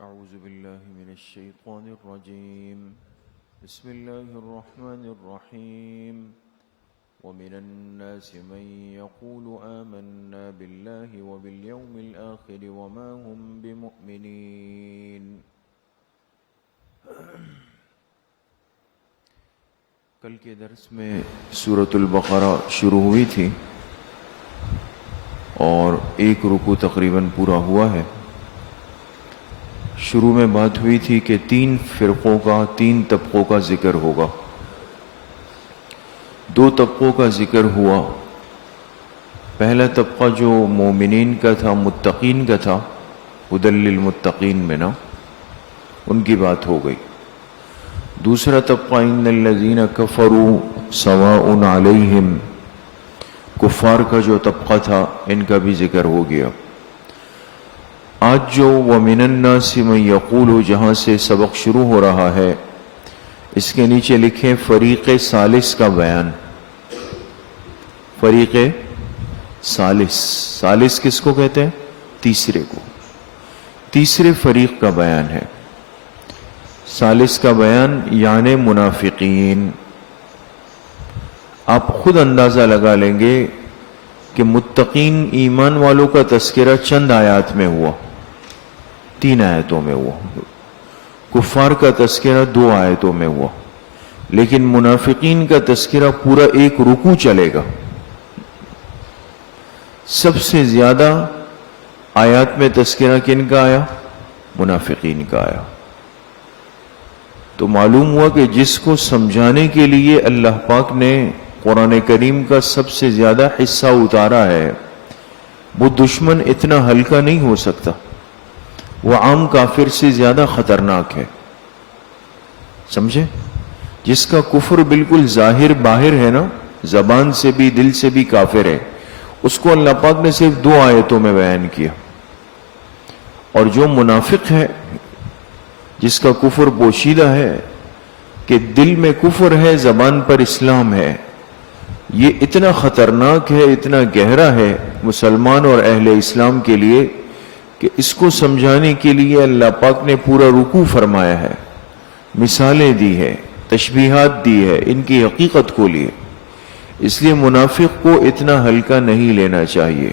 أعوذ بالله من الشيطان الرجيم بسم الله الرحمن الرحيم ومن الناس من يقول آمنا بالله وباليوم الآخر وما هم بمؤمنين. کل کے درس میں سورۃ البقرہ شروع ہوئی تھی اور ایک رکوع تقریباً پورا ہوا ہے. شروع میں بات ہوئی تھی کہ 3 فرقوں کا 3 طبقوں کا ذکر ہوگا. 2 طبقوں کا ذکر ہوا. پہلا طبقہ جو مومنین کا تھا، متقین کا تھا، ہدی للمتقین میں نا، ان کی بات ہو گئی. دوسرا طبقہ ان الذین کفروا سواء علیہم، کفار کا جو طبقہ تھا ان کا بھی ذکر ہو گیا. آج جو وَمِنَ النَّاسِ مَن يَقُولُ جہاں سے سبق شروع ہو رہا ہے، اس کے نیچے لکھیں فریق ثالث کا بیان. فریق ثالث کس کو کہتے ہیں؟ تیسرے کو. تیسرے فریق کا بیان ہے. ثالث کا بیان یعنی منافقین. آپ خود اندازہ لگا لیں گے کہ متقین ایمان والوں کا تذکرہ چند آیات میں ہوا، 3 آیتوں میں ہوا. کفار کا تذکرہ 2 آیتوں میں ہوا، لیکن منافقین کا تذکرہ پورا ایک رکوع چلے گا. سب سے زیادہ آیات میں تذکرہ کن کا آیا؟ منافقین کا آیا. تو معلوم ہوا کہ جس کو سمجھانے کے لیے اللہ پاک نے قرآن کریم کا سب سے زیادہ حصہ اتارا ہے، وہ دشمن اتنا ہلکا نہیں ہو سکتا. وہ عام کافر سے زیادہ خطرناک ہے. سمجھے؟ جس کا کفر بالکل ظاہر باہر ہے نا، زبان سے بھی دل سے بھی کافر ہے، اس کو اللہ پاک نے صرف 2 آیتوں میں بیان کیا. اور جو منافق ہے، جس کا کفر پوشیدہ ہے کہ دل میں کفر ہے، زبان پر اسلام ہے، یہ اتنا خطرناک ہے، اتنا گہرا ہے مسلمان اور اہل اسلام کے لیے کہ اس کو سمجھانے کے لیے اللہ پاک نے پورا رکوع فرمایا ہے، مثالیں دی ہے، تشبیہات دی ہے ان کی حقیقت کو لیے. اس لیے منافق کو اتنا ہلکا نہیں لینا چاہیے.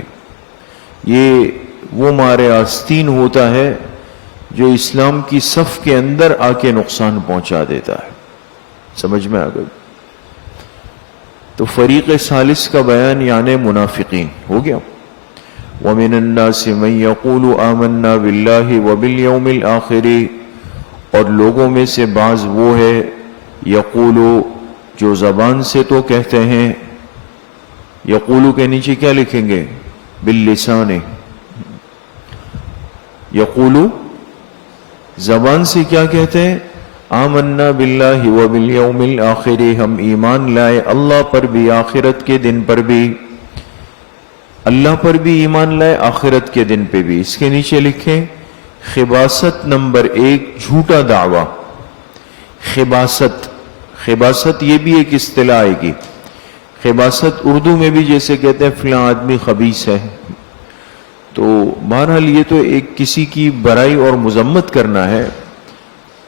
یہ وہ مارے آستین ہوتا ہے جو اسلام کی صف کے اندر آ کے نقصان پہنچا دیتا ہے. سمجھ میں آ گئی؟ تو فریق ثالث کا بیان یعنی منافقین ہو گیا. وَمِنَ النَّاسِ مَن يَقُولُ آمَنَّا بِاللَّهِ وَبِالْيَوْمِ الْآخِرِ، اور لوگوں میں سے بعض وہ ہے یقولو جو زبان سے تو کہتے ہیں. یقولو کے نیچے کیا لکھیں گے؟ باللسان. یقولو زبان سے کیا کہتے ہیں؟ آمنا باللہ وبالیوم الآخر، ہم ایمان لائے اللہ پر بھی، آخرت کے دن پر بھی. اللہ پر بھی ایمان لائے، آخرت کے دن پہ بھی. اس کے نیچے لکھیں خباثت نمبر 1 جھوٹا دعویٰ. خباثت یہ بھی ایک اصطلاح آئے گی. خباثت اردو میں بھی جیسے کہتے ہیں فلاں آدمی خبیث ہے. تو بہرحال یہ تو ایک کسی کی برائی اور مذمت کرنا ہے.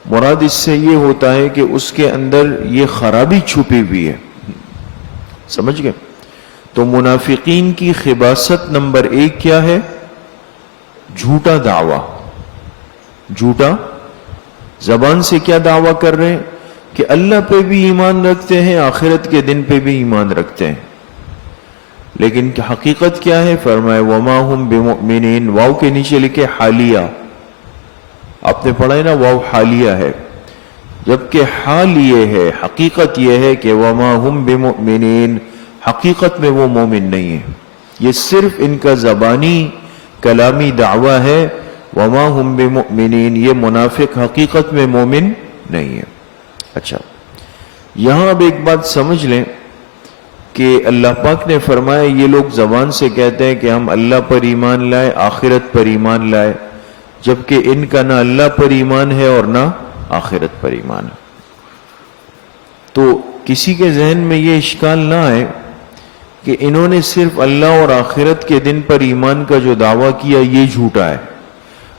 مراد اس سے یہ ہوتا ہے کہ اس کے اندر یہ خرابی چھپی ہوئی ہے. سمجھ گئے؟ تو منافقین کی خباثت نمبر 1 کیا ہے؟ جھوٹا دعویٰ. جھوٹا زبان سے کیا دعویٰ کر رہے ہیں؟ کہ اللہ پہ بھی ایمان رکھتے ہیں، آخرت کے دن پہ بھی ایمان رکھتے ہیں، لیکن حقیقت کیا ہے؟ فرمائے وما ہم بمؤمنین. واو کے نیچے لکھے حالیہ. آپ نے پڑھا ہے نا، واو حالیہ ہے، جبکہ حال یہ ہے، حقیقت یہ ہے کہ وما ہم بمؤمنین، حقیقت میں وہ مومن نہیں ہے. یہ صرف ان کا زبانی کلامی دعویٰ ہے. وما ہم بمؤمنین، یہ منافق حقیقت میں مومن نہیں ہے. اچھا، یہاں اب ایک بات سمجھ لیں کہ اللہ پاک نے فرمایا یہ لوگ زبان سے کہتے ہیں کہ ہم اللہ پر ایمان لائے، آخرت پر ایمان لائے، جبکہ ان کا نہ اللہ پر ایمان ہے اور نہ آخرت پر ایمان ہے. تو کسی کے ذہن میں یہ اشکال نہ آئے کہ انہوں نے صرف اللہ اور آخرت کے دن پر ایمان کا جو دعویٰ کیا یہ جھوٹا ہے،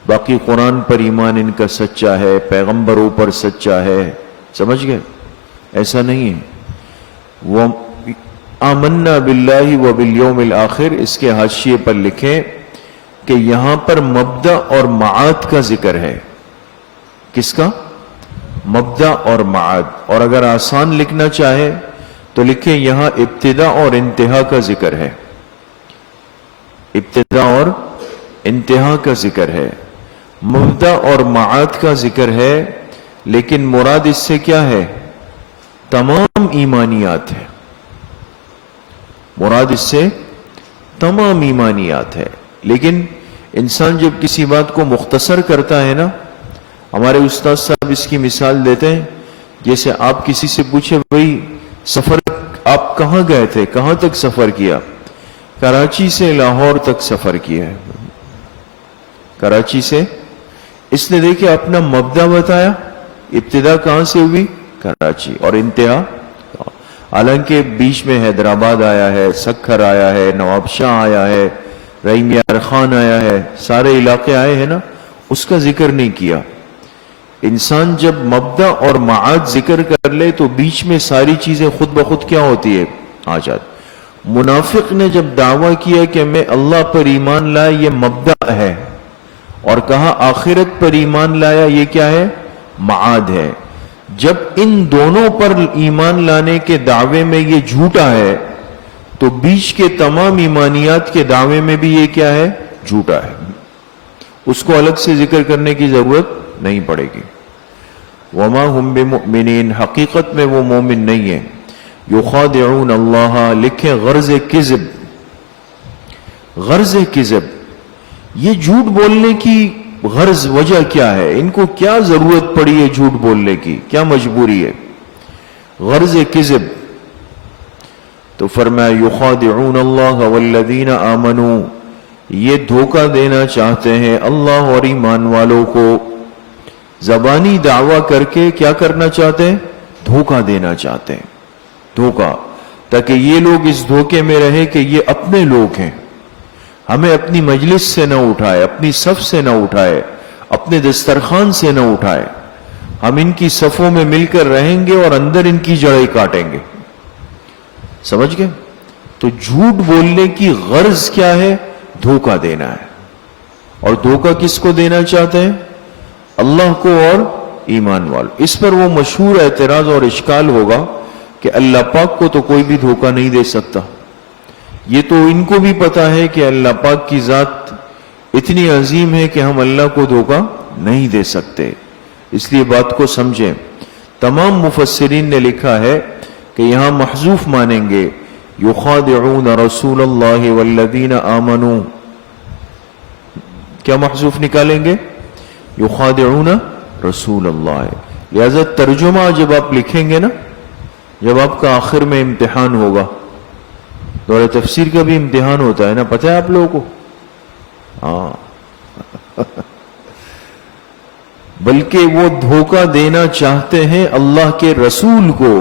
باقی قرآن پر ایمان ان کا سچا ہے، پیغمبروں پر سچا ہے. سمجھ گئے؟ ایسا نہیں ہے. وہ آمنا باللہ و بالیوم الآخر، اس کے حاشیے پر لکھیں کہ یہاں پر مبدأ اور معاد کا ذکر ہے. کس کا؟ مبدأ اور معاد. اور اگر آسان لکھنا چاہے تو لکھیں یہاں ابتدا اور انتہا کا ذکر ہے. ابتدا اور انتہا کا ذکر ہے، مبدأ اور معاد کا ذکر ہے، لیکن مراد اس سے کیا ہے؟ تمام ایمانیات ہے. مراد اس سے تمام ایمانیات ہے. لیکن انسان جب کسی بات کو مختصر کرتا ہے نا، ہمارے استاد صاحب اس کی مثال دیتے ہیں، جیسے آپ کسی سے پوچھے بھئی سفر آپ کہاں گئے تھے، کہاں تک سفر کیا؟ کراچی سے لاہور تک سفر کیا ہے. کراچی سے. اس نے دیکھے اپنا مبدأ بتایا، ابتدا کہاں سے ہوئی؟ کراچی. اور انتہا حالانکہ بیچ میں حیدرآباد آیا ہے، سکھر آیا ہے، نواب شاہ آیا ہے، رحیم یار خان آیا ہے، سارے علاقے آئے ہیں نا، اس کا ذکر نہیں کیا. انسان جب مبدأ اور معاد ذکر کر لے تو بیچ میں ساری چیزیں خود بخود کیا ہوتی ہے؟ آ جاتی. منافق نے جب دعویٰ کیا کہ میں اللہ پر ایمان لایا، یہ مبدأ ہے، اور کہا آخرت پر ایمان لایا، یہ کیا ہے؟ معاد ہے. جب ان دونوں پر ایمان لانے کے دعوے میں یہ جھوٹا ہے تو بیچ کے تمام ایمانیات کے دعوے میں بھی یہ کیا ہے؟ جھوٹا ہے. اس کو الگ سے ذکر کرنے کی ضرورت نہیں پڑے گی. وما ہم بمؤمنین، حقیقت میں وہ مومن نہیں ہے. یخادعون اللہ، لکھیں غرض کذب. غرض کذب، یہ جھوٹ بولنے کی غرض وجہ کیا ہے؟ ان کو کیا ضرورت پڑی ہے جھوٹ بولنے کی؟ کیا مجبوری ہے؟ غرض کذب. تو فرمایا یخادعون اللہ والذین آمنوا، یہ دھوکہ دینا چاہتے ہیں اللہ اور ایمان والوں کو. زبانی دعویٰ کر کے کیا کرنا چاہتے ہیں؟ دھوکہ دینا چاہتے ہیں. دھوکہ، تاکہ یہ لوگ اس دھوکے میں رہے کہ یہ اپنے لوگ ہیں، ہمیں اپنی مجلس سے نہ اٹھائے، اپنی صف سے نہ اٹھائے، اپنے دسترخوان سے نہ اٹھائے. ہم ان کی صفوں میں مل کر رہیں گے اور اندر ان کی جڑیں کاٹیں گے. سمجھ گئے؟ تو جھوٹ بولنے کی غرض کیا ہے؟ دھوکہ دینا ہے. اور دھوکہ کس کو دینا چاہتے ہیں؟ اللہ کو اور ایمان والوں. اس پر وہ مشہور اعتراض اور اشکال ہوگا کہ اللہ پاک کو تو کوئی بھی دھوکہ نہیں دے سکتا. یہ تو ان کو بھی پتا ہے کہ اللہ پاک کی ذات اتنی عظیم ہے کہ ہم اللہ کو دھوکہ نہیں دے سکتے. اس لیے بات کو سمجھیں. تمام مفسرین نے لکھا ہے کہ یہاں محذوف مانیں گے یخادعون رسول اللہ والذین آمنوا. کیا محذوف نکالیں گے؟ یخادعون رسول اللہ. لہذا ترجمہ جب آپ لکھیں گے نا، جب آپ کا آخر میں امتحان ہوگا، دورہ تفسیر کا بھی امتحان ہوتا ہے نا، پتہ ہے آپ لوگوں کو؟ ہاں. بلکہ وہ دھوکہ دینا چاہتے ہیں اللہ کے رسول کو.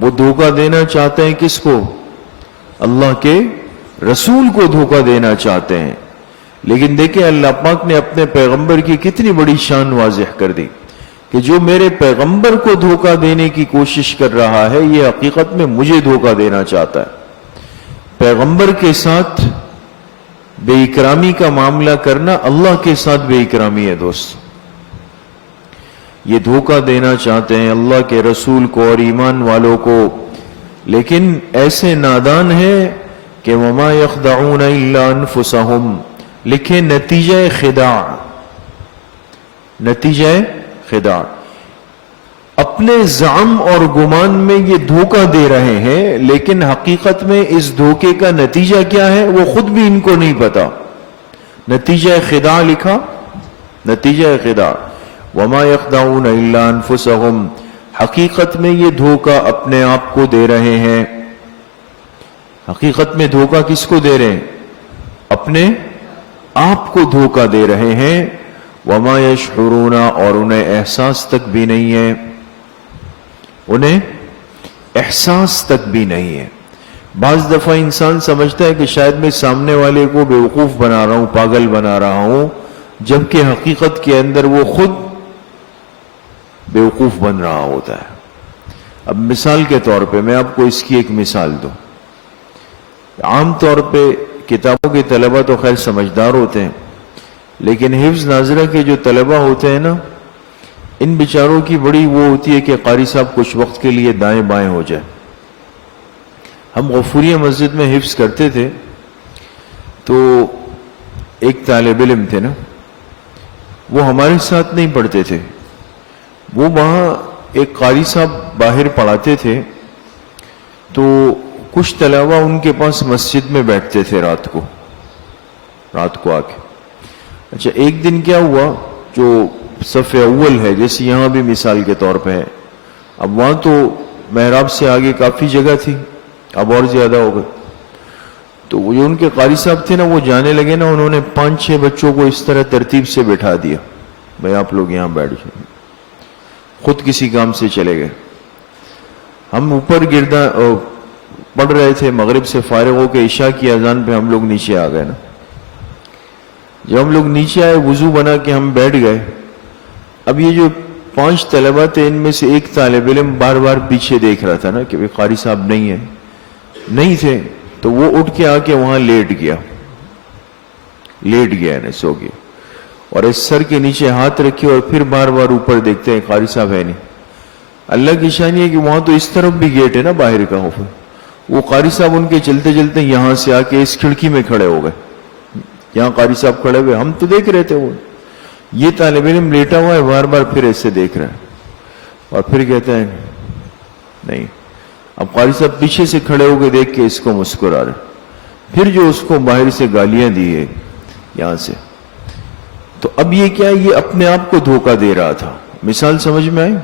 وہ دھوکہ دینا چاہتے ہیں کس کو؟ اللہ کے رسول کو دھوکہ دینا چاہتے ہیں. لیکن دیکھیں اللہ پاک نے اپنے پیغمبر کی کتنی بڑی شان واضح کر دی کہ جو میرے پیغمبر کو دھوکہ دینے کی کوشش کر رہا ہے یہ حقیقت میں مجھے دھوکہ دینا چاہتا ہے. پیغمبر کے ساتھ بے اکرامی کا معاملہ کرنا اللہ کے ساتھ بے اکرامی ہے دوست. یہ دھوکہ دینا چاہتے ہیں اللہ کے رسول کو اور ایمان والوں کو، لیکن ایسے نادان ہیں کہ وما یخدعون الا انفسهم. لکھیں نتیجہ خداع. نتیجہ خداع، اپنے زعم اور گمان میں یہ دھوکہ دے رہے ہیں، لیکن حقیقت میں اس دھوکے کا نتیجہ کیا ہے وہ خود بھی ان کو نہیں پتا. نتیجہ خداع لکھا، نتیجہ خداع. وما یخدعون الا انفسهم، حقیقت میں یہ دھوکہ اپنے آپ کو دے رہے ہیں. حقیقت میں دھوکہ کس کو دے رہے ہیں؟ اپنے آپ کو دھوکہ دے رہے ہیں. وما یشعرون، اور انہیں احساس تک بھی نہیں ہے. انہیں احساس تک بھی نہیں ہے. بعض دفعہ انسان سمجھتا ہے کہ شاید میں سامنے والے کو بیوقوف بنا رہا ہوں، پاگل بنا رہا ہوں، جبکہ حقیقت کے اندر وہ خود بیوقوف بن رہا ہوتا ہے۔ اب مثال کے طور پہ میں آپ کو اس کی ایک مثال دوں۔ عام طور پہ کتابوں کے طلبہ تو خیر سمجھدار ہوتے ہیں، لیکن حفظ ناظرہ کے جو طلبہ ہوتے ہیں نا، ان بیچاروں کی بڑی وہ ہوتی ہے کہ قاری صاحب کچھ وقت کے لیے دائیں بائیں ہو جائے۔ ہم غفوریہ مسجد میں حفظ کرتے تھے، تو ایک طالب علم تھے نا، وہ ہمارے ساتھ نہیں پڑھتے تھے، وہ وہاں ایک قاری صاحب باہر پڑھاتے تھے، تو کچھ طلبہ ان کے پاس مسجد میں بیٹھتے تھے رات کو آ کے۔ اچھا ایک دن کیا ہوا، جو صف اول ہے جیسے یہاں بھی مثال کے طور پہ ہے، اب وہاں تو محراب سے آگے کافی جگہ تھی، اب اور زیادہ ہو گئے، تو وہ جو ان کے قاری صاحب تھے نا، وہ جانے لگے نا، انہوں نے 5-6 بچوں کو اس طرح ترتیب سے بٹھا دیا، بھائی آپ لوگ یہاں بیٹھ جائیں، خود کسی کام سے چلے گئے۔ ہم اوپر گردہ پڑھ رہے تھے، مغرب سے فارغ ہو کے عشاء کی اذان پہ ہم لوگ نیچے آ گئے نا۔ جب ہم لوگ نیچے آئے، وضو بنا کے ہم بیٹھ گئے، اب یہ جو 5 طلبہ تھے، ان میں سے ایک طالب علم بار بار پیچھے دیکھ رہا تھا نا کہ قاری صاحب نہیں تھے، تو وہ اٹھ کے آ کے وہاں لیٹ گیا یعنی سو گیا، اور اس سر کے نیچے ہاتھ رکھے اور پھر بار بار اوپر دیکھتے ہیں قاری صاحب ہے نہیں۔ اللہ کی شان یہ ہے کہ وہاں تو اس طرف بھی گیٹ ہے نا باہر کا، وہ قاری صاحب ان کے چلتے چلتے یہاں سے آ کے اس کھڑکی میں کھڑے ہو گئے، یہاں قاری صاحب کھڑے ہوئے، ہم تو دیکھ رہے تھے، وہ یہ طالب علم لیٹا ہوا ہے، بار بار پھر ایسے دیکھ رہا ہے، اور پھر کہتا ہے نہیں۔ اب قاری صاحب پیچھے سے کھڑے ہو کے دیکھ کے اس کو مسکرا رہے، پھر جو اس کو باہر سے گالیاں دی ہے یہاں سے، تو اب یہ کیا ہے، یہ اپنے آپ کو دھوکہ دے رہا تھا۔ مثال سمجھ میں آئی؟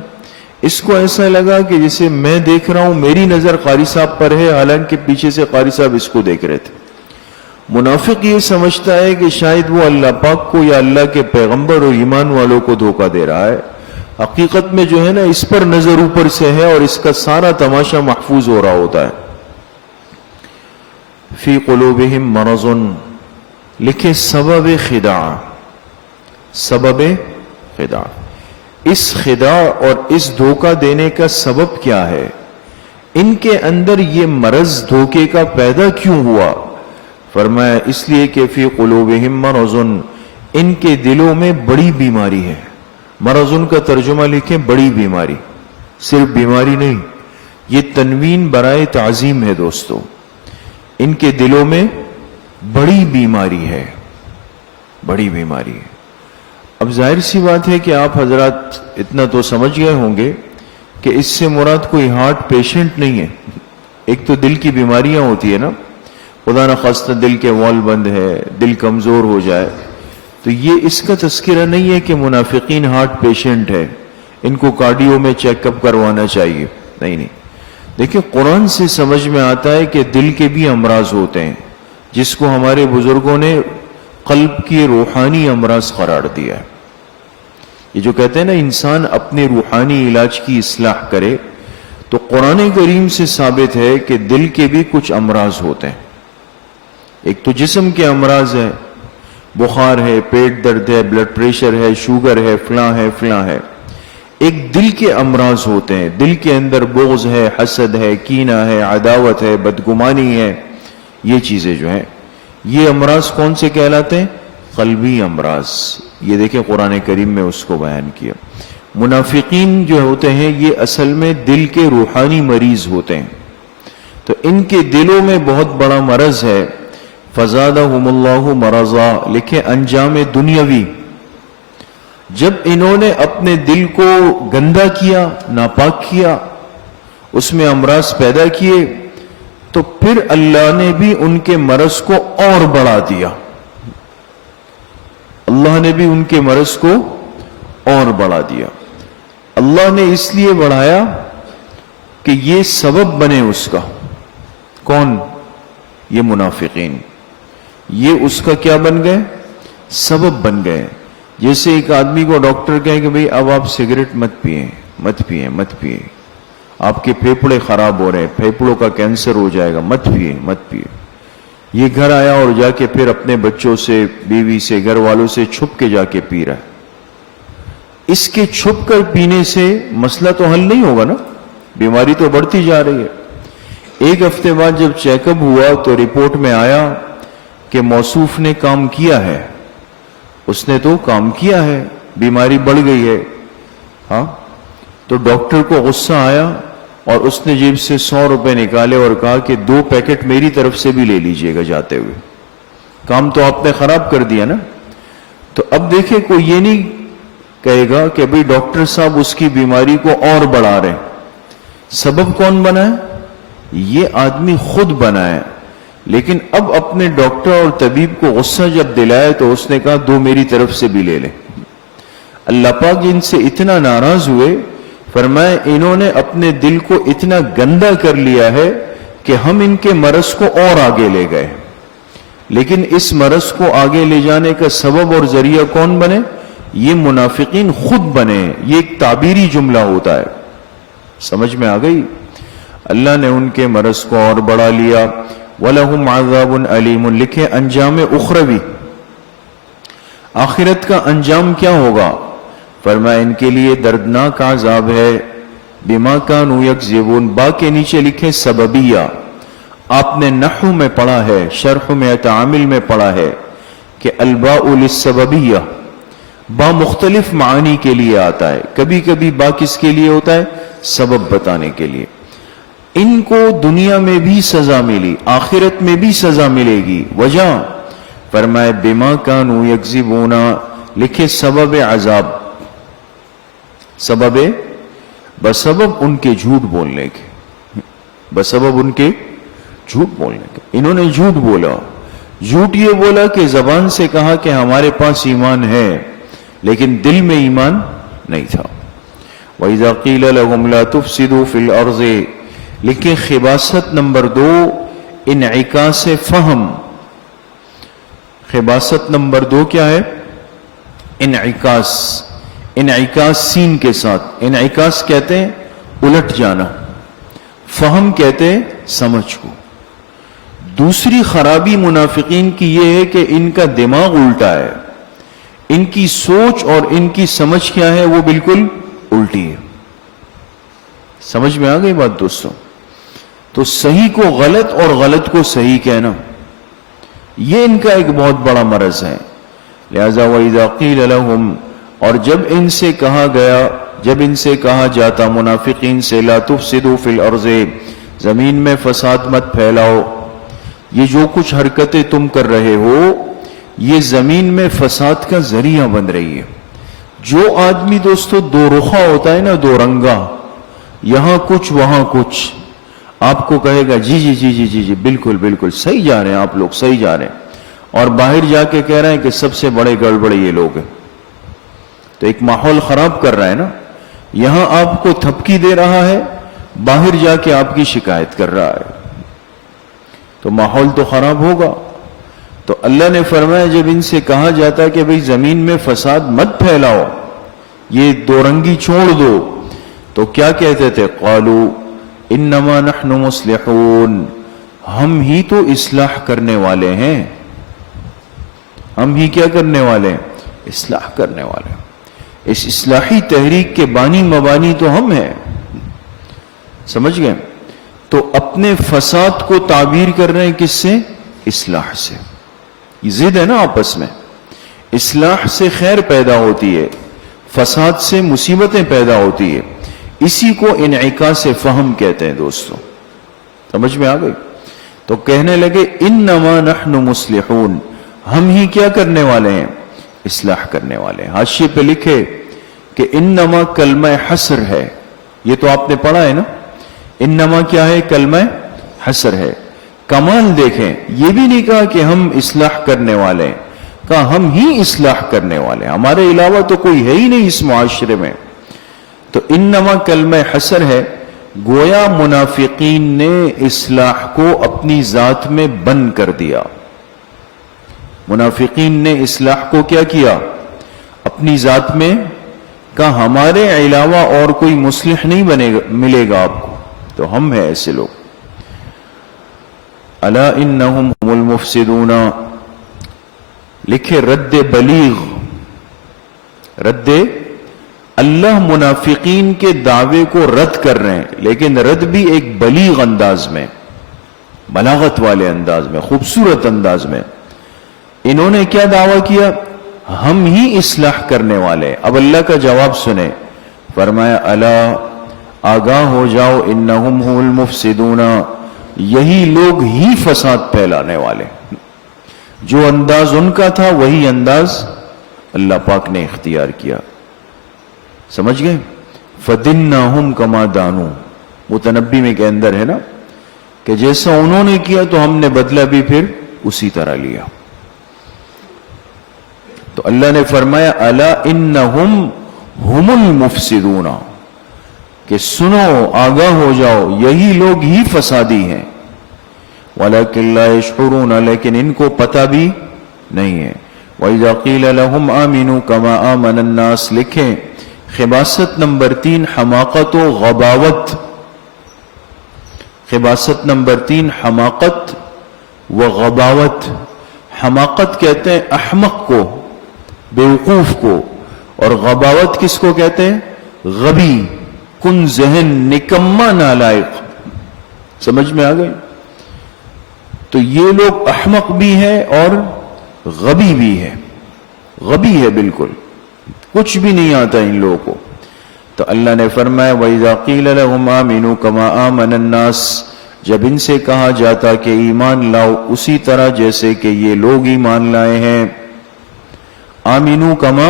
اس کو ایسا لگا کہ جسے میں دیکھ رہا ہوں، میری نظر قاری صاحب پر ہے، حالانکہ پیچھے سے قاری صاحب اس کو دیکھ رہے تھے۔ منافق یہ سمجھتا ہے کہ شاید وہ اللہ پاک کو یا اللہ کے پیغمبر اور ایمان والوں کو دھوکہ دے رہا ہے، حقیقت میں جو ہے نا اس پر نظر اوپر سے ہے، اور اس کا سارا تماشا محفوظ ہو رہا ہوتا ہے۔ فی قلوبہم مرض، لکھے سبب خداع، اس خداع اور اس دھوکہ دینے کا سبب کیا ہے؟ ان کے اندر یہ مرض دھوکے کا پیدا کیوں ہوا؟ فرمایا اس لیے کہ فی قلوبہم مرض، ان کے دلوں میں بڑی بیماری ہے۔ مرضن کا ترجمہ لکھیں بڑی بیماری، صرف بیماری نہیں، یہ تنوین برائے تعظیم ہے دوستو، ان کے دلوں میں بڑی بیماری ہے، بڑی بیماری ہے۔ اب ظاہر سی بات ہے کہ آپ حضرات اتنا تو سمجھ گئے ہوں گے کہ اس سے مراد کوئی ہارٹ پیشنٹ نہیں ہے۔ ایک تو دل کی بیماریاں ہوتی ہے نا، خدا نخواستہ دل کے وال بند ہے، دل کمزور ہو جائے، تو یہ اس کا تذکرہ نہیں ہے کہ منافقین ہارٹ پیشنٹ ہے، ان کو کارڈیو میں چیک اپ کروانا چاہیے، نہیں۔ دیکھیں قرآن سے سمجھ میں آتا ہے کہ دل کے بھی امراض ہوتے ہیں، جس کو ہمارے بزرگوں نے قلب کی روحانی امراض قرار دیا ہے۔ یہ جو کہتے ہیں نا انسان اپنے روحانی علاج کی اصلاح کرے، تو قرآن کریم سے ثابت ہے کہ دل کے بھی کچھ امراض ہوتے ہیں۔ ایک تو جسم کے امراض ہے، بخار ہے، پیٹ درد ہے، بلڈ پریشر ہے، شوگر ہے، فلاں ہے۔ ایک دل کے امراض ہوتے ہیں، دل کے اندر بغض ہے، حسد ہے، کینہ ہے، عداوت ہے، بدگمانی ہے، یہ چیزیں جو ہیں، یہ امراض کون سے کہلاتے ہیں؟ قلبی امراض۔ یہ دیکھیں قرآن کریم میں اس کو بیان کیا۔ منافقین جو ہوتے ہیں یہ اصل میں دل کے روحانی مریض ہوتے ہیں، تو ان کے دلوں میں بہت بڑا مرض ہے۔ فزادہم اللہ مرضا، لکھے انجام دنیاوی، جب انہوں نے اپنے دل کو گندا کیا، ناپاک کیا، اس میں امراض پیدا کیے، تو پھر اللہ نے بھی ان کے مرض کو اور بڑھا دیا۔ اللہ نے بھی ان کے مرض کو اور بڑھا دیا۔ اللہ نے اس لیے بڑھایا کہ یہ سبب بنے اس کا، کون؟ یہ منافقین، یہ اس کا کیا بن گئے؟ سبب بن گئے۔ جیسے ایک آدمی کو ڈاکٹر کہے کہ بھئی اب آپ سگریٹ مت پئیں، آپ کے پھیپھڑے خراب ہو رہے ہیں، پھیپھڑوں کا کینسر ہو جائے گا، مت پیئے مت پیئے. یہ گھر آیا اور جا کے پھر اپنے بچوں سے، بیوی سے، گھر والوں سے چھپ کے جا کے پی رہا ہے. اس کے چھپ کر پینے سے مسئلہ تو حل نہیں ہوگا نا، بیماری تو بڑھتی جا رہی ہے. ایک ہفتے بعد جب چیک اپ ہوا تو رپورٹ میں آیا کہ موصوف نے کام کیا ہے، اس نے تو کام کیا ہے، بیماری بڑھ گئی ہے. ہاں تو ڈاکٹر کو غصہ آیا اور اس نے جیب سے 100 روپے نکالے اور کہا کہ 2 پیکٹ میری طرف سے بھی لے لیجئے گا جاتے ہوئے، کام تو آپ نے خراب کر دیا نا. تو اب دیکھیں کوئی یہ نہیں کہے گا کہ بھئی ڈاکٹر صاحب اس کی بیماری کو اور بڑھا رہے ہیں. سبب کون بنا ہے؟ یہ آدمی خود بنا ہے. لیکن اب اپنے ڈاکٹر اور طبیب کو غصہ جب دلایا تو اس نے کہا 2 میری طرف سے بھی لے لیں. اللہ پاک جن سے اتنا ناراض ہوئے، فرمایا انہوں نے اپنے دل کو اتنا گندا کر لیا ہے کہ ہم ان کے مرض کو اور آگے لے گئے. لیکن اس مرض کو آگے لے جانے کا سبب اور ذریعہ کون بنے؟ یہ منافقین خود بنے. یہ ایک تعبیری جملہ ہوتا ہے. سمجھ میں آ گئی؟ اللہ نے ان کے مرض کو اور بڑھا لیا. وَلَهُمْ عَذَابٌ عَلِيمٌ. لکھے انجام اخروی، آخرت کا انجام کیا ہوگا؟ فرمایا ان کے لیے دردناک عذاب ہے. بما كانوا يكذبون. با کے نیچے لکھے سببیہ. آپ نے نحو میں پڑھا ہے، شرح میں تعامل میں پڑھا ہے کہ الباء للسببیہ، با مختلف معانی کے لیے آتا ہے. کبھی کبھی با کس کے لیے ہوتا ہے؟ سبب بتانے کے لیے. ان کو دنیا میں بھی سزا ملی، آخرت میں بھی سزا ملے گی. وجہ فرمائے بما كانوا يكذبون. لکھے سبب عذاب، سبب بسبب ان کے جھوٹ بولنے کے، بسبب ان کے جھوٹ بولنے کے. انہوں نے جھوٹ بولا. جھوٹ یہ بولا کہ زبان سے کہا کہ ہمارے پاس ایمان ہے، لیکن دل میں ایمان نہیں تھا. وَإِذَا قِيلَ لَهُمْ لَا تُفْسِدُوا فِي الْأَرْضِ. لیکن خباثت نمبر 2 انعکاس فہم. خباثت نمبر 2 کیا ہے؟ انعکاس. انعکاس سین کے ساتھ. انعکاس کہتے ہیں الٹ جانا، فہم کہتے ہیں سمجھ کو. دوسری خرابی منافقین کی یہ ہے کہ ان کا دماغ الٹا ہے. ان کی سوچ اور ان کی سمجھ کیا ہے؟ وہ بالکل الٹی ہے. سمجھ میں آ گئی بات دوستوں؟ تو صحیح کو غلط اور غلط کو صحیح کہنا، یہ ان کا ایک بہت بڑا مرض ہے. لہذا وَإِذَا قِيلَ لَهُمْ. اور جب ان سے کہا گیا، جب ان سے کہا جاتا منافقین سے، لا تفسدوا فی الارض، زمین میں فساد مت پھیلاؤ، یہ جو کچھ حرکتیں تم کر رہے ہو یہ زمین میں فساد کا ذریعہ بن رہی ہے. جو آدمی دوستو 2 رخا ہوتا ہے نا، 2 رنگا، یہاں کچھ وہاں کچھ، آپ کو کہے گا جی جی جی جی جی جی بالکل بالکل صحیح جا رہے ہیں آپ لوگ، صحیح جا رہے ہیں، اور باہر جا کے کہہ رہے ہیں کہ سب سے بڑے گڑبڑے یہ لوگ ہیں. تو ایک ماحول خراب کر رہا ہے نا. یہاں آپ کو تھپکی دے رہا ہے، باہر جا کے آپ کی شکایت کر رہا ہے، تو ماحول تو خراب ہوگا. تو اللہ نے فرمایا جب ان سے کہا جاتا ہے کہ بھئی زمین میں فساد مت پھیلاؤ، یہ 2 رنگی چھوڑ دو، تو کیا کہتے تھے؟ قالوا انما نحن مصلحون. ہم ہی تو اصلاح کرنے والے ہیں. ہم ہی کیا کرنے والے ہیں؟ اصلاح کرنے والے ہیں. اس اصلاحی تحریک کے بانی مبانی تو ہم ہیں. سمجھ گئے؟ تو اپنے فساد کو تعبیر کر رہے ہیں کس سے؟ اصلاح سے. یہ ضد ہے نا آپس میں. اصلاح سے خیر پیدا ہوتی ہے، فساد سے مصیبتیں پیدا ہوتی ہے. اسی کو انعکاس فہم کہتے ہیں دوستوں. سمجھ میں آ گئی؟ تو کہنے لگے انما نحن مصلحون، ہم ہی کیا کرنے والے ہیں؟ اصلاح کرنے والے ہیں. حاشیے پہ لکھے کہ انما کلمہ حسر ہے. یہ تو آپ نے پڑھا ہے نا، انما کیا ہے؟ کلمہ حسر ہے. کمال دیکھیں، یہ بھی نہیں کہا کہ ہم اصلاح کرنے والے ہیں، کہا ہم ہی اصلاح کرنے والے ہیں، ہمارے علاوہ تو کوئی ہے ہی نہیں اس معاشرے میں. تو انما کلمہ حسر ہے. گویا منافقین نے اصلاح کو اپنی ذات میں بند کر دیا. منافقین نے اصلاح کو کیا کیا؟ اپنی ذات میں کہا ہمارے علاوہ اور کوئی مصلح نہیں ملے گا آپ کو، تو ہم ہیں ایسے لوگ۔ الا انہم هم المفسدون، لکھے رد بلیغ، رد اللہ منافقین کے دعوے کو رد کر رہے ہیں، لیکن رد بھی ایک بلیغ انداز میں، بلاغت والے انداز میں، خوبصورت انداز میں۔ انہوں نے کیا دعویٰ کیا؟ ہم ہی اصلاح کرنے والے۔ اب اللہ کا جواب سنیں، فرمایا الا آگاہ ہو جاؤ، انہم هم المفسدون، یہی لوگ ہی فساد پھیلانے والے۔ جو انداز ان کا تھا وہی انداز اللہ پاک نے اختیار کیا، سمجھ گئے؟ فَدِنَّهُمْ كَمَا دَانُوا، متنبی میں کے اندر ہے نا کہ جیسا انہوں نے کیا تو ہم نے بدلہ بھی پھر اسی طرح لیا۔ تو اللہ نے فرمایا الا انہم هم المفسدون، کہ سنو، آگاہ ہو جاؤ، یہی لوگ ہی فسادی ہیں، وَلَكِنْ لَا يَشْعُرُونَ، لیکن ان کو پتہ بھی نہیں ہے۔ وَإِذَا قِيلَ لَهُمْ آمِنُوا كَمَا آمَنَ النَّاسِ، لکھیں خباثت نمبر 3 حماقت و غباوت، خباثت نمبر 3 حماقت و غباوت۔ حماقت کہتے ہیں احمق کو، بیوقوف کو، اور غباوت کس کو کہتے ہیں؟ غبی، کن ذہن، نکما، نالائق۔ سمجھ میں آ گئے؟ تو یہ لوگ احمق بھی ہے اور غبی بھی ہے، غبی ہے بالکل، کچھ بھی نہیں آتا ان لوگوں کو۔ تو اللہ نے فرمایا وَإِذَا قِيلَ لَهُمْ آمِنُوا كَمَا آمَنَ النَّاسِ، جب ان سے کہا جاتا کہ ایمان لاؤ اسی طرح جیسے کہ یہ لوگ ایمان لائے ہیں۔ آمینو کما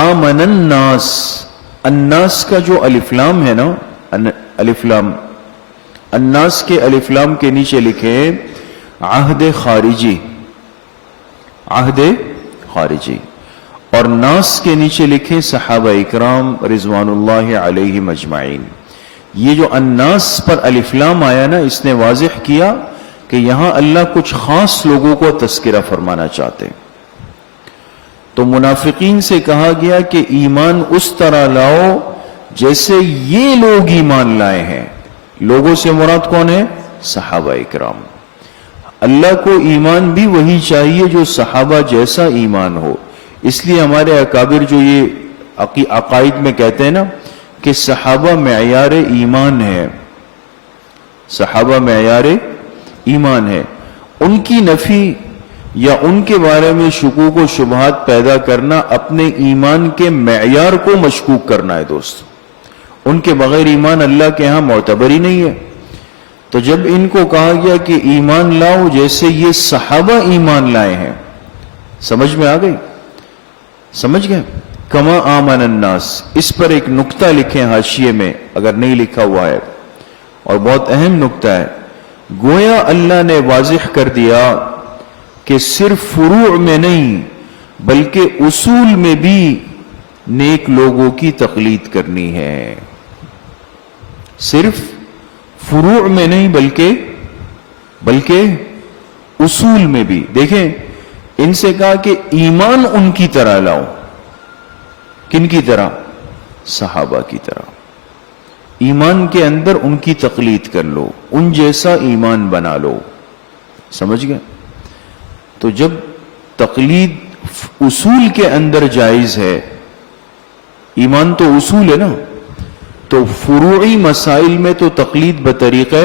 آمن الناس، الناس کا جو الف لام ہے نا، الف لام، الناس کے الف لام کے نیچے لکھے عہد خارجی، عہد خارجی، اور ناس کے نیچے لکھے صحابہ اکرام رضوان اللہ علیہم اجمعین۔ یہ جو الناس پر الف لام آیا نا، اس نے واضح کیا کہ یہاں اللہ کچھ خاص لوگوں کو تذکرہ فرمانا چاہتے ہیں۔ تو منافقین سے کہا گیا کہ ایمان اس طرح لاؤ جیسے یہ لوگ ایمان لائے ہیں۔ لوگوں سے مراد کون ہے؟ صحابہ اکرام۔ اللہ کو ایمان بھی وہی چاہیے جو صحابہ جیسا ایمان ہو۔ اس لیے ہمارے اکابر جو یہ عقائد میں کہتے ہیں نا کہ صحابہ معیار ایمان ہے، صحابہ معیار ایمان ہے، ان کی نفی یا ان کے بارے میں شکوک و شبہات پیدا کرنا اپنے ایمان کے معیار کو مشکوک کرنا ہے دوست۔ ان کے بغیر ایمان اللہ کے ہاں معتبر ہی نہیں ہے۔ تو جب ان کو کہا گیا کہ ایمان لاؤ جیسے یہ صحابہ ایمان لائے ہیں، سمجھ میں آ گئی؟ سمجھ گئے؟ کما آمن الناس، اس پر ایک نقطہ لکھیں حاشیے میں اگر نہیں لکھا ہوا ہے، اور بہت اہم نقطہ ہے۔ گویا اللہ نے واضح کر دیا کہ صرف فروع میں نہیں بلکہ اصول میں بھی نیک لوگوں کی تقلید کرنی ہے۔ صرف فروع میں نہیں بلکہ اصول میں بھی۔ دیکھیں ان سے کہا کہ ایمان ان کی طرح لاؤ، کن کی طرح؟ صحابہ کی طرح۔ ایمان کے اندر ان کی تقلید کر لو، ان جیسا ایمان بنا لو، سمجھ گئے؟ تو جب تقلید اصول کے اندر جائز ہے، ایمان تو اصول ہے نا، تو فروعی مسائل میں تو تقلید بطریقہ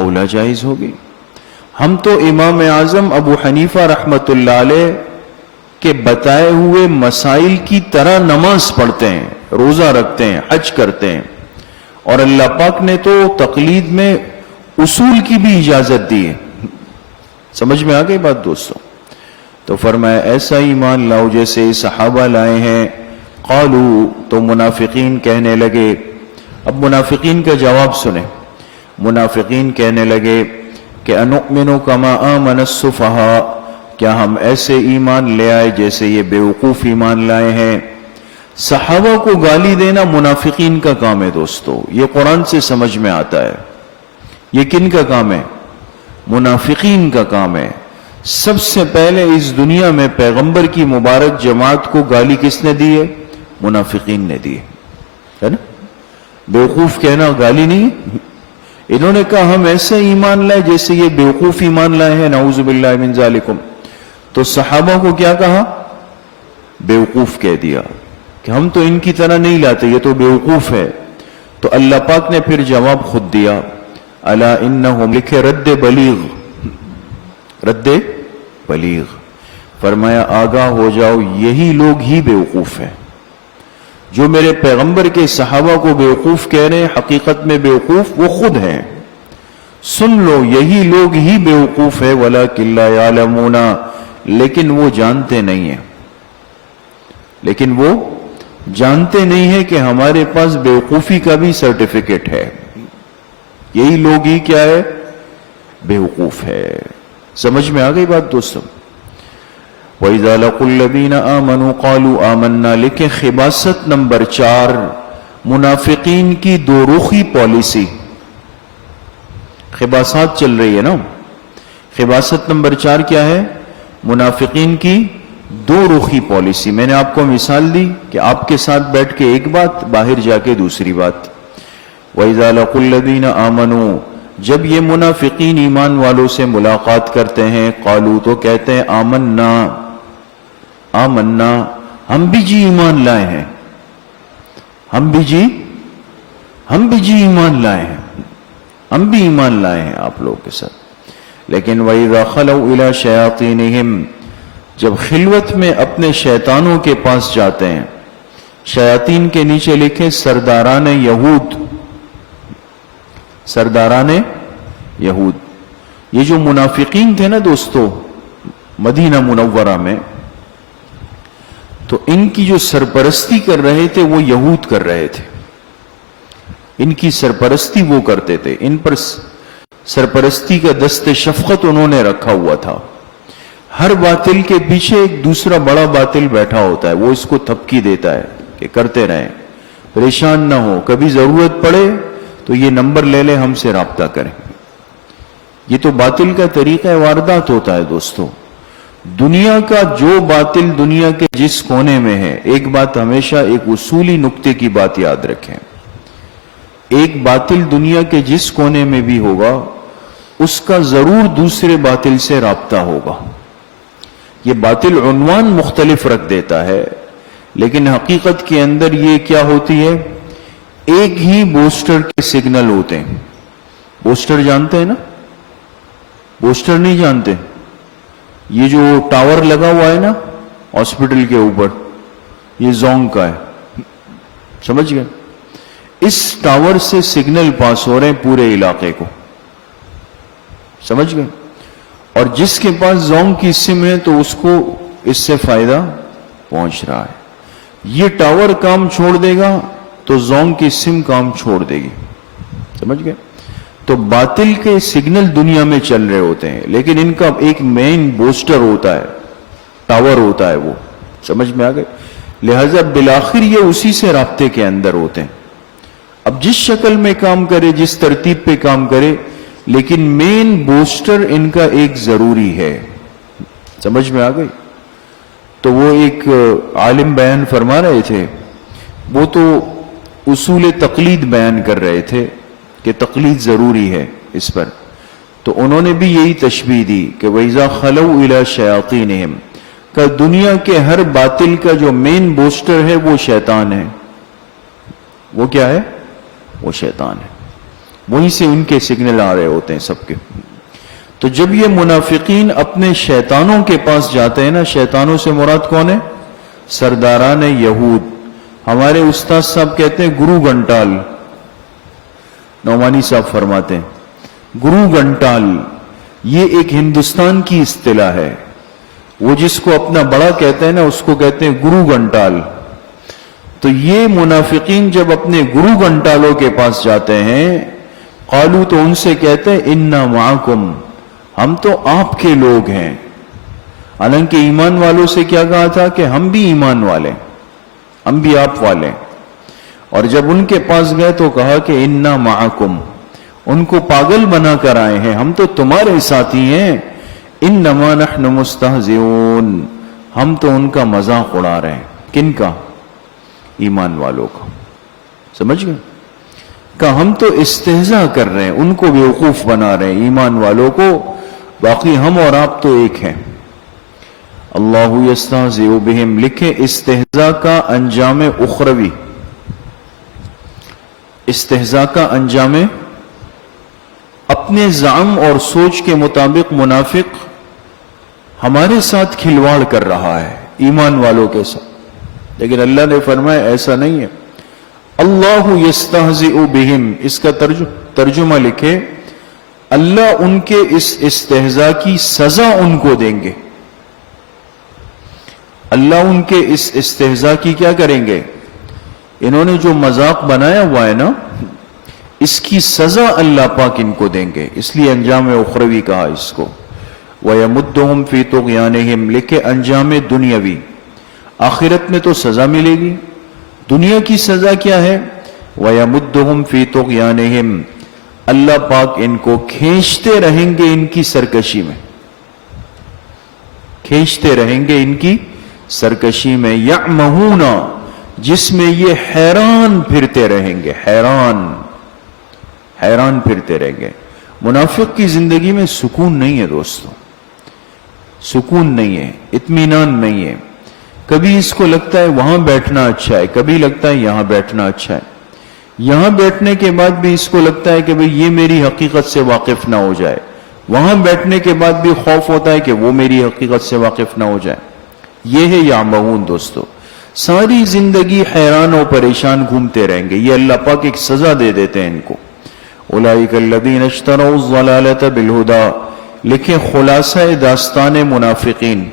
اولا جائز ہوگی۔ ہم تو امام اعظم ابو حنیفہ رحمت اللہ علیہ کے بتائے ہوئے مسائل کی طرح نماز پڑھتے ہیں، روزہ رکھتے ہیں، حج کرتے ہیں، اور اللہ پاک نے تو تقلید میں اصول کی بھی اجازت دی ہے۔ سمجھ میں آ گئی بات دوستوں؟ تو فرمایا ایسا ایمان لاؤ جیسے صحابہ لائے ہیں۔ قالوا، تو منافقین کہنے لگے، اب منافقین کا جواب سنیں۔ منافقین کہنے لگے کہ انؤمن کما آمن السفہاء، کیا ہم ایسے ایمان لے آئے جیسے یہ بیوقوف ایمان لائے ہیں؟ صحابہ کو گالی دینا منافقین کا کام ہے دوستو، یہ قرآن سے سمجھ میں آتا ہے۔ یہ کن کا کام ہے؟ منافقین کا کام ہے۔ سب سے پہلے اس دنیا میں پیغمبر کی مبارک جماعت کو گالی کس نے دی ہے؟ منافقین نے دیے، ہے نا؟ بیوقوف کہنا گالی نہیں. انہوں نے کہا ہم ایسے ایمان لائے جیسے یہ بیوقوف ایمان لائے ہیں، نعوذ باللہ من ذالکم. تو صحابہ کو کیا کہا؟ بیوقوف کہہ دیا کہ ہم تو ان کی طرح نہیں لاتے، یہ تو بیوقوف ہے. تو اللہ پاک نے پھر جواب خود دیا، الا انہم، لکھے رد بلیغ، رد بلیغ، فرمایا آگاہ ہو جاؤ یہی لوگ ہی بیوقوف ہیں. جو میرے پیغمبر کے صحابہ کو بیوقوف کہہ رہے ہیں، حقیقت میں بیوقوف وہ خود ہیں. سن لو یہی لوگ ہی بیوقوف ہے، ولکن لا یعلمون، لیکن وہ جانتے نہیں ہیں. لیکن وہ جانتے نہیں ہیں کہ ہمارے پاس بیوقوفی کا بھی سرٹیفکیٹ ہے. یہی لوگ ہی کیا ہے؟ بیوقوف ہے. سمجھ میں آ گئی بات دوستوں؟ وَإِذَا لَقُوا الَّذِينَ آمَنُوا قَالُوا آمَنَّا. لکھیں خباثت نمبر 4، منافقین کی دو رخی پالیسی. خباثات چل رہی ہے نا. خباثت نمبر 4 کیا ہے؟ منافقین کی دو رخی پالیسی. میں نے آپ کو مثال دی کہ آپ کے ساتھ بیٹھ کے ایک بات، باہر جا کے دوسری بات. وَإِذَا لَقُوا الَّذِينَ آمَنُوا، جب یہ منافقین ایمان والوں سے ملاقات کرتے ہیں، قالو تو کہتے ہیں آمنا، آمنا، ہم بھی جی ایمان لائے ہیں، ہم بھی جی ایمان لائے ہیں، ہم بھی ایمان لائے ہیں آپ لوگوں کے ساتھ. لیکن وَإِذَا خَلَوْا إِلَى شَيَاطِينِهِمْ، جب خلوت میں اپنے شیطانوں کے پاس جاتے ہیں. شیاطین کے نیچے لکھے سرداران یہود، سرداران یہود. یہ جو منافقین تھے نا دوستو مدینہ منورہ میں، تو ان کی جو سرپرستی کر رہے تھے وہ یہود کر رہے تھے. ان کی سرپرستی وہ کرتے تھے، ان پر سرپرستی کا دست شفقت انہوں نے رکھا ہوا تھا. ہر باطل کے پیچھے ایک دوسرا بڑا باطل بیٹھا ہوتا ہے، وہ اس کو تھپکی دیتا ہے کہ کرتے رہیں، پریشان نہ ہو، کبھی ضرورت پڑے تو یہ نمبر لے لے، ہم سے رابطہ کریں. یہ تو باطل کا طریقہ واردات ہوتا ہے دوستو. دنیا کا جو باطل دنیا کے جس کونے میں ہے، ایک بات ہمیشہ ایک اصولی نقطے کی بات یاد رکھیں، ایک باطل دنیا کے جس کونے میں بھی ہوگا اس کا ضرور دوسرے باطل سے رابطہ ہوگا. یہ باطل عنوان مختلف رکھ دیتا ہے، لیکن حقیقت کے اندر یہ کیا ہوتی ہے؟ ایک ہی بوسٹر کے سگنل ہوتے ہیں. بوسٹر جانتے ہیں نا؟ بوسٹر نہیں جانتے؟ یہ جو ٹاور لگا ہوا ہے نا ہاسپٹل کے اوپر، یہ زونگ کا ہے، سمجھ گئے؟ اس ٹاور سے سگنل پاس ہو رہے ہیں پورے علاقے کو، سمجھ گئے؟ اور جس کے پاس زونگ کی سم ہے تو اس کو اس سے فائدہ پہنچ رہا ہے. یہ ٹاور کام چھوڑ دے گا تو زونگ کی سم کام چھوڑ دے گی، سمجھ گئے؟ تو باطل کے سگنل دنیا میں چل رہے ہوتے ہیں، لیکن ان کا ایک مین بوسٹر ہوتا ہے، ٹاور ہوتا ہے، وہ سمجھ میں آ گئے؟ لہذا بالآخر یہ اسی سے رابطے کے اندر ہوتے ہیں. اب جس شکل میں کام کرے، جس ترتیب پہ کام کرے، لیکن مین بوسٹر ان کا ایک ضروری ہے. سمجھ میں آ گئی؟ تو وہ ایک عالم بیان فرما رہے تھے، وہ تو اصول تقلید بیان کر رہے تھے کہ تقلید ضروری ہے اس پر. تو انہوں نے بھی یہی تشبیہ دی کہ وَإِذَا خَلَوْا إِلَى شَيَاطِينِهِمْ، کہ دنیا کے ہر باطل کا جو مین بوسٹر ہے وہ شیطان ہے. وہ کیا ہے؟ وہ شیطان ہے. وہیں سے ان کے سگنل آ رہے ہوتے ہیں سب کے. تو جب یہ منافقین اپنے شیطانوں کے پاس جاتے ہیں نا، شیطانوں سے مراد کون ہے؟ سرداران یہود. ہمارے استاد صاحب کہتے ہیں گرو گھنٹال، نعمانی صاحب فرماتے ہیں گرو گھنٹال. یہ ایک ہندوستان کی اصطلاح ہے. وہ جس کو اپنا بڑا کہتے ہیں نا اس کو کہتے ہیں گرو گھنٹال. تو یہ منافقین جب اپنے گرو گھنٹالوں کے پاس جاتے ہیں، قالو تو ان سے کہتے ہیں انا معکم، ہم تو آپ کے لوگ ہیں. حالانکہ ایمان والوں سے کیا کہا تھا کہ ہم بھی ایمان والے، ہم بھی آپ والے. اور جب ان کے پاس گئے تو کہا کہ انا معکم، ان کو پاگل بنا کر آئے ہیں، ہم تو تمہارے ساتھی ہیں. انما نحن مستہزئون، ہم تو ان کا مذاق اڑا رہے ہیں. کن کا؟ ایمان والوں کا. سمجھ گئے؟ کہ ہم تو استہزاء کر رہے ہیں، ان کو بیوقوف بنا رہے ہیں ایمان والوں کو، باقی ہم اور آپ تو ایک ہیں. اللہ یستہزئ بہم، لکھے استہزاء کا انجام اخروی، استہزاء کا انجام اپنے زعم اور سوچ کے مطابق منافق ہمارے ساتھ کھلواڑ کر رہا ہے ایمان والوں کے ساتھ، لیکن اللہ نے فرمایا ایسا نہیں ہے. اللہ یستہزئ بہم، اس کا ترجمہ لکھے اللہ ان کے اس استہزاء کی سزا ان کو دیں گے. اللہ ان کے اس استہزاء کی کیا کریں گے؟ انہوں نے جو مذاق بنایا ہوا ہے نا، اس کی سزا اللہ پاک ان کو دیں گے، اس لیے انجام اخروی کہا اس کو. وَيَمُدُّهُمْ فِي طُغْيَانِهِمْ، لکھے انجام دنیاوی، آخرت میں تو سزا ملے گی. دنیا کی سزا کیا ہے؟ وَيَمُدُّهُمْ فِي طُغْيَانِهِمْ، اللہ پاک ان کو کھینچتے رہیں گے ان کی سرکشی میں، کھینچتے رہیں گے ان کی سرکشی میں. یعمہون، جس میں یہ حیران پھرتے رہیں گے، حیران پھرتے رہیں گے. منافق کی زندگی میں سکون نہیں ہے دوستو، سکون نہیں ہے، اطمینان نہیں ہے. کبھی اس کو لگتا ہے وہاں بیٹھنا اچھا ہے، کبھی لگتا ہے یہاں بیٹھنا اچھا ہے. یہاں بیٹھنے کے بعد بھی اس کو لگتا ہے کہ بھئی یہ میری حقیقت سے واقف نہ ہو جائے، وہاں بیٹھنے کے بعد بھی خوف ہوتا ہے کہ وہ میری حقیقت سے واقف نہ ہو جائے. یہ ہے یعمہون دوستو، ساری زندگی حیران و پریشان گھومتے رہیں گے. یہ اللہ پاک ایک سزا دے دیتے ہیں ان کو. اولئک الذین اشتروا الضلالۃ بالہدی، لکھیں خلاصہ داستان منافقین.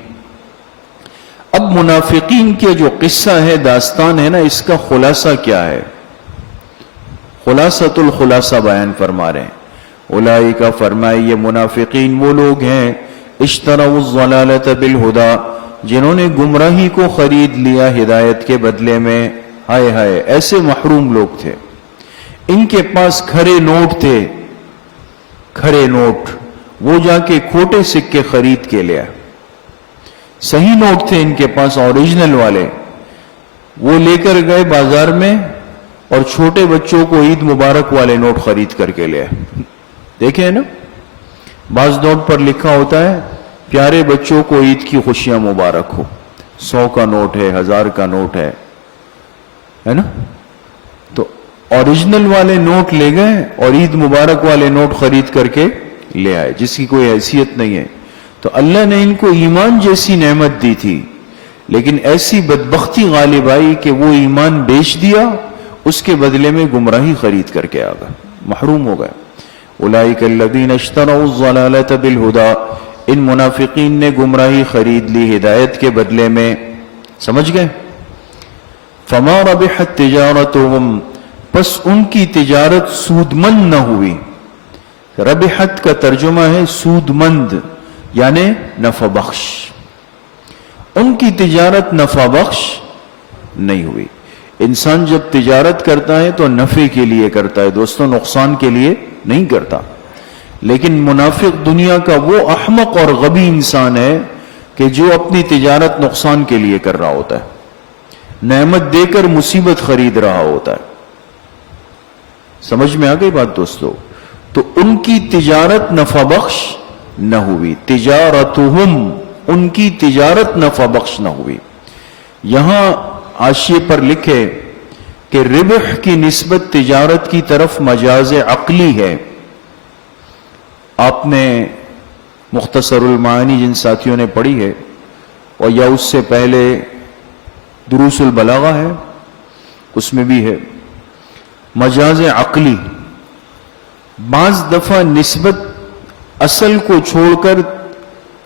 اب منافقین کے جو قصہ ہے، داستان ہے نا، اس کا خلاصہ کیا ہے؟ خلاصۃ الخلاصہ بیان فرما رہے ہیں. اولئک، فرمائے یہ منافقین وہ لوگ ہیں، اشتروا الضلالۃ بالہدی، جنہوں نے گمراہی کو خرید لیا ہدایت کے بدلے میں. ہائے ہائے، ایسے محروم لوگ تھے. ان کے پاس کھرے نوٹ تھے، کھرے نوٹ، وہ جا کے کھوٹے سکے خرید کے لیا. صحیح نوٹ تھے ان کے پاس، اوریجنل والے، وہ لے کر گئے بازار میں اور چھوٹے بچوں کو عید مبارک والے نوٹ خرید کر کے لیا. دیکھیں نا، بعض نوٹ پر لکھا ہوتا ہے پیارے بچوں کو عید کی خوشیاں مبارک ہو. 100 کا نوٹ ہے، 1000 کا نوٹ ہے نا. تو اوریجنل والے نوٹ لے گئے اور عید مبارک والے نوٹ خرید کر کے لے آئے، جس کی کوئی حیثیت نہیں ہے. تو اللہ نے ان کو ایمان جیسی نعمت دی تھی، لیکن ایسی بدبختی غالب آئی کہ وہ ایمان بیچ دیا، اس کے بدلے میں گمراہی خرید کر کے آ گئے، محروم ہو گئے. اولئک الذین اشتروا الضلالۃ بالہدی، ان منافقین نے گمراہی خرید لی ہدایت کے بدلے میں. سمجھ گئے؟ فما ربحت تجارتهم، پس ان کی تجارت سودمند نہ ہوئی. ربحت کا ترجمہ ہے سودمند، یعنی نفع بخش. ان کی تجارت نفع بخش نہیں ہوئی. انسان جب تجارت کرتا ہے تو نفع کے لیے کرتا ہے دوستوں، نقصان کے لیے نہیں کرتا. لیکن منافق دنیا کا وہ احمق اور غبی انسان ہے کہ جو اپنی تجارت نقصان کے لیے کر رہا ہوتا ہے، نعمت دے کر مصیبت خرید رہا ہوتا ہے. سمجھ میں آ گئی بات دوستو؟ تو ان کی تجارت نفع بخش نہ ہوئی. تجارتہم، ان کی تجارت نفع بخش نہ ہوئی. یہاں حاشیے پر لکھے کہ ربح کی نسبت تجارت کی طرف مجاز عقلی ہے. آپ نے مختصر المعانی جن ساتھیوں نے پڑھی ہے، اور یا اس سے پہلے دروس البلاغہ ہے، اس میں بھی ہے مجاز عقلی. بعض دفعہ نسبت اصل کو چھوڑ کر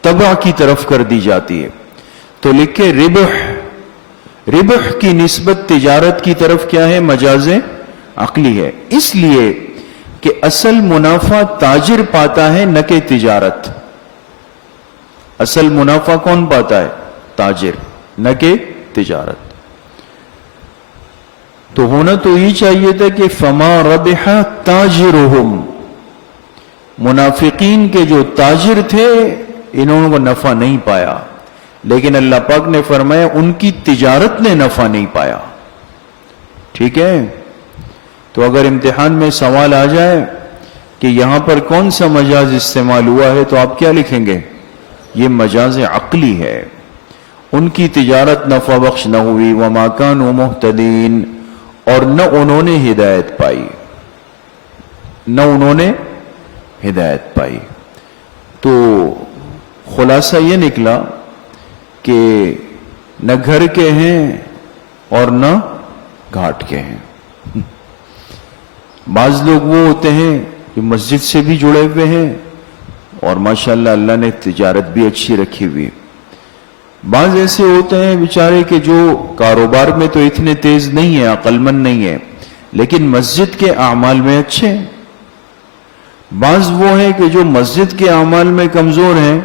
تبع کی طرف کر دی جاتی ہے. تو لکھے ربح کی نسبت تجارت کی طرف کیا ہے؟ مجاز عقلی ہے. اس لیے کہ اصل منافع تاجر پاتا ہے نہ کہ تجارت. اصل منافع کون پاتا ہے؟ تاجر، نہ کہ تجارت. تو ہونا تو یہ چاہیے تھا کہ فما ربح تاجرہم، منافقین کے جو تاجر تھے انہوں کو نفع نہیں پایا، لیکن اللہ پاک نے فرمایا ان کی تجارت نے نفع نہیں پایا. ٹھیک ہے؟ تو اگر امتحان میں سوال آ جائے کہ یہاں پر کون سا مجاز استعمال ہوا ہے تو آپ کیا لکھیں گے؟ یہ مجاز عقلی ہے. ان کی تجارت نفع بخش نہ ہوئی، وما کانوا مہتدین، اور نہ انہوں نے ہدایت پائی، نہ انہوں نے ہدایت پائی. تو خلاصہ یہ نکلا کہ نہ گھر کے ہیں اور نہ گھاٹ کے ہیں. بعض لوگ وہ ہوتے ہیں کہ مسجد سے بھی جڑے ہوئے ہیں اور ماشاءاللہ اللہ نے تجارت بھی اچھی رکھی ہوئی. بعض ایسے ہوتے ہیں بیچارے کہ جو کاروبار میں تو اتنے تیز نہیں ہیں، عقل مند نہیں ہیں، لیکن مسجد کے اعمال میں اچھے ہیں. بعض وہ ہیں کہ جو مسجد کے اعمال میں کمزور ہیں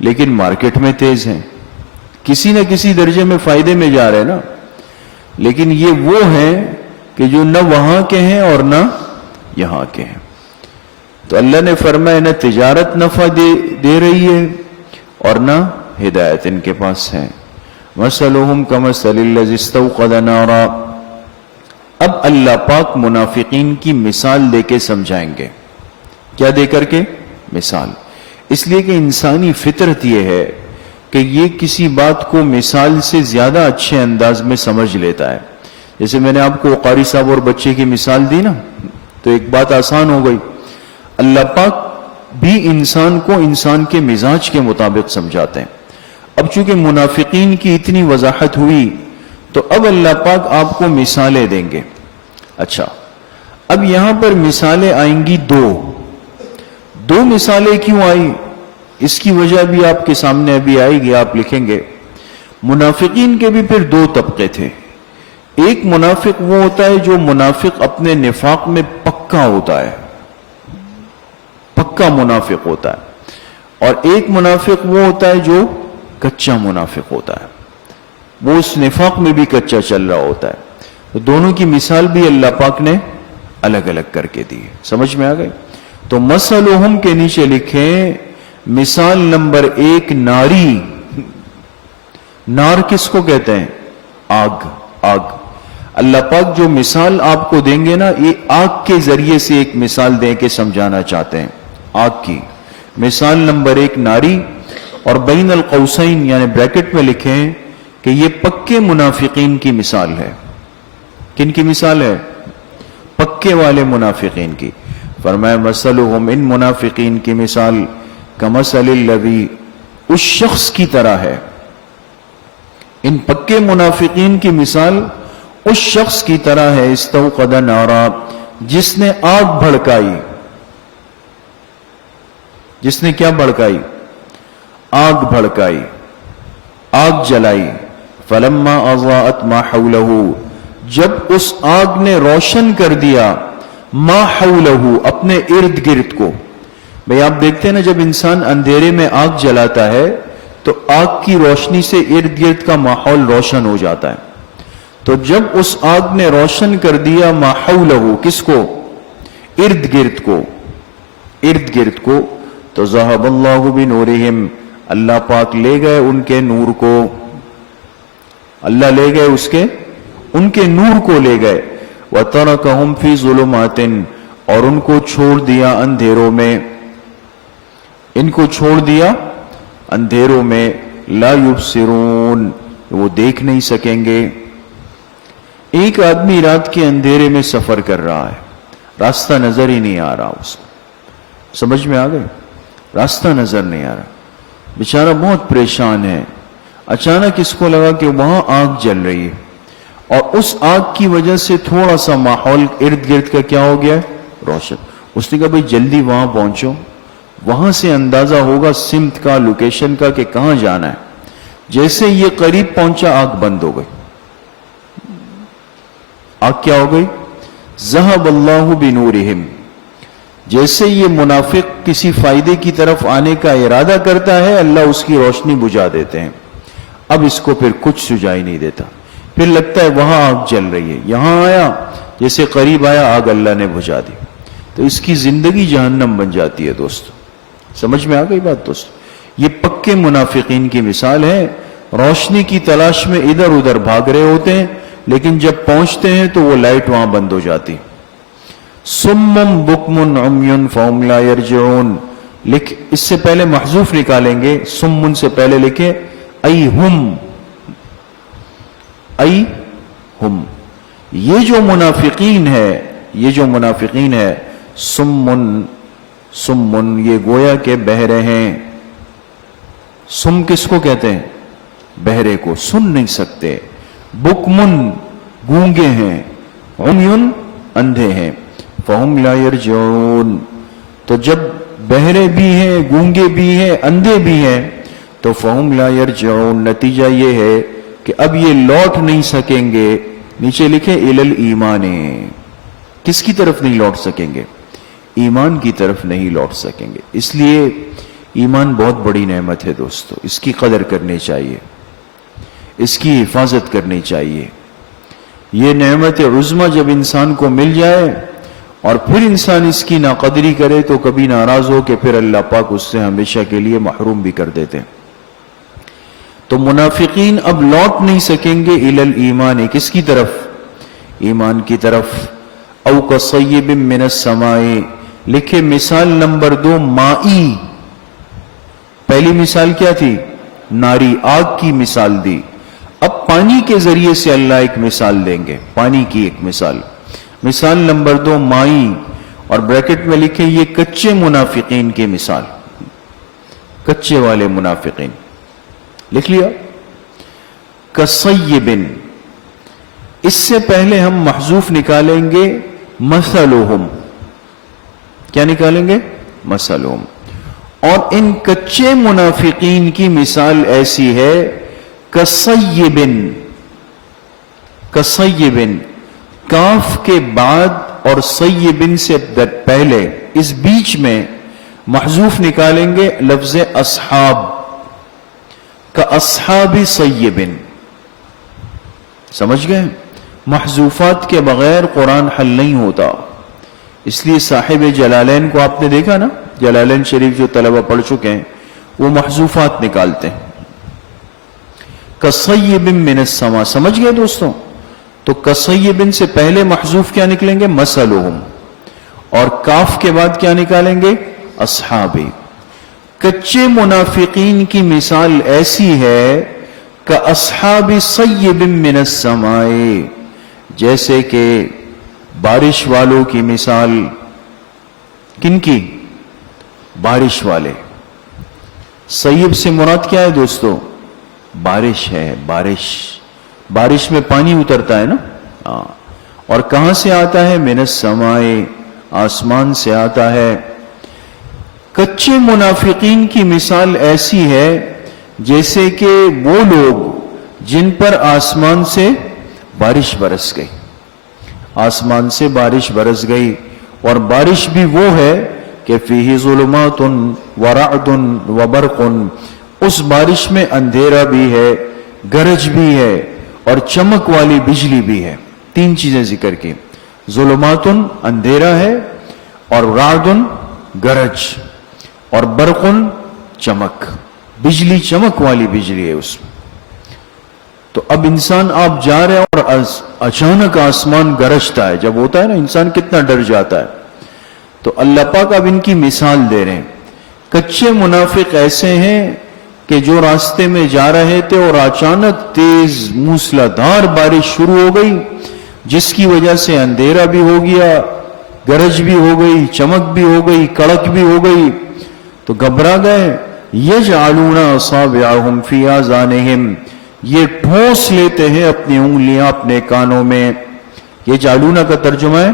لیکن مارکیٹ میں تیز ہیں، کسی نہ کسی درجے میں فائدے میں جا رہے ہیں نا. لیکن یہ وہ ہیں کہ جو نہ وہاں کے ہیں اور نہ یہاں کے ہیں. تو اللہ نے فرمایا نہ تجارت نفع دے رہی ہے اور نہ ہدایت ان کے پاس ہے. مثلہم کمثل الذی استوقد نارا. اب اللہ پاک منافقین کی مثال دے کے سمجھائیں گے. کیا دے کر کے؟ مثال. اس لیے کہ انسانی فطرت یہ ہے کہ یہ کسی بات کو مثال سے زیادہ اچھے انداز میں سمجھ لیتا ہے. جیسے میں نے آپ کو قاری صاحب اور بچے کی مثال دی نا، تو ایک بات آسان ہو گئی. اللہ پاک بھی انسان کو انسان کے مزاج کے مطابق سمجھاتے ہیں. اب چونکہ منافقین کی اتنی وضاحت ہوئی تو اب اللہ پاک آپ کو مثالیں دیں گے. اچھا، اب یہاں پر مثالیں آئیں گی دو مثالیں کیوں آئی؟ اس کی وجہ بھی آپ کے سامنے ابھی آئے گی، آپ لکھیں گے. منافقین کے بھی پھر دو طبقے تھے. ایک منافق وہ ہوتا ہے جو منافق اپنے نفاق میں پکا ہوتا ہے، پکا منافق ہوتا ہے، اور ایک منافق وہ ہوتا ہے جو کچا منافق ہوتا ہے، وہ اس نفاق میں بھی کچا چل رہا ہوتا ہے. تو دونوں کی مثال بھی اللہ پاک نے الگ الگ کر کے دی. سمجھ میں آ گئی؟ تو مثلہم کے نیچے لکھیں مثال نمبر 1 ناری. نار کس کو کہتے ہیں؟ آگ. آگ. اللہ پاک جو مثال آپ کو دیں گے نا، یہ آگ کے ذریعے سے ایک مثال دے کے سمجھانا چاہتے ہیں. آگ کی مثال نمبر 1 ناری، اور بین القوسین یعنی بریکٹ میں لکھیں کہ یہ پکے منافقین کی مثال ہے. کن کی مثال ہے؟ پکے والے منافقین کی. فرمایا مثلہم، ان منافقین کی مثال کمثل الذی، اس شخص کی طرح ہے. ان پکے منافقین کی مثال اس شخص کی طرح ہے استوقد نارا، جس نے آگ بھڑکائی. جس نے کیا بھڑکائی؟ آگ بھڑکائی، آگ جلائی. فلما اضاءت ما حولہ، جب اس آگ نے روشن کر دیا ما حولہ، اپنے ارد گرد کو. بھئی آپ دیکھتے ہیں نا، جب انسان اندھیرے میں آگ جلاتا ہے تو آگ کی روشنی سے ارد گرد کا ماحول روشن ہو جاتا ہے. تو جب اس آگ نے روشن کر دیا ما حولہ، کس کو؟ ارد گرد کو. ارد گرد کو. تو ذہب اللہ بنورہم، اللہ پاک لے گئے ان کے نور کو. اللہ لے گئے ان کے نور کو لے گئے. وَتَرَكَهُمْ فِي ظُلُمَاتٍ، اور ان کو چھوڑ دیا اندھیروں میں. ان کو چھوڑ دیا اندھیروں میں. لا يبصرون، وہ دیکھ نہیں سکیں گے. ایک آدمی رات کے اندھیرے میں سفر کر رہا ہے، راستہ نظر ہی نہیں آ رہا اس کو. سمجھ میں آ گئے؟ راستہ نظر نہیں آ رہا، بیچارہ بہت پریشان ہے. اچانک اس کو لگا کہ وہاں آگ جل رہی ہے، اور اس آگ کی وجہ سے تھوڑا سا ماحول ارد گرد کا کیا ہو گیا؟ روشن. اس نے کہا بھئی جلدی وہاں پہنچو، وہاں سے اندازہ ہوگا سمت کا، لوکیشن کا کہ کہاں جانا ہے. جیسے یہ قریب پہنچا آگ بند ہو گئی. آگ کیا ہو گئی؟ ذہب اللہ بنورہم. جیسے یہ منافق کسی فائدے کی طرف آنے کا ارادہ کرتا ہے، اللہ اس کی روشنی بجھا دیتے ہیں. اب اس کو پھر کچھ سجائی نہیں دیتا. پھر لگتا ہے وہاں آگ جل رہی ہے، یہاں آیا، جیسے قریب آیا آگ اللہ نے بجھا دی. تو اس کی زندگی جہنم بن جاتی ہے. دوستو سمجھ میں آ گئی بات؟ دوستو یہ پکے منافقین کی مثال ہے. روشنی کی تلاش میں ادھر ادھر بھاگ رہے ہوتے ہیں، لیکن جب پہنچتے ہیں تو وہ لائٹ وہاں بند ہو جاتی. سمم بکمن عمیٌ فہم لا یرجعون. لکھ اس سے پہلے محذوف نکالیں گے, سمن سے پہلے لکھیں ای ہم, ای ہم. یہ جو منافقین ہے سمن یہ گویا کہ بہرے ہیں. سم کس کو کہتے ہیں؟ بہرے کو, سن نہیں سکتے. بکمن گونگے ہیں, عمیٌ اندھے ہیں, فہم لا یرجعون. تو جب بہرے بھی ہیں, گونگے بھی ہیں, اندھے بھی ہیں, تو فہم لا یرجعون نتیجہ یہ ہے کہ اب یہ لوٹ نہیں سکیں گے. نیچے لکھے الی الایمان. کس کی طرف نہیں لوٹ سکیں گے؟ ایمان کی طرف نہیں لوٹ سکیں گے. اس لیے ایمان بہت بڑی نعمت ہے دوستو, اس کی قدر کرنی چاہیے, اس کی حفاظت کرنی چاہیے. یہ نعمت عظمی جب انسان کو مل جائے اور پھر انسان اس کی ناقدری کرے تو کبھی ناراض ہو کہ پھر اللہ پاک اس سے ہمیشہ کے لیے محروم بھی کر دیتے. تو منافقین اب لوٹ نہیں سکیں گے الی الایمان. کس کی طرف؟ ایمان کی طرف. او کصیب من السماء. لکھے مثال نمبر 2 مائی. پہلی مثال کیا تھی؟ ناری, آگ کی مثال دی. اب پانی کے ذریعے سے اللہ ایک مثال دیں گے, پانی کی ایک مثال. مثال نمبر 2 مائی, اور بریکٹ میں لکھیں یہ کچے منافقین کی مثال, کچے والے منافقین. لکھ لیا؟ کصیبن. اس سے پہلے ہم محذوف نکالیں گے مثلہم. کیا نکالیں گے؟ مثلہم. اور ان کچے منافقین کی مثال ایسی ہے کصیبن. کصیبن کاف کے بعد اور سیبن سے پہلے اس بیچ میں محذوف نکالیں گے لفظ اصحاب. کاصحاب سیبن. سمجھ گئے؟ محذوفات کے بغیر قرآن حل نہیں ہوتا. اس لیے صاحب جلالین کو آپ نے دیکھا نا, جلالین شریف جو طلبہ پڑھ چکے ہیں وہ محذوفات نکالتے ہیں. کصیب من السماء. سمجھ گئے دوستوں؟ تو کصیب سے پہلے محذوف کیا نکلیں گے؟ مثلہم. اور کاف کے بعد کیا نکالیں گے؟ اصحابی. کچے منافقین کی مثال ایسی ہے کاصحاب صیب من السماء, جیسے کہ بارش والوں کی مثال. کن کی؟ بارش والے. صیب سے مراد کیا ہے دوستو؟ بارش ہے. بارش میں پانی اترتا ہے نا. اور کہاں سے آتا ہے؟ من السماء, آسمان سے آتا ہے. کچے منافقین کی مثال ایسی ہے جیسے کہ وہ لوگ جن پر آسمان سے بارش برس گئی. آسمان سے بارش برس گئی, اور بارش بھی وہ ہے کہ فیہ ظلمات ورعد وبرق. اس بارش میں اندھیرا بھی ہے, گرج بھی ہے, اور چمک والی بجلی بھی ہے. 3 چیزیں ذکر کی. ظلمات اندھیرا ہے, اور رعد گرج, اور برق چمک. بجلی چمک والی بجلی ہے اس میں. تو اب انسان آپ جا رہے ہیں اور اچانک آسمان گرجتا ہے. جب ہوتا ہے نا انسان کتنا ڈر جاتا ہے. تو اللہ پاک اب ان کی مثال دے رہے ہیں. کچے منافق ایسے ہیں کہ جو راستے میں جا رہے تھے اور اچانک تیز موسلادھار بارش شروع ہو گئی, جس کی وجہ سے اندھیرا بھی ہو گیا, گرج بھی ہو گئی, چمک بھی ہو گئی, کڑک بھی ہو گئی. تو گھبرا گئے. یجعلون اصابعهم فی آذانہم. یہ ٹھونس لیتے ہیں اپنی انگلیاں اپنے کانوں میں. یجعلون کا ترجمہ ہے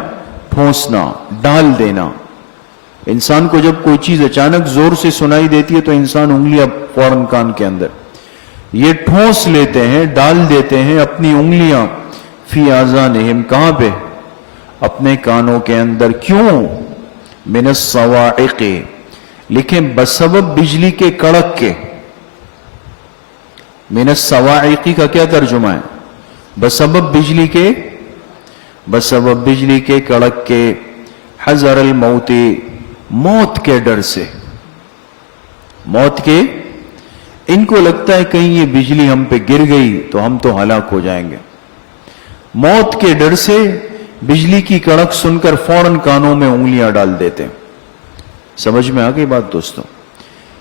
ٹھونسنا, ڈال دینا. انسان کو جب کوئی چیز اچانک زور سے سنائی دیتی ہے تو انسان انگلیاں فوراً کان کے اندر. یہ ٹھونس لیتے ہیں, ڈال دیتے ہیں اپنی انگلیاں فی آذانہم. کہاں پہ؟ اپنے کانوں کے اندر. کیوں؟ من الصواعق. لکھیں بسبب بجلی کے کڑک کے. من الصواعق کا کیا ترجمہ ہے؟ بسبب بجلی کے, بسبب بجلی کے کڑک کے. حذر الموت. موت کے ڈر سے. موت کے, ان کو لگتا ہے کہیں یہ بجلی ہم پہ گر گئی تو ہم تو ہلاک ہو جائیں گے. موت کے ڈر سے بجلی کی کڑک سن کر فوراً کانوں میں انگلیاں ڈال دیتے. سمجھ میں آ گئی بات دوستوں؟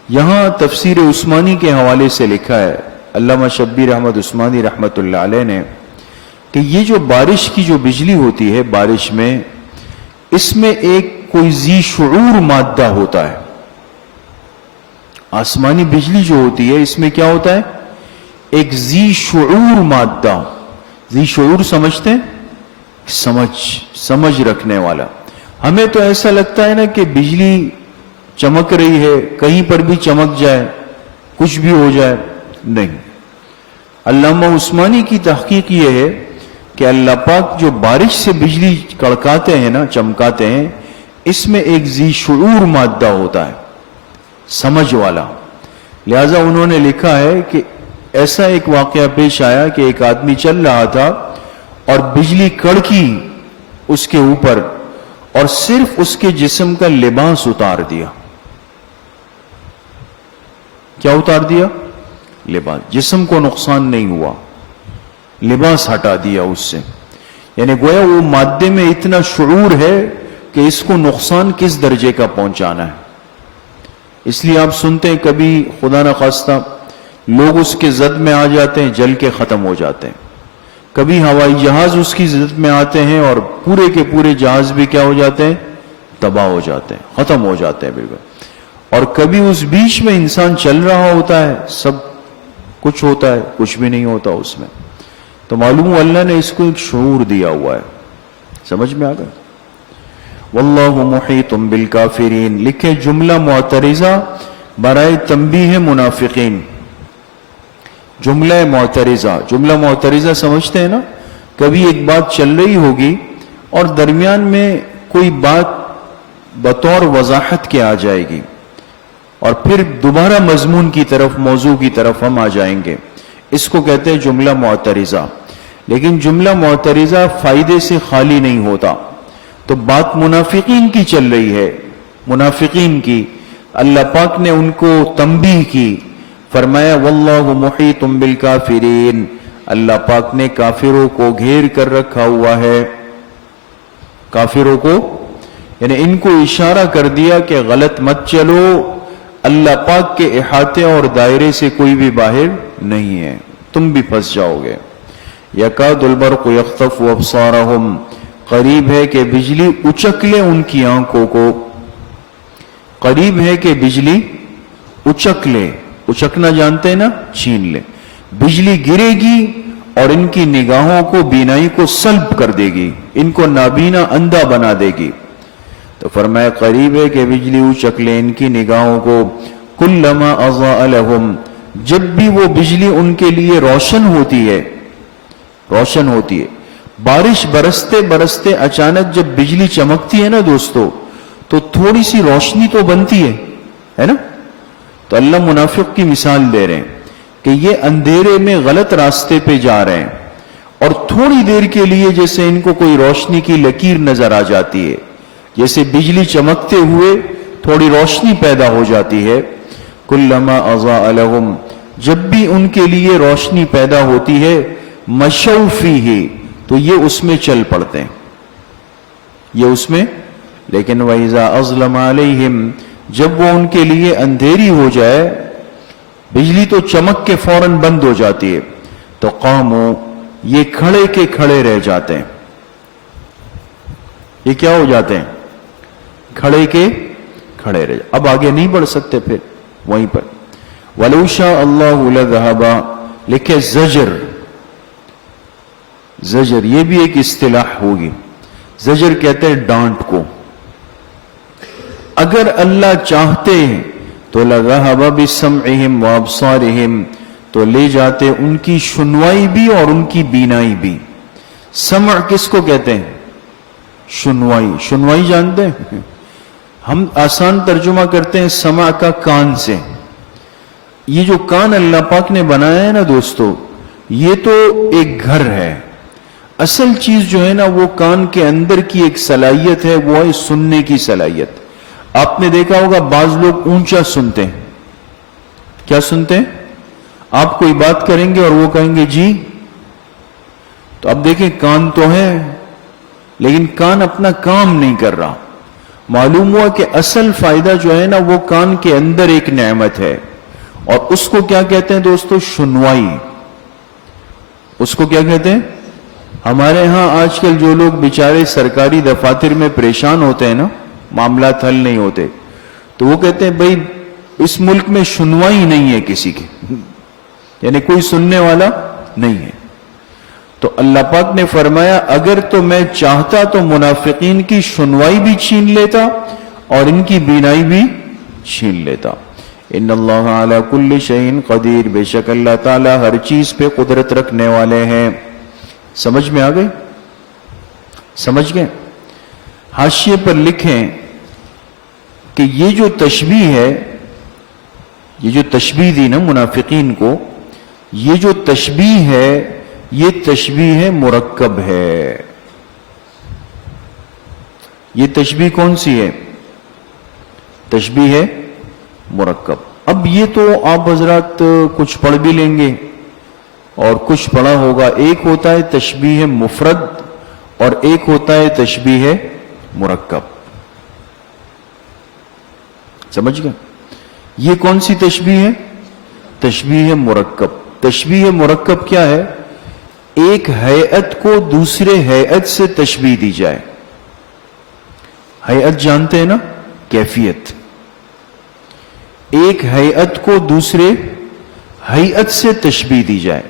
یہاں تفسیر عثمانی کے حوالے سے لکھا ہے علامہ شبیر احمد عثمانی رحمت اللہ علیہ نے کہ یہ جو بارش کی جو بجلی ہوتی ہے بارش میں، اس میں ایک کوئی ذی شعور مادہ ہوتا ہے. آسمانی بجلی جو ہوتی ہے اس میں کیا ہوتا ہے؟ ایک ذی شعور مادہ. ذی شعور سمجھتے ہیں؟ سمجھ رکھنے والا. ہمیں تو ایسا لگتا ہے نا کہ بجلی چمک رہی ہے، کہیں پر بھی چمک جائے، کچھ بھی ہو جائے. نہیں، علامہ عثمانی کی تحقیق یہ ہے کہ اللہ پاک جو بارش سے بجلی کڑکاتے ہیں نا، چمکاتے ہیں، اس میں ایک ذی شعور مادہ ہوتا ہے، سمجھ والا. لہذا انہوں نے لکھا ہے کہ ایسا ایک واقعہ پیش آیا کہ ایک آدمی چل رہا تھا اور بجلی کڑکی اس کے اوپر اور صرف اس کے جسم کا لباس اتار دیا. کیا اتار دیا؟ لباس. جسم کو نقصان نہیں ہوا، لباس ہٹا دیا اس سے. یعنی گویا وہ مادے میں اتنا شعور ہے کہ اس کو نقصان کس درجے کا پہنچانا ہے. اس لیے آپ سنتے ہیں کبھی خدا نخواستہ لوگ اس کے زد میں آ جاتے ہیں، جل کے ختم ہو جاتے ہیں. کبھی ہوائی جہاز اس کی زد میں آتے ہیں اور پورے کے پورے جہاز بھی کیا ہو جاتے ہیں؟ تباہ ہو جاتے ہیں، ختم ہو جاتے ہیں بالکل. اور کبھی اس بیچ میں انسان چل رہا ہوتا ہے، سب کچھ ہوتا ہے، کچھ بھی نہیں ہوتا اس میں. تو معلوم ہو اللہ نے اس کو ایک شعور دیا ہوا ہے. سمجھ میں آ گیا؟ واللہ محیط بالکافرین. لکھے جملہ معترضہ برائے تنبیہ منافقین. جملہ معترضہ سمجھتے ہیں نا؟ کبھی ایک بات چل رہی ہوگی اور درمیان میں کوئی بات بطور وضاحت کے آ جائے گی اور پھر دوبارہ مضمون کی طرف، موضوع کی طرف ہم آ جائیں گے. اس کو کہتے ہیں جملہ معترضہ. لیکن جملہ معترضہ فائدے سے خالی نہیں ہوتا. تو بات منافقین کی چل رہی ہے، منافقین کی. اللہ پاک نے ان کو تنبیہ کی، فرمایا واللہ محیط بالکافرین. اللہ پاک نے کافروں کو گھیر کر رکھا ہوا ہے. کافروں کو یعنی ان کو اشارہ کر دیا کہ غلط مت چلو، اللہ پاک کے احاطے اور دائرے سے کوئی بھی باہر نہیں ہے، تم بھی پھنس جاؤ گے. یکاد البرق یخطف ابصارہم. قریب ہے کہ بجلی اچک لے ان کی آنکھوں کو. قریب ہے کہ بجلی اچک لے. اچکنا جانتے ہیں نا؟ چھین لے. بجلی گرے گی اور ان کی نگاہوں کو، بینائی کو سلب کر دے گی، ان کو نابینا، اندھا بنا دے گی. تو فرمایا قریب ہے کہ بجلی اچک لے ان کی نگاہوں کو. کلما اضاء لهم. جب بھی وہ بجلی ان کے لیے روشن ہوتی ہے، بارش برستے برستے اچانک جب بجلی چمکتی ہے نا دوستو، تو تھوڑی سی روشنی تو بنتی ہے نا؟ تو اللہ منافق کی مثال دے رہے ہیں کہ یہ اندھیرے میں غلط راستے پہ جا رہے ہیں اور تھوڑی دیر کے لیے جیسے ان کو کوئی روشنی کی لکیر نظر آ جاتی ہے، جیسے بجلی چمکتے ہوئے تھوڑی روشنی پیدا ہو جاتی ہے. کلما اضاء لهم. جب بھی ان کے لیے روشنی پیدا ہوتی ہے، مشوا فیہ. تو یہ اس میں چل پڑتے ہیں، یہ اس میں. لیکن وَإِذَا أَظْلَمَ عَلَيْهِمْ. جب وہ ان کے لیے اندھیری ہو جائے، بجلی تو چمک کے فوراً بند ہو جاتی ہے، تو قاموا. یہ کھڑے کے کھڑے رہ جاتے ہیں. یہ کیا ہو جاتے ہیں؟ کھڑے کے کھڑے رہ. اب آگے نہیں بڑھ سکتے، پھر وہیں پر. وَلَوْ شَاءَ اللَّهُ لَذَهَبَ. لکھے زجر یہ بھی ایک اصطلاح ہوگی. زجر کہتے ہیں ڈانٹ کو. اگر اللہ چاہتے تو لَذَهَبَ بِسَمْعِهِمْ وَأَبْصَارِهِمْ. تو لے جاتے ان کی سنوائی بھی اور ان کی بینائی بھی. سمع کس کو کہتے ہیں؟ سنوائی جانتے ہیں؟ ہم آسان ترجمہ کرتے ہیں سمع کا کان سے. یہ جو کان اللہ پاک نے بنایا ہے نا دوستو، یہ تو ایک گھر ہے. اصل چیز جو ہے نا وہ کان کے اندر کی ایک صلاحیت ہے، وہ ہے سننے کی صلاحیت. آپ نے دیکھا ہوگا بعض لوگ اونچا سنتے ہیں. کیا سنتے ہیں؟ آپ کوئی بات کریں گے اور وہ کہیں گے جی، تو اب دیکھیں کان تو ہے لیکن کان اپنا کام نہیں کر رہا. معلوم ہوا کہ اصل فائدہ جو ہے نا وہ کان کے اندر ایک نعمت ہے اور اس کو کیا کہتے ہیں دوستو؟ سنوائی. اس کو کیا کہتے ہیں؟ ہمارے ہاں آج کل جو لوگ بیچارے سرکاری دفاتر میں پریشان ہوتے ہیں نا، معاملات حل نہیں ہوتے، تو وہ کہتے ہیں بھائی اس ملک میں سنوائی نہیں ہے کسی کی، یعنی کوئی سننے والا نہیں ہے. تو اللہ پاک نے فرمایا اگر تو میں چاہتا تو منافقین کی سنوائی بھی چھین لیتا اور ان کی بینائی بھی چھین لیتا. ان اللہ علی کل شیء قدیر، بے شک اللہ تعالی ہر چیز پہ قدرت رکھنے والے ہیں. سمجھ میں آ گئے؟ سمجھ گئے؟ حاشیے پر لکھیں کہ یہ جو تشبیہ ہے، یہ جو تشبیہ دی نا منافقین کو، یہ جو تشبیہ ہے یہ تشبیہ ہے مرکب ہے. یہ تشبیہ کون سی ہے؟ تشبیہ ہے مرکب. اب یہ تو آپ حضرات کچھ پڑھ بھی لیں گے اور کچھ پڑھا ہوگا. ایک ہوتا ہے تشبیہ مفرد اور ایک ہوتا ہے تشبیہ مرکب. سمجھ گئے؟ یہ کون سی تشبیہ ہے؟ تشبیہ مرکب. تشبیہ مرکب کیا ہے؟ ایک ہیئت کو دوسرے ہیئت سے تشبیہ دی جائے. ہیئت جانتے ہیں نا؟ کیفیت. ایک ہیئت کو دوسرے ہیئت سے تشبیہ دی جائے.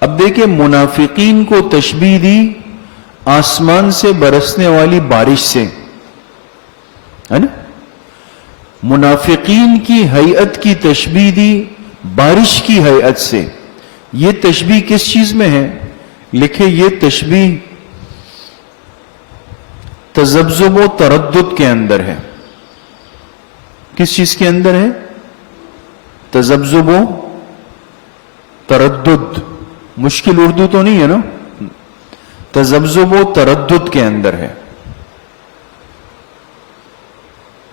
اب دیکھیں منافقین کو تشبیہ دی آسمان سے برسنے والی بارش سے، ہے نا؟ منافقین کی ہیئت کی تشبیہ دی بارش کی ہیئت سے. یہ تشبیہ کس چیز میں ہے؟ لکھے یہ تشبیہ تذبذب و تردد کے اندر ہے. کس چیز کے اندر ہے؟ تذبذب و تردد. مشکل اردو تو نہیں ہے نا؟ تذبذب و تردد کے اندر ہے.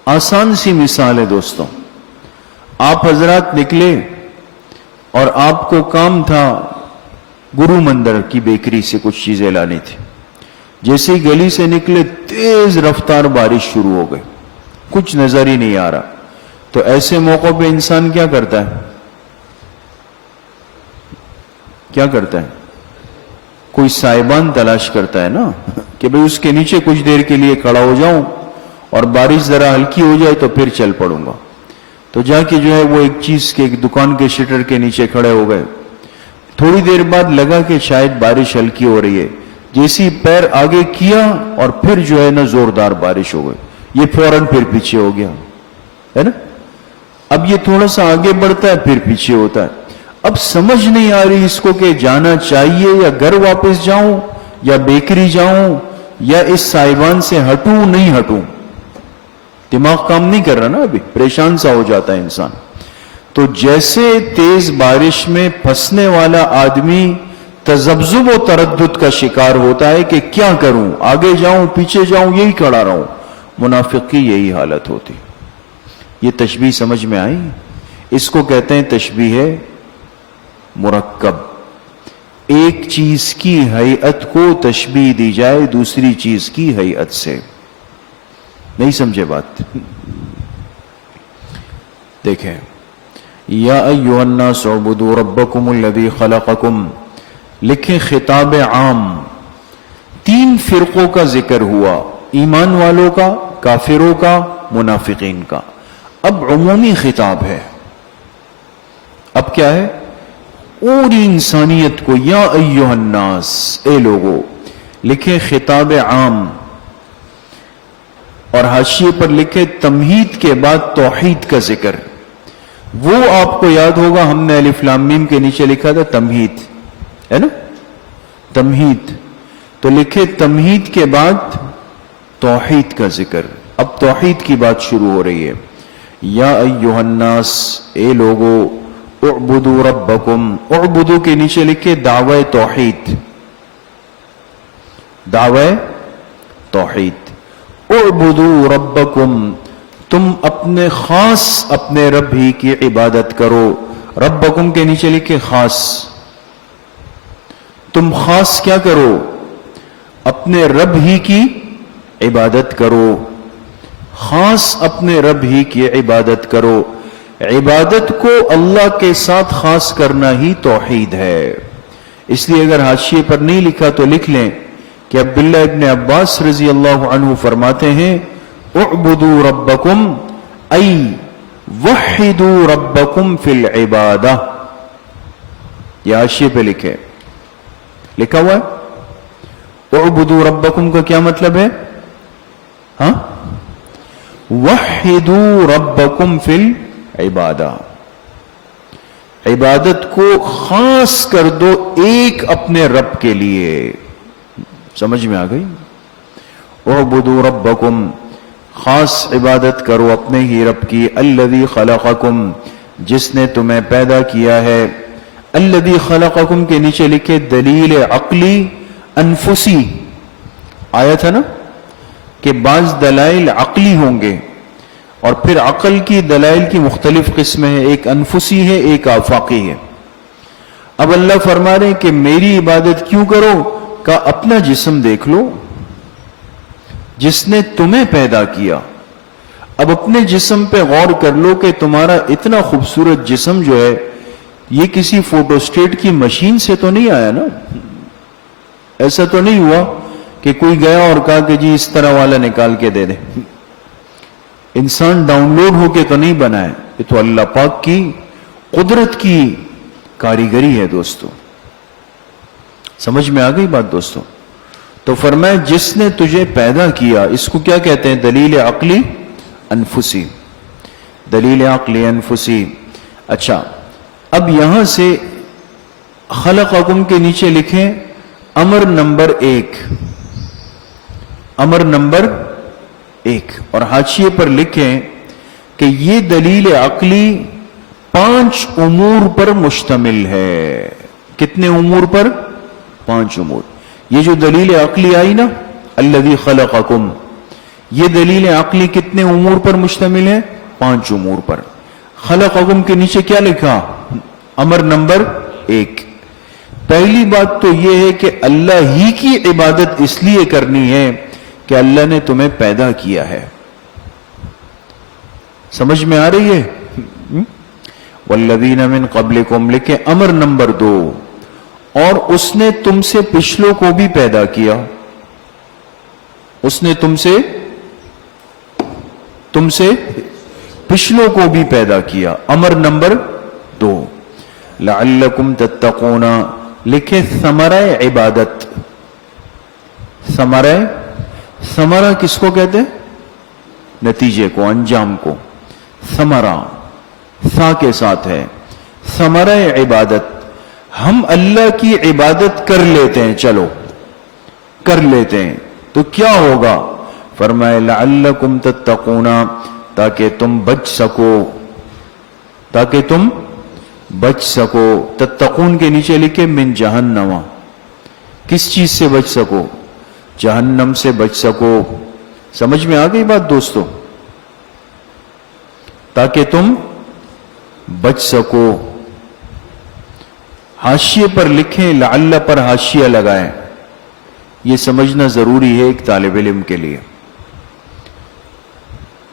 آسان سی مثال ہے دوستوں. آپ حضرات نکلے اور آپ کو کام تھا گرو مندر کی بیکری سے کچھ چیزیں لانی تھی. جیسے ہی گلی سے نکلے تیز رفتار بارش شروع ہو گئی، کچھ نظر ہی نہیں آ رہا. تو ایسے موقع پہ انسان کیا کرتا ہے؟ کیا کرتا ہے؟ کوئی سائبان تلاش کرتا ہے نا کہ بھئی اس کے نیچے کچھ دیر کے لیے کھڑا ہو جاؤں اور بارش ذرا ہلکی ہو جائے تو پھر چل پڑوں گا. تو جا کے جو ہے وہ ایک چیز کے ایک دکان کے شٹر کے نیچے کھڑے ہو گئے. تھوڑی دیر بعد لگا کہ شاید بارش ہلکی ہو رہی ہے. جیسی پیر آگے کیا اور پھر جو ہے نا زوردار بارش ہو گئی. یہ فوراً پھر پیچھے ہو گیا، ہے نا؟ اب یہ تھوڑا سا آگے بڑھتا ہے پھر پیچھے ہوتا ہے. اب سمجھ نہیں آ رہی اس کو کہ جانا چاہیے یا گھر واپس جاؤں یا بیکری جاؤں یا اس سائبان سے ہٹوں نہیں ہٹوں. دماغ کام نہیں کر رہا نا، ابھی پریشان سا ہو جاتا ہے انسان. تو جیسے تیز بارش میں پھنسنے والا آدمی تذبذب و تردد کا شکار ہوتا ہے کہ کیا کروں، آگے جاؤں پیچھے جاؤں یہی کھڑا رہوں، منافق کی یہی حالت ہوتی. یہ تشبیہ سمجھ میں آئی؟ اس کو کہتے ہیں تشبیہ مرکب. ایک چیز کی ہیئت کو تشبیہ دی جائے دوسری چیز کی ہیئت سے. نہیں سمجھے بات؟ دیکھیں، یا ایھا الناس اعبدوا ربکم الذی خلقکم. لکھیں خطاب عام. 3 فرقوں کا ذکر ہوا، ایمان والوں کا، کافروں کا، منافقین کا. اب عمومی خطاب ہے. اب کیا ہے؟ پوری انسانیت کو یا ایھا الناس، اے لوگو. لکھیں خطاب عام اور حاشیے پر لکھے تمہید کے بعد توحید کا ذکر. وہ آپ کو یاد ہوگا ہم نے الف لام میم کے نیچے لکھا تھا تمہید، ہے نا؟ تمہید. تو لکھے تمہید کے بعد توحید کا ذکر. اب توحید کی بات شروع ہو رہی ہے. یا ایھا الناس، اے لوگو، اعبدوا ربکم. اعبدوا کے نیچے لکھے دعوی توحید. دعوی توحید. اعبدوا ربکم، تم اپنے خاص اپنے رب ہی کی عبادت کرو. ربکم کے نیچے لکھے خاص. تم خاص کیا کرو؟ اپنے رب ہی کی عبادت کرو، خاص اپنے رب ہی کی عبادت کرو۔ عبادت کو اللہ کے ساتھ خاص کرنا ہی توحید ہے۔ اس لیے اگر حاشیے پر نہیں لکھا تو لکھ لیں کہ عبداللہ ابن عباس رضی اللہ عنہ فرماتے ہیں اعبدوا ربکم ای وحدوا ربکم فی العبادہ۔ یہ حاشیے پہ لکھا ہوا ہے۔ اعبدوا ربکم کا کیا مطلب ہے؟ ہاں، وحدوا ربکم فی العبادہ، عبادت کو خاص کر دو ایک اپنے رب کے لیے۔ سمجھ میں آ گئی؟ اعبدوا ربکم، خاص عبادت کرو اپنے ہی رب کی، الذی خلقکم، جس نے تمہیں پیدا کیا ہے۔ الذی خلقکم کے نیچے لکھے دلیل عقلی انفسی، آیا تھا نا کہ بعض دلائل عقلی ہوں گے، اور پھر عقل کی دلائل کی مختلف قسمیں ہیں، ایک انفسی ہے ایک آفاقی ہے۔ اب اللہ فرما رہے ہیں کہ میری عبادت کیوں کرو؟ کہ اپنا جسم دیکھ لو، جس نے تمہیں پیدا کیا۔ اب اپنے جسم پہ غور کر لو کہ تمہارا اتنا خوبصورت جسم جو ہے یہ کسی فوٹو اسٹیٹ کی مشین سے تو نہیں آیا نا؟ ایسا تو نہیں ہوا کہ کوئی گیا اور کہا کہ جی اس طرح والا نکال کے دے دے۔ انسان ڈاؤن لوڈ ہو کے تو نہیں بنا ہے، یہ تو اللہ پاک کی قدرت کی کاریگری ہے دوستو۔ سمجھ میں آ گئی بات دوستو؟ تو فرمایا جس نے تجھے پیدا کیا، اس کو کیا کہتے ہیں؟ دلیل عقلی انفسی، دلیل عقلی انفسی۔ اچھا، اب یہاں سے خلقکم کے نیچے لکھیں امر نمبر 1، امر نمبر 1، اور حاشیے پر لکھیں کہ یہ دلیل عقلی 5 امور پر مشتمل ہے۔ کتنے امور پر؟ 5 امور۔ یہ جو دلیل عقلی آئی نا الذی خلقکم، یہ دلیل عقلی کتنے امور پر مشتمل ہے؟ 5 امور پر۔ خلقکم کے نیچے کیا لکھا؟ امر نمبر 1۔ پہلی بات تو یہ ہے کہ اللہ ہی کی عبادت اس لیے کرنی ہے کہ اللہ نے تمہیں پیدا کیا ہے۔ سمجھ میں آ رہی ہے؟ والذین من قبلکم لکھے امر نمبر 2، اور اس نے تم سے پچھلوں کو بھی پیدا کیا، اس نے تم سے پچھلوں کو بھی پیدا کیا۔ امر نمبر 2، لعلکم تتقون لکھے ثمرہ عبادت۔ ثمرہ کس کو کہتے ہیں؟ نتیجے کو، انجام کو۔ ثمرہ ثا کے ساتھ ہے، ثمرہ عبادت۔ ہم اللہ کی عبادت کر لیتے ہیں، چلو کر لیتے ہیں تو کیا ہوگا؟ فرمائے لعلکم تتقون، تاکہ تم بچ سکو۔ تتقون کے نیچے لکھے من جہنم، کس چیز سے بچ سکو؟ جہنم سے بچ سکو۔ سمجھ میں آ گئی بات دوستو؟ تاکہ تم بچ سکو۔ حاشیے پر لکھیں، لعل پر حاشیہ لگائیں، یہ سمجھنا ضروری ہے ایک طالب علم کے لیے۔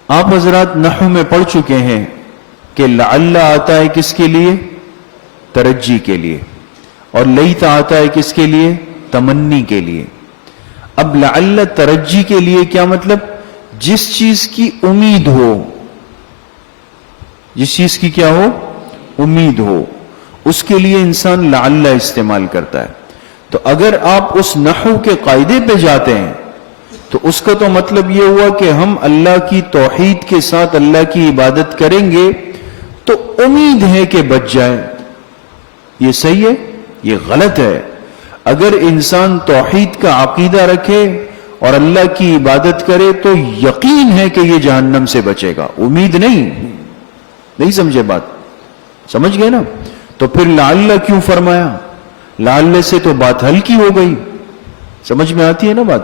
آپ حضرات نحو میں پڑھ چکے ہیں کہ لعل آتا ہے کس کے لیے؟ ترجی کے لیے، اور لیت آتا ہے کس کے لیے؟ تمنی کے لیے۔ اب لعل ترجی کے لیے کیا مطلب؟ جس چیز کی امید ہو، جس چیز کی کیا ہو؟ امید ہو، اس کے لیے انسان لعل استعمال کرتا ہے۔ تو اگر آپ اس نحو کے قاعدے پہ جاتے ہیں تو اس کا تو مطلب یہ ہوا کہ ہم اللہ کی توحید کے ساتھ اللہ کی عبادت کریں گے تو امید ہے کہ بچ جائے۔ یہ صحیح ہے؟ یہ غلط ہے۔ اگر انسان توحید کا عقیدہ رکھے اور اللہ کی عبادت کرے تو یقین ہے کہ یہ جہنم سے بچے گا، امید نہیں سمجھے بات؟ سمجھ گئے نا؟ تو پھر لعل کیوں فرمایا؟ لعل سے تو بات حل کی ہو گئی۔ سمجھ میں آتی ہے نا بات؟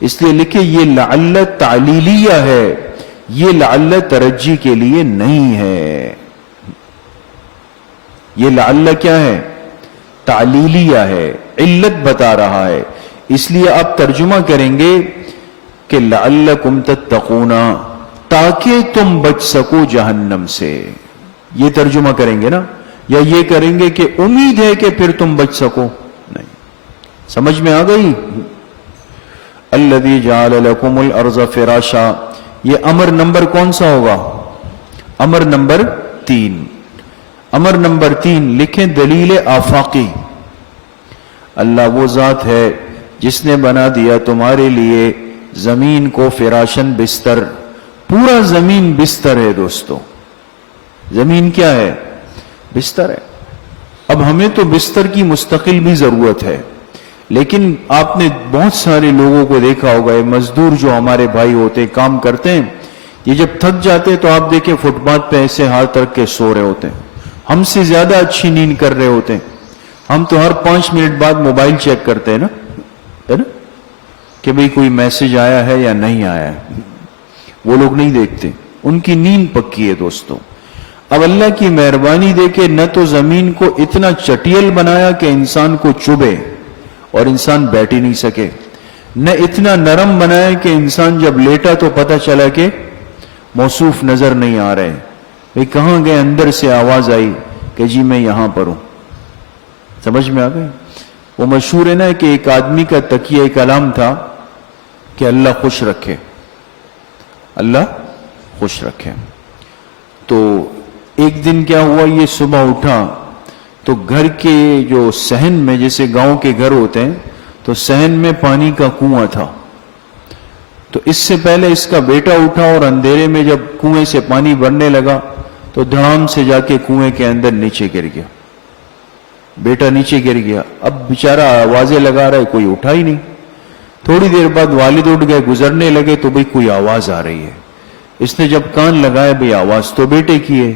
اس لیے لکھے یہ لعل تعلیلیہ ہے، یہ لعل ترجی کے لیے نہیں ہے۔ یہ لعل کیا ہے؟ تعلیلیہ ہے، علت بتا رہا ہے، اس لیے آپ ترجمہ کریں گے کہ لعلکم تتقون، تاکہ تم بچ سکو جہنم سے، یہ ترجمہ کریں گے نا، یا یہ کریں گے کہ امید ہے کہ پھر تم بچ سکو؟ نہیں، سمجھ میں آ گئی؟ الذی جعل لکم الارض فراشا، یہ امر نمبر کون سا ہوگا؟ امر نمبر 3۔ امر نمبر 3 لکھیں دلیل آفاقی، اللہ وہ ذات ہے جس نے بنا دیا تمہارے لیے زمین کو فراشن، بستر، پورا زمین بستر ہے دوستو، زمین کیا ہے؟ بستر ہے۔ اب ہمیں تو بستر کی مستقل بھی ضرورت ہے، لیکن آپ نے بہت سارے لوگوں کو دیکھا ہوگا، یہ مزدور جو ہمارے بھائی ہوتے ہیں، کام کرتے ہیں، یہ جب تھک جاتے تو آپ دیکھیں فٹ پاتھ پہ ایسے ہاتھ رکھ کے سو رہے ہوتے ہیں، ہم سے زیادہ اچھی نیند کر رہے ہوتے ہیں۔ ہم تو ہر 5 منٹ بعد موبائل چیک کرتے ہیں نا، ہے نا، کہ بھئی کوئی میسج آیا ہے یا نہیں آیا ہے، وہ لوگ نہیں دیکھتے، ان کی نیند پکی ہے دوستوں۔ اب اللہ کی مہربانی دیکھے، نہ تو زمین کو اتنا چٹیل بنایا کہ انسان کو چبھے اور انسان بیٹھ ہی نہیں سکے، نہ اتنا نرم بنایا کہ انسان جب لیٹا تو پتہ چلا کہ موصوف نظر نہیں آ رہے، بھئی کہاں گئے؟ اندر سے آواز آئی کہ جی میں یہاں پر ہوں۔ سمجھ میں آ گئے؟ وہ مشہور ہے نا کہ ایک آدمی کا تکیہ کلام تھا کہ اللہ خوش رکھے، اللہ خوش رکھے۔ تو ایک دن کیا ہوا، یہ صبح اٹھا تو گھر کے جو صحن میں، جیسے گاؤں کے گھر ہوتے ہیں تو صحن میں پانی کا کنواں تھا، تو اس سے پہلے اس کا بیٹا اٹھا اور اندھیرے میں جب کنویں سے پانی بھرنے لگا تو دھڑام سے جا کے کنویں کے اندر نیچے گر گیا، بیٹا نیچے گر گیا۔ اب بیچارہ آوازیں لگا رہا ہے، کوئی اٹھا ہی نہیں۔ تھوڑی دیر بعد والد اٹھ گئے، گزرنے لگے تو بھئی کوئی آواز آ رہی ہے۔ اس نے جب کان لگایا، بھئی آواز تو بیٹے کی ہے،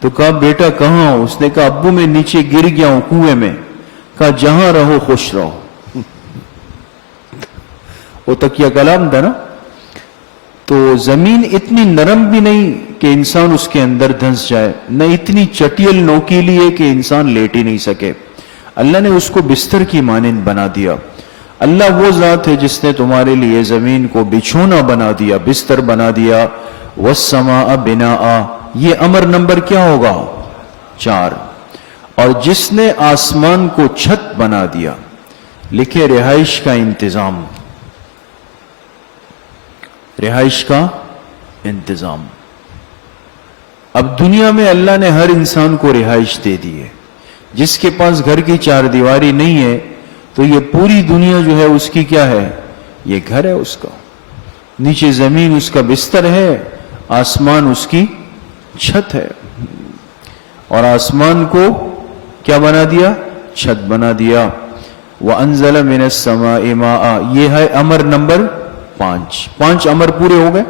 تو کہا بیٹا کہاں ہو؟ اس نے کہا ابو میں نیچے گر گیا ہوں کنویں میں۔ کہا جہاں رہو خوش رہو۔ وہ تکیہ کلام تھا نا۔ تو زمین اتنی نرم بھی نہیں کہ انسان اس کے اندر دھنس جائے، نہ اتنی چٹیل نوکیلی ہے کہ انسان لیٹ ہی نہیں سکے، اللہ نے اس کو بستر کی مانند بنا دیا۔ اللہ وہ ذات ہے جس نے تمہارے لیے زمین کو بچھونا بنا دیا، بستر بنا دیا۔ والسماء بناء، یہ امر نمبر کیا ہوگا؟ 4۔ اور جس نے آسمان کو چھت بنا دیا، لکھے رہائش کا انتظام، رہائش کا انتظام۔ اب دنیا میں اللہ نے ہر انسان کو رہائش دے دی ہے، جس کے پاس گھر کی 4 دیواری نہیں ہے تو یہ پوری دنیا جو ہے اس کی کیا ہے؟ یہ گھر ہے اس کا، نیچے زمین اس کا بستر ہے، آسمان اس کی چھت ہے، اور آسمان کو کیا بنا دیا؟ چھت بنا دیا۔ وَأَنزَلَ مِنَ السَّمَاءِ مَاءً، یہ ہے امر نمبر 5۔ 5 امر پورے ہو گئے۔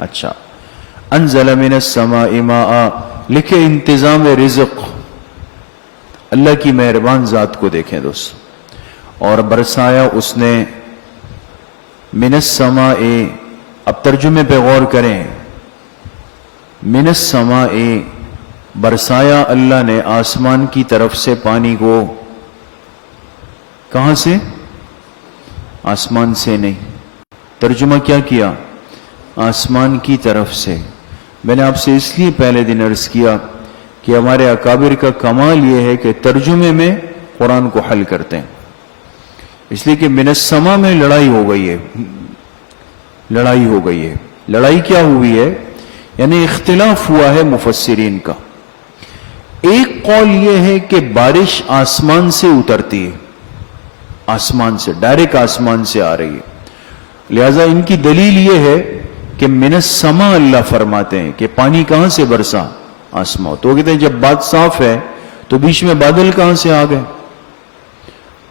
اچھا، انزل من السماء ماء، لکھے انتظام رزق، اللہ کی مہربان ذات کو دیکھیں دوست، اور برسایا اس نے من السماء، اب ترجمے پہ غور کریں، من السماء برسایا اللہ نے آسمان کی طرف سے پانی کو، کہاں سے؟ آسمان سے نہیں، ترجمہ کیا کیا؟ آسمان کی طرف سے۔ میں نے آپ سے اس لیے پہلے دن عرض کیا کہ ہمارے اکابر کا کمال یہ ہے کہ ترجمے میں قرآن کو حل کرتے ہیں، اس لیے کہ من السما میں لڑائی ہو گئی ہے، لڑائی ہو گئی ہے۔ لڑائی کیا ہوئی ہے؟ یعنی اختلاف ہوا ہے مفسرین کا۔ ایک قول یہ ہے کہ بارش آسمان سے اترتی ہے، آسمان سے، ڈائریکٹ آسمان سے آ رہی ہے، لہذا ان کی دلیل یہ ہے کہ من السما اللہ فرماتے ہیں کہ پانی کہاں سے برسا؟ آسمان۔ تو وہ کہتے ہیں جب بات صاف ہے تو بیچ میں بادل کہاں سے آ گئے؟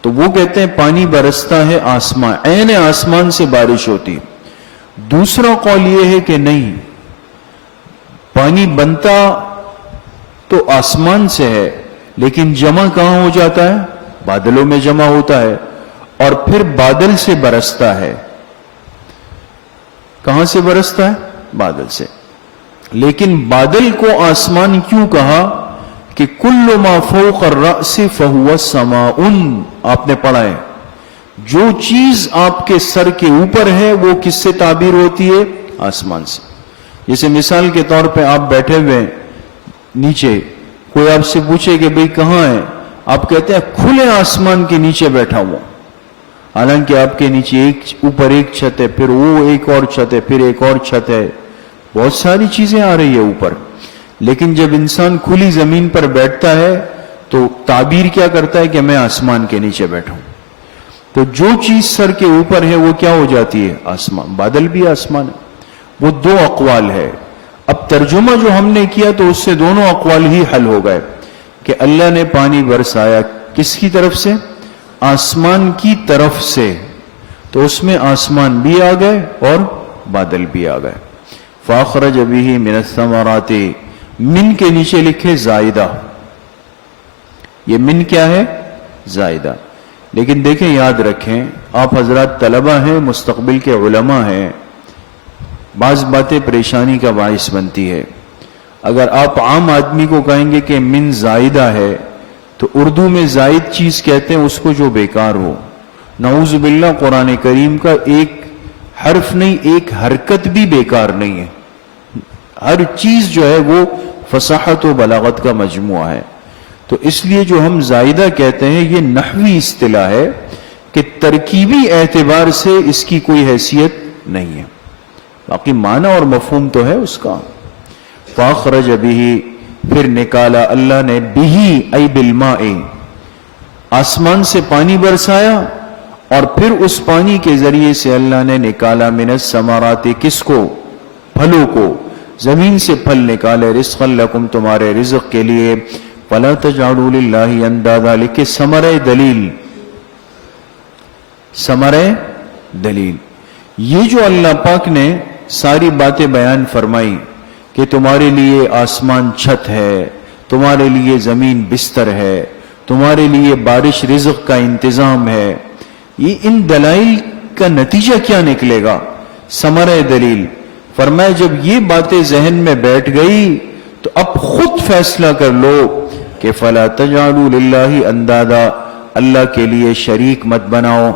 تو وہ کہتے ہیں پانی برستا ہے آسمان، عین آسمان سے بارش ہوتی۔ دوسرا قول یہ ہے کہ نہیں، پانی بنتا تو آسمان سے ہے لیکن جمع کہاں ہو جاتا ہے؟ بادلوں میں جمع ہوتا ہے، اور پھر بادل سے برستا ہے۔ کہاں سے برستا ہے؟ بادل سے۔ لیکن بادل کو آسمان کیوں کہا؟ کہ کل ما فوق الرأس فہو سماء، آپ نے پڑھا ہے جو چیز آپ کے سر کے اوپر ہے وہ کس سے تعبیر ہوتی ہے؟ آسمان سے. جیسے مثال کے طور پہ آپ بیٹھے ہوئے ہیں نیچے، کوئی آپ سے پوچھے کہ بھئی کہاں ہے، آپ کہتے ہیں کھلے آسمان کے نیچے بیٹھا ہوا، حالانکہ آپ کے نیچے اوپر ایک چھت ہے، پھر وہ ایک اور چھت ہے، پھر ایک اور چھت ہے، بہت ساری چیزیں آ رہی ہے اوپر. لیکن جب انسان کھلی زمین پر بیٹھتا ہے تو تعبیر کیا کرتا ہے کہ میں آسمان کے نیچے بیٹھا ہوں. تو جو چیز سر کے اوپر ہے وہ کیا ہو جاتی ہے؟ آسمان. بادل بھی آسمان ہے. وہ دو اقوال ہے. اب ترجمہ جو ہم نے کیا تو اس سے دونوں اقوال ہی حل ہو گئے کہ اللہ نے پانی برسایا کس کی طرف سے؟ آسمان کی طرف سے. تو اس میں آسمان بھی آ گئے اور بادل بھی آ گئے. فاخرج به من الثمرات، من کے نیچے لکھے زائدہ. یہ من کیا ہے؟ زائدہ. لیکن دیکھیں یاد رکھیں، آپ حضرات طلبہ ہیں، مستقبل کے علماء ہیں، بعض باتیں پریشانی کا باعث بنتی ہے. اگر آپ عام آدمی کو کہیں گے کہ من زائدہ ہے تو اردو میں زائد چیز کہتے ہیں اس کو جو بیکار ہو. نعوذ باللہ قرآن کریم کا ایک حرف نہیں، ایک حرکت بھی بیکار نہیں ہے. ہر چیز جو ہے وہ فصاحت و بلاغت کا مجموعہ ہے. تو اس لیے جو ہم زائدہ کہتے ہیں یہ نحوی اصطلاح ہے کہ ترکیبی اعتبار سے اس کی کوئی حیثیت نہیں ہے، باقی معنی اور مفہوم تو ہے اس کا. فاخرج به، پھر نکالا اللہ نے، به ای بالماء، آسمان سے پانی برسایا اور پھر اس پانی کے ذریعے سے اللہ نے نکالا من الثمرات، کس کو؟ پھلوں کو. زمین سے پھل نکالے، رزقا لکم، تمہارے رزق کے لیے. فلا تجعلوا للہ اندادا، لکھے ثمرہ دلیل. ثمرہ دلیل، یہ جو اللہ پاک نے ساری باتیں بیان فرمائی کہ تمہارے لیے آسمان چھت ہے، تمہارے لیے زمین بستر ہے، تمہارے لیے بارش رزق کا انتظام ہے، یہ ان دلائل کا نتیجہ کیا نکلے گا؟ ثمرہ دلیل. فرمایا جب یہ باتیں ذہن میں بیٹھ گئی تو اب خود فیصلہ کر لو کہ فلا تجعلوا للہ اندادا، اللہ کے لیے شریک مت بناؤ.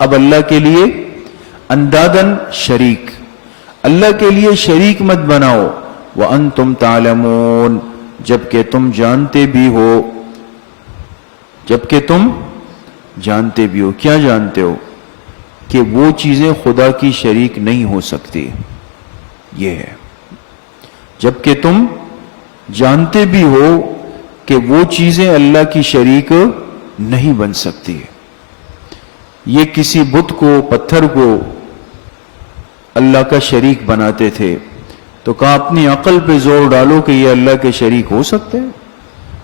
اب اللہ کے لیے اندادن، شریک، اللہ کے لیے شریک مت بناؤ. وانتم تعلمون، جبکہ تم جانتے بھی ہو. جبکہ تم جانتے بھی ہو. کیا جانتے ہو؟ کہ وہ چیزیں خدا کی شریک نہیں ہو سکتی. یہ ہے جبکہ تم جانتے بھی ہو کہ وہ چیزیں اللہ کی شریک نہیں بن سکتی. یہ کسی بت کو، پتھر کو اللہ کا شریک بناتے تھے تو کہا اپنی عقل پہ زور ڈالو کہ یہ اللہ کے شریک ہو سکتے ہیں.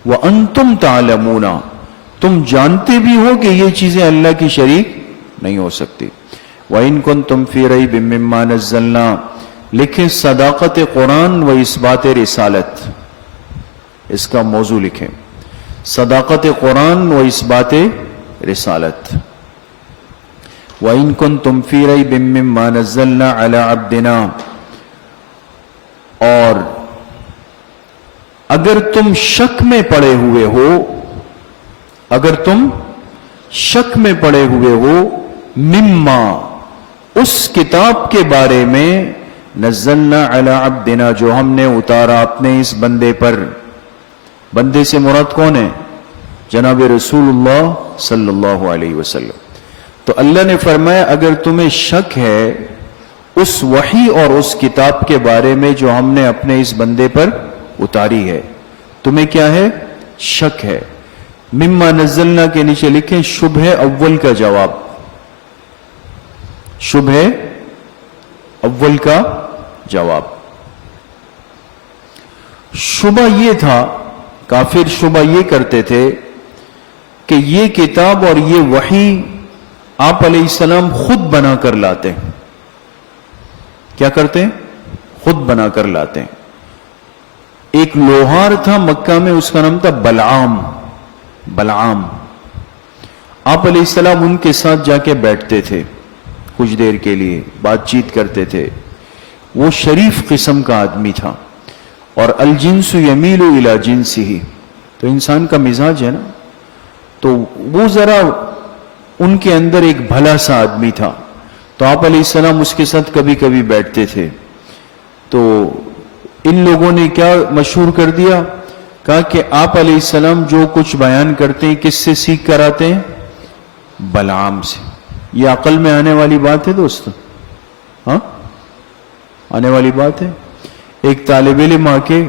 وَأَنْتُمْ تَعْلَمُونَ، تم جانتے بھی ہو کہ یہ چیزیں اللہ کی شریک نہیں ہو سکتی. وَإِن كُنتُمْ فِي رَيْبٍ مِّمَّا نَزَّلْنَا، لکھیں صداقت قرآن و اثبات رسالت، اس کا موضوع لکھیں صداقت قرآن و اثبات رسالت. وَإِن كُنتُمْ فِي رَيْبٍ مِّمَّا نَزَّلْنَا عَلَىٰ عَبْدِنَا، اور اگر تم شک میں پڑے ہوئے ہو، اگر تم شک میں پڑے ہوئے ہو، مما، اس کتاب کے بارے میں، نزلنا علی عبدنا، جو ہم نے اتارا اپنے اس بندے پر. بندے سے مراد کون ہے؟ جناب رسول اللہ صلی اللہ علیہ وسلم. تو اللہ نے فرمایا اگر تمہیں شک ہے اس وحی اور اس کتاب کے بارے میں جو ہم نے اپنے اس بندے پر اتاری ہے، تمہیں کیا ہے؟ شک ہے. مما نزلنا کے نیچے لکھیں شبہ اول کا جواب. شبہ اول کا جواب. شبہ یہ تھا، کافر شبہ یہ کرتے تھے کہ یہ کتاب اور یہ وحی آپ علیہ السلام خود بنا کر لاتے ہیں. کیا کرتے ہیں؟ خود بنا کر لاتے ہیں. ایک لوہار تھا مکہ میں، اس کا نام تھا بلعام. بلعام، آپ علیہ السلام ان کے ساتھ جا کے بیٹھتے تھے، کچھ دیر کے لیے بات چیت کرتے تھے. وہ شریف قسم کا آدمی تھا اور الجنس یمیل الی جنسہ، تو انسان کا مزاج ہے نا، تو وہ ذرا ان کے اندر ایک بھلا سا آدمی تھا، تو آپ علیہ السلام اس کے ساتھ کبھی کبھی بیٹھتے تھے، تو ان لوگوں نے کیا مشہور کر دیا، کہا کہ آپ علیہ السلام جو کچھ بیان کرتے ہیں کس سے سیکھ کر آتے ہیں؟ بلعام سے۔ یہ عقل میں آنے والی بات ہے دوستو، ہاں آنے والی بات ہے۔ ایک طالب علم آ کے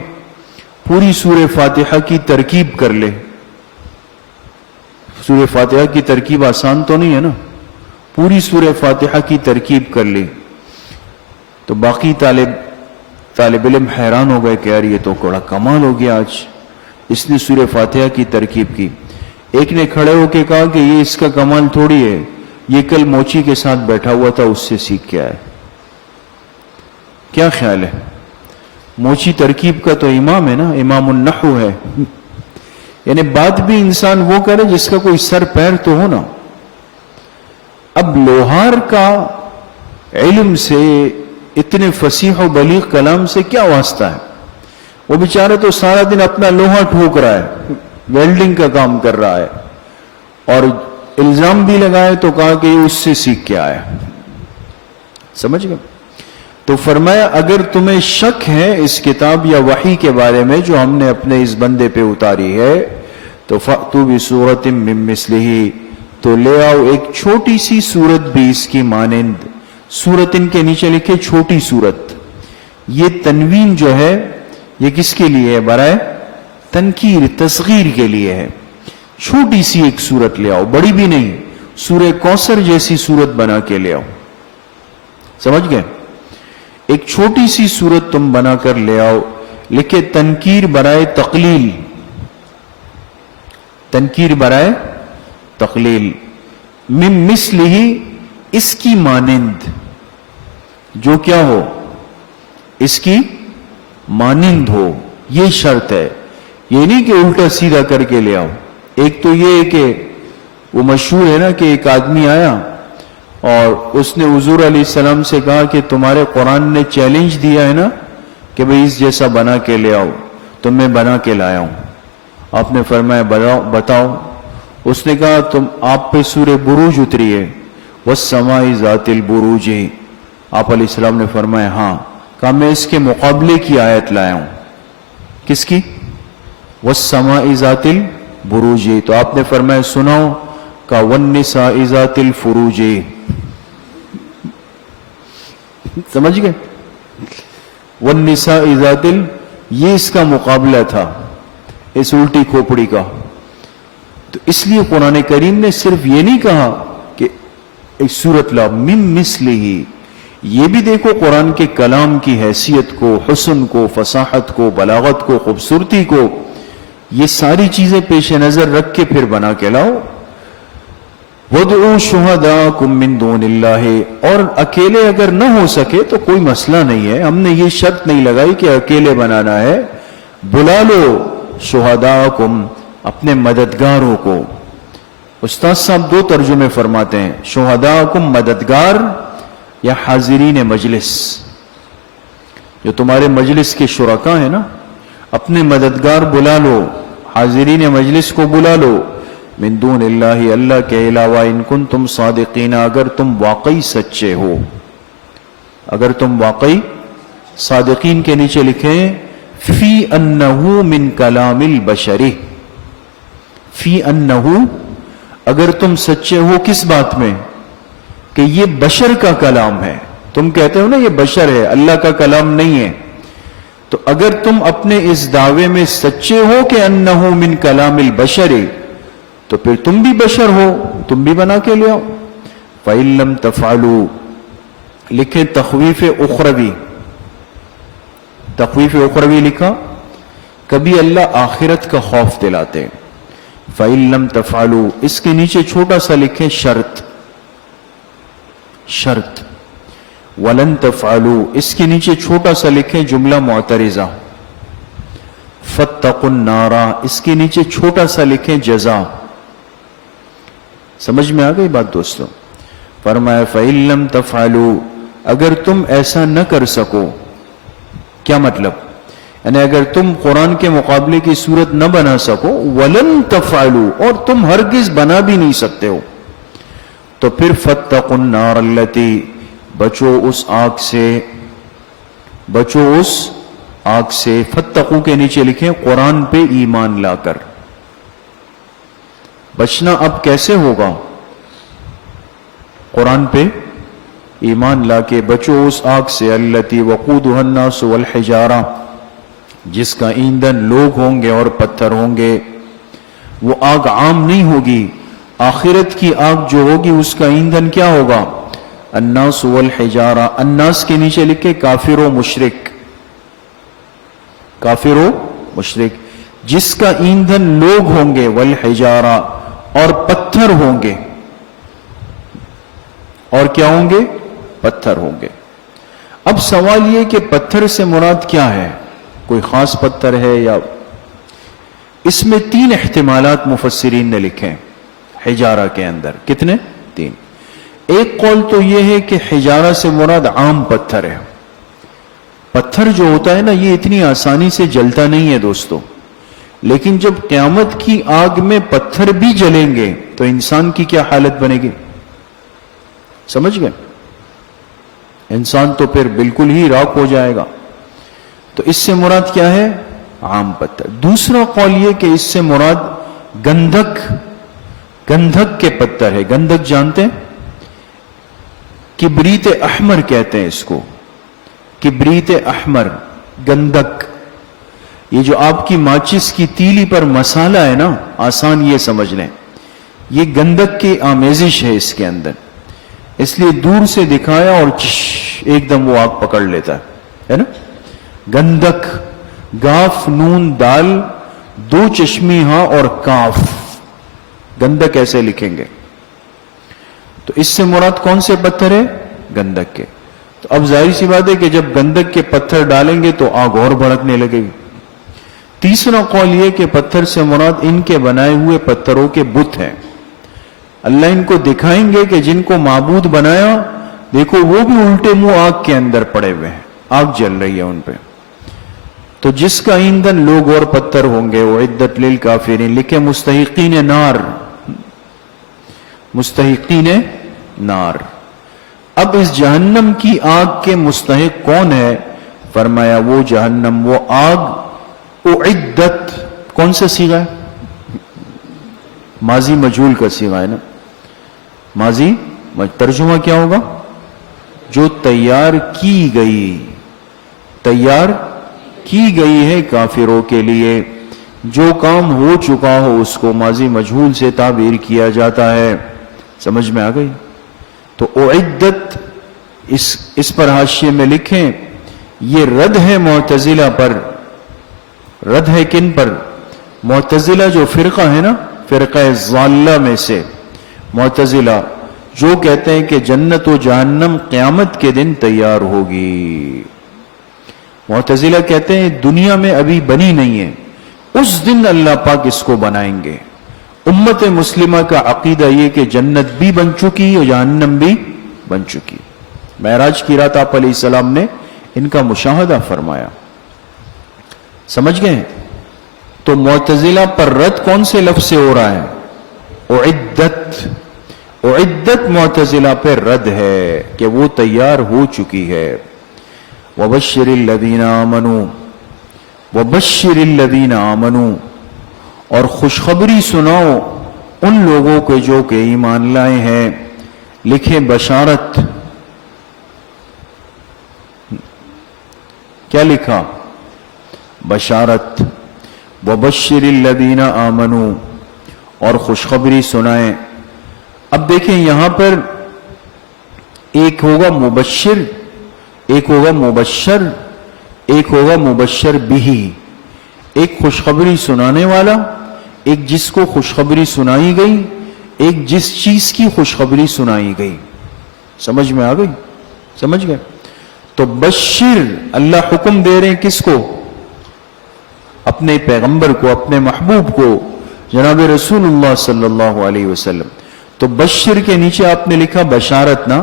پوری سورہ فاتحہ کی ترکیب کر لے، سورہ فاتحہ کی ترکیب آسان تو نہیں ہے نا، پوری سورہ فاتحہ کی ترکیب کر لی، تو باقی طالب علم حیران ہو گئے کہ یار یہ تو بڑا کمال ہو گیا، آج اس نے سورہ فاتحہ کی ترکیب کی۔ ایک نے کھڑے ہو کے کہا کہ یہ اس کا کمال تھوڑی ہے، یہ کل موچی کے ساتھ بیٹھا ہوا تھا، اس سے سیکھ کے آیا۔ کیا خیال ہے؟ موچی ترکیب کا تو امام ہے نا، امام النحو ہے، یعنی بات بھی انسان وہ کرے جس کا کوئی سر پیر تو ہو نا۔ اب لوہار کا علم سے، اتنے فصیح و بلیغ کلام سے کیا واسطہ ہے؟ وہ بیچارہ تو سارا دن اپنا لوہا ٹھوک رہا ہے، ویلڈنگ کا کام کر رہا ہے، اور الزام بھی لگائے تو کہا کہ یہ اس سے سیکھ کے آیا۔ سمجھ گئے؟ تو فرمایا اگر تمہیں شک ہے اس کتاب یا وحی کے بارے میں جو ہم نے اپنے اس بندے پہ اتاری ہے، تو فَأْتُوا بِسُورَةٍ مِّن مِّثْلِهِ، تو لے آؤ ایک چھوٹی سی سورت بھی اس کی مانند۔ سورت ان کے نیچے لکھے چھوٹی سورت، یہ تنوین جو ہے یہ کس کے لیے ہے؟ برائے تنکیر، تصغیر کے لیے ہے۔ چھوٹی سی ایک سورت لے آؤ، بڑی بھی نہیں، سورہ کوثر جیسی سورت بنا کے لے آؤ۔ سمجھ گئے؟ ایک چھوٹی سی سورت تم بنا کر لے آؤ، لکھے تنکیر برائے تقلیل، تنکیر برائے تقلیل، من مثلہ، اس کی مانند، جو کیا ہو؟ اس کی مانند ہو، یہ شرط ہے، یہ نہیں کہ الٹا سیدھا کر کے لے آؤ۔ ایک تو یہ ہے کہ وہ مشہور ہے نا کہ ایک آدمی آیا اور اس نے حضور علیہ السلام سے کہا کہ تمہارے قرآن نے چیلنج دیا ہے نا کہ بھئی اس جیسا بنا کے لے آؤ، تو میں بنا کے لایا ہوں۔ آپ نے فرمایا بتاؤ۔ اس نے کہا آپ پہ سورہ بروج اتری ہے، وَالسَّمَاءِ ذَاتِ الْبُرُوجِ، آپ علیہ السلام نے فرمایا ہاں۔ کہا میں اس کے مقابلے کی آیت لایا ہوں۔ کس کی؟ وَالسَّمَاءِ ذَاتِ الْبُرُوجِ، تو آپ نے فرمایا سناؤ۔ کہا وَالنِّسَاءِ ذَاتِ الْفُرُوجِ، سمجھ گئے؟ وَالنِّسَاءِ ذَاتِ یہ اس کا مقابلہ تھا، اس الٹی کھوپڑی کا۔ تو اس لیے قرآن کریم نے صرف یہ نہیں کہا کہ ایک سورت لا، من مثلہ، یہ بھی دیکھو قرآن کے کلام کی حیثیت کو، حسن کو، فصاحت کو، بلاغت کو، خوبصورتی کو، یہ ساری چیزیں پیش نظر رکھ کے پھر بنا کے لاؤ۔ وَادْعُوا شُهَدَاءَكُم مِّن دُونِ اللَّهِ، اور اکیلے اگر نہ ہو سکے تو کوئی مسئلہ نہیں ہے، ہم نے یہ شرط نہیں لگائی کہ اکیلے بنانا ہے، بلا لو شہداءکم، اپنے مددگاروں کو۔ استاد صاحب دو ترجمے فرماتے ہیں، شہداءکم مددگار یا حاضرین مجلس، جو تمہارے مجلس کے شرکاء ہیں نا، اپنے مددگار بلا لو، حاضرین مجلس کو بلا لو، من دون اللہ، اللہ کے علاوہ، ان کنتم صادقین، اگر تم واقعی سچے ہو، اگر تم واقعی صادقین کے نیچے لکھیں فی انہو من کلام البشر، فی انہو، اگر تم سچے ہو کس بات میں؟ کہ یہ بشر کا کلام ہے، تم کہتے ہو نا یہ بشر ہے، اللہ کا کلام نہیں ہے، تو اگر تم اپنے اس دعوے میں سچے ہو کہ انہو من کلام البشر، تو پھر تم بھی بشر ہو، تم بھی بنا کے لے آؤ۔ فَإِن لَمْ تَفْعَلُوا، لکھیں تخویف اخروی، تخویف اخروی لکھا، کبھی اللہ آخرت کا خوف دلاتے۔ فَإِن لَمْ تَفْعَلُوا، اس کے نیچے چھوٹا سا لکھیں شرط، شرط۔ وَلَن تَفْعَلُوا، اس کے نیچے چھوٹا سا لکھیں جملہ معترضہ۔ فَاتَّقُوا النَّارَ، اس کے نیچے چھوٹا سا لکھیں جزا۔ سمجھ میں آ گئی بات دوستو؟ فرمایا فَإِن لَمْ تَفْعَلُوا، اگر تم ایسا نہ کر سکو، کیا مطلب؟ یعنی اگر تم قرآن کے مقابلے کی صورت نہ بنا سکو ولن تفعلوا، اور تم ہرگز بنا بھی نہیں سکتے ہو، تو پھر فاتقوا النار التی، بچو اس آگ سے، بچو اس آگ سے۔ فتقو کے نیچے لکھیں قرآن پہ ایمان لا کر۔ بچنا اب کیسے ہوگا؟ قرآن پہ ایمان لا کے بچو اس آگ سے، التی وقودها الناس والحجارہ، جس کا ایندھن لوگ ہوں گے اور پتھر ہوں گے۔ وہ آگ عام نہیں ہوگی، آخرت کی آگ جو ہوگی اس کا ایندھن کیا ہوگا؟ الناس والحجارہ۔ الناس کے نیچے لکھے کافر و مشرک، کافر و مشرک، جس کا ایندھن لوگ ہوں گے، والحجارہ، اور پتھر ہوں گے، اور کیا ہوں گے؟ پتھر ہوں گے۔ اب سوال یہ کہ پتھر سے مراد کیا ہے؟ کوئی خاص پتھر ہے یا؟ اس میں 3 احتمالات مفسرین نے لکھے حجارہ کے اندر۔ کتنے؟ 3۔ ایک قول تو یہ ہے کہ حجارہ سے مراد عام پتھر ہے۔ پتھر جو ہوتا ہے نا، یہ اتنی آسانی سے جلتا نہیں ہے دوستو، لیکن جب قیامت کی آگ میں پتھر بھی جلیں گے تو انسان کی کیا حالت بنے گی؟ سمجھ گئے؟ انسان تو پھر بالکل ہی راکھ ہو جائے گا۔ تو اس سے مراد کیا ہے؟ عام پتھر۔ دوسرا قول یہ کہ اس سے مراد گندھک، گندھک کے پتھر ہے۔ گندھک جانتے ہیں؟ کبریت احمر کہتے ہیں اس کو، کبریت احمر، گندھک۔ یہ جو آپ کی ماچس کی تیلی پر مسالہ ہے نا، آسان یہ سمجھ لیں، یہ گندھک کی آمیزش ہے اس کے اندر، اس لیے دور سے دکھایا اور ایک دم وہ آگ پکڑ لیتا ہے نا۔ گندھک، گاف نون دال 2 چشمی ہاں اور کاف، گندھک ایسے لکھیں گے۔ تو اس سے مراد کون سے پتھر ہے؟ گندھک کے۔ تو اب ظاہر سی بات ہے کہ جب گندھک کے پتھر ڈالیں گے تو آگ اور بھڑکنے لگے گی۔ تیسرا قول یہ کہ پتھر سے مراد ان کے بنائے ہوئے پتھروں کے بت ہیں۔ اللہ ان کو دکھائیں گے کہ جن کو معبود بنایا، دیکھو وہ بھی الٹے منہ آگ کے اندر پڑے ہوئے ہیں، آگ جل رہی ہے ان پہ۔ تو جس کا ایندھن لوگ اور پتھر ہوں گے، اعدت للکافرین، لکھے مستحقین نار، مستحقین نار۔ اب اس جہنم کی آگ کے مستحق کون ہے؟ فرمایا وہ جہنم، وہ آگ اعدت، کون سے صیغہ ہے؟ ماضی مجہول کا صیغہ ہے نا، ماضی ترجمہ کیا ہوگا؟ جو تیار کی گئی، تیار کی گئی ہے کافروں کے لیے۔ جو کام ہو چکا ہو اس کو ماضی مجہول سے تعبیر کیا جاتا ہے۔ سمجھ میں آ گئی؟ تو اعدت اس پر حاشیے میں لکھیں، یہ رد ہے معتزلہ پر۔ رد ہے کن پر؟ معتزلہ جو فرقہ ہے نا، فرقہ ضالہ میں سے معتزلہ، جو کہتے ہیں کہ جنت و جہنم قیامت کے دن تیار ہوگی۔ معتزلہ کہتے ہیں دنیا میں ابھی بنی نہیں ہے، اس دن اللہ پاک اس کو بنائیں گے۔ امت مسلمہ کا عقیدہ یہ کہ جنت بھی بن چکی اور جہنم بھی بن چکی۔ معراج کی رات آپ علیہ السلام نے ان کا مشاہدہ فرمایا۔ سمجھ گئے؟ تو معتزلہ پر رد کون سے لفظ سے ہو رہا ہے؟ اعدت۔ اعدت معتزلہ پہ رد ہے کہ وہ تیار ہو چکی ہے۔ وبشر الذین آمنوا، وبشر الذین آمنوا، اور خوشخبری سناؤ ان لوگوں کو جو کہ ایمان لائے ہیں۔ لکھیں بشارت، کیا لکھا؟ بشارت۔ وبشر الذین آمنوا، اور خوشخبری سنائیں۔ اب دیکھیں یہاں پر ایک ہوگا مبشر، ایک ہوگا مبشر، ایک ہوگا مبشر بھی، ایک خوشخبری سنانے والا، ایک جس کو خوشخبری سنائی گئی، ایک جس چیز کی خوشخبری سنائی گئی۔ سمجھ میں آ گئی؟ سمجھ گئے؟ تو بشر، اللہ حکم دے رہے ہیں کس کو؟ اپنے پیغمبر کو، اپنے محبوب کو، جناب رسول اللہ صلی اللہ علیہ وسلم۔ تو بشر کے نیچے آپ نے لکھا بشارت نا،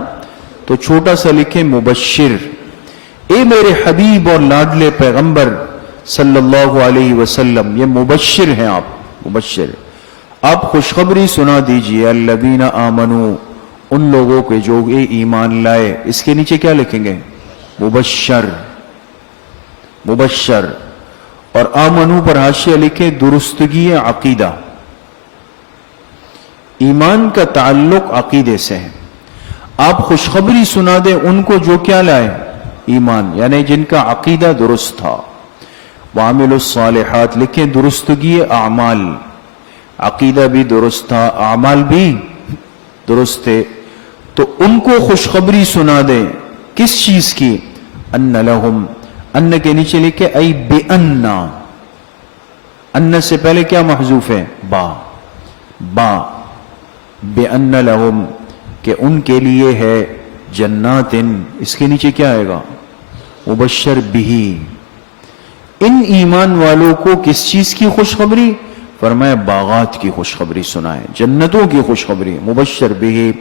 تو چھوٹا سا لکھیں مبشر۔ اے میرے حبیب اور لاڈلے پیغمبر صلی اللہ علیہ وسلم، یہ مبشر ہیں، آپ مبشر، آپ خوشخبری سنا دیجئے الذین آمنوا، ان لوگوں کے جو یہ ایمان لائے. اس کے نیچے کیا لکھیں گے؟ مبشر، مبشر. اور آمنو پر حاشیہ لکھے درستگی عقیدہ. ایمان کا تعلق عقیدے سے ہے. آپ خوشخبری سنا دیں ان کو جو کیا لائے؟ ایمان، یعنی جن کا عقیدہ درست تھا. وعملوا الصالحات لکھیں درستگی اعمال، عقیدہ بھی درست تھا، اعمال بھی درست تھے. تو ان کو خوشخبری سنا دیں کس چیز کی؟ ان لہم، ان کے نیچے لکھے ای بِأَنَّ، ان سے پہلے کیا محذوف ہے؟ با. با بِأَنَّ لہم، کہ ان کے لیے ہے جنات. اس کے نیچے کیا آئے گا؟ مبشر بھی. ان ایمان والوں کو کس چیز کی خوشخبری؟ فرمایا باغات کی خوشخبری سنائے، جنتوں کی خوشخبری. مبشر بھی،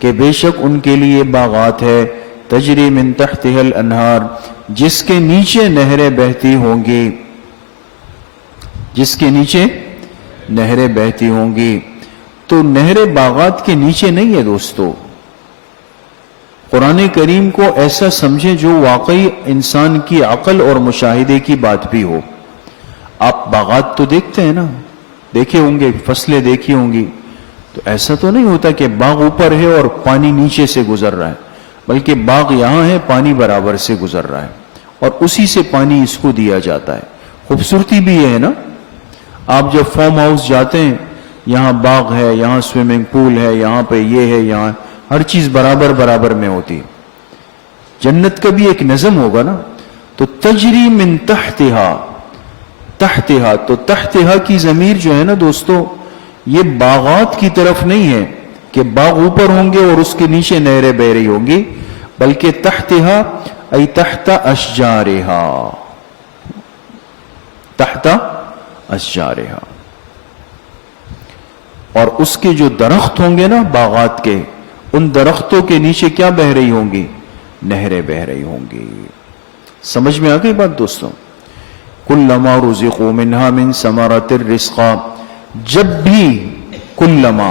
کہ بے شک ان کے لیے باغات ہے، تجری من تحتها الانہار، جس کے نیچے نہریں بہتی ہوں گی، جس کے نیچے نہریں بہتی ہوں گی. تو نہریں باغات کے نیچے نہیں ہے دوستو. قرآن کریم کو ایسا سمجھیں جو واقعی انسان کی عقل اور مشاہدے کی بات بھی ہو. آپ باغات تو دیکھتے ہیں نا، دیکھے ہوں گے، فصلیں دیکھی ہوں گی. تو ایسا تو نہیں ہوتا کہ باغ اوپر ہے اور پانی نیچے سے گزر رہا ہے، بلکہ باغ یہاں ہے، پانی برابر سے گزر رہا ہے، اور اسی سے پانی اس کو دیا جاتا ہے. خوبصورتی بھی یہ ہے نا. آپ جب فارم ہاؤس جاتے ہیں، یہاں باغ ہے، یہاں سوئمنگ پول ہے، یہاں پہ یہ ہے، یہاں ہر چیز برابر برابر میں ہوتی ہے. جنت کا بھی ایک نظم ہوگا نا. تو تجری من تحتہا، تحتہا، تو تحتہا کی ضمیر جو ہے نا دوستو، یہ باغات کی طرف نہیں ہے کہ باغ اوپر ہوں گے اور اس کے نیچے نہریں بہ رہی ہوں گی، بلکہ تحتہا ای تحت اشجارہا، تحت اشجارہا. اور اس کے جو درخت ہوں گے نا باغات کے، ان درختوں کے نیچے کیا بہ رہی ہوں گی؟ نہریں بہ رہی ہوں گی. سمجھ میں آ گئی بات دوستوں؟ کلما رزقوا منہا من ثمرات الرزقا، جب بھی، کلما،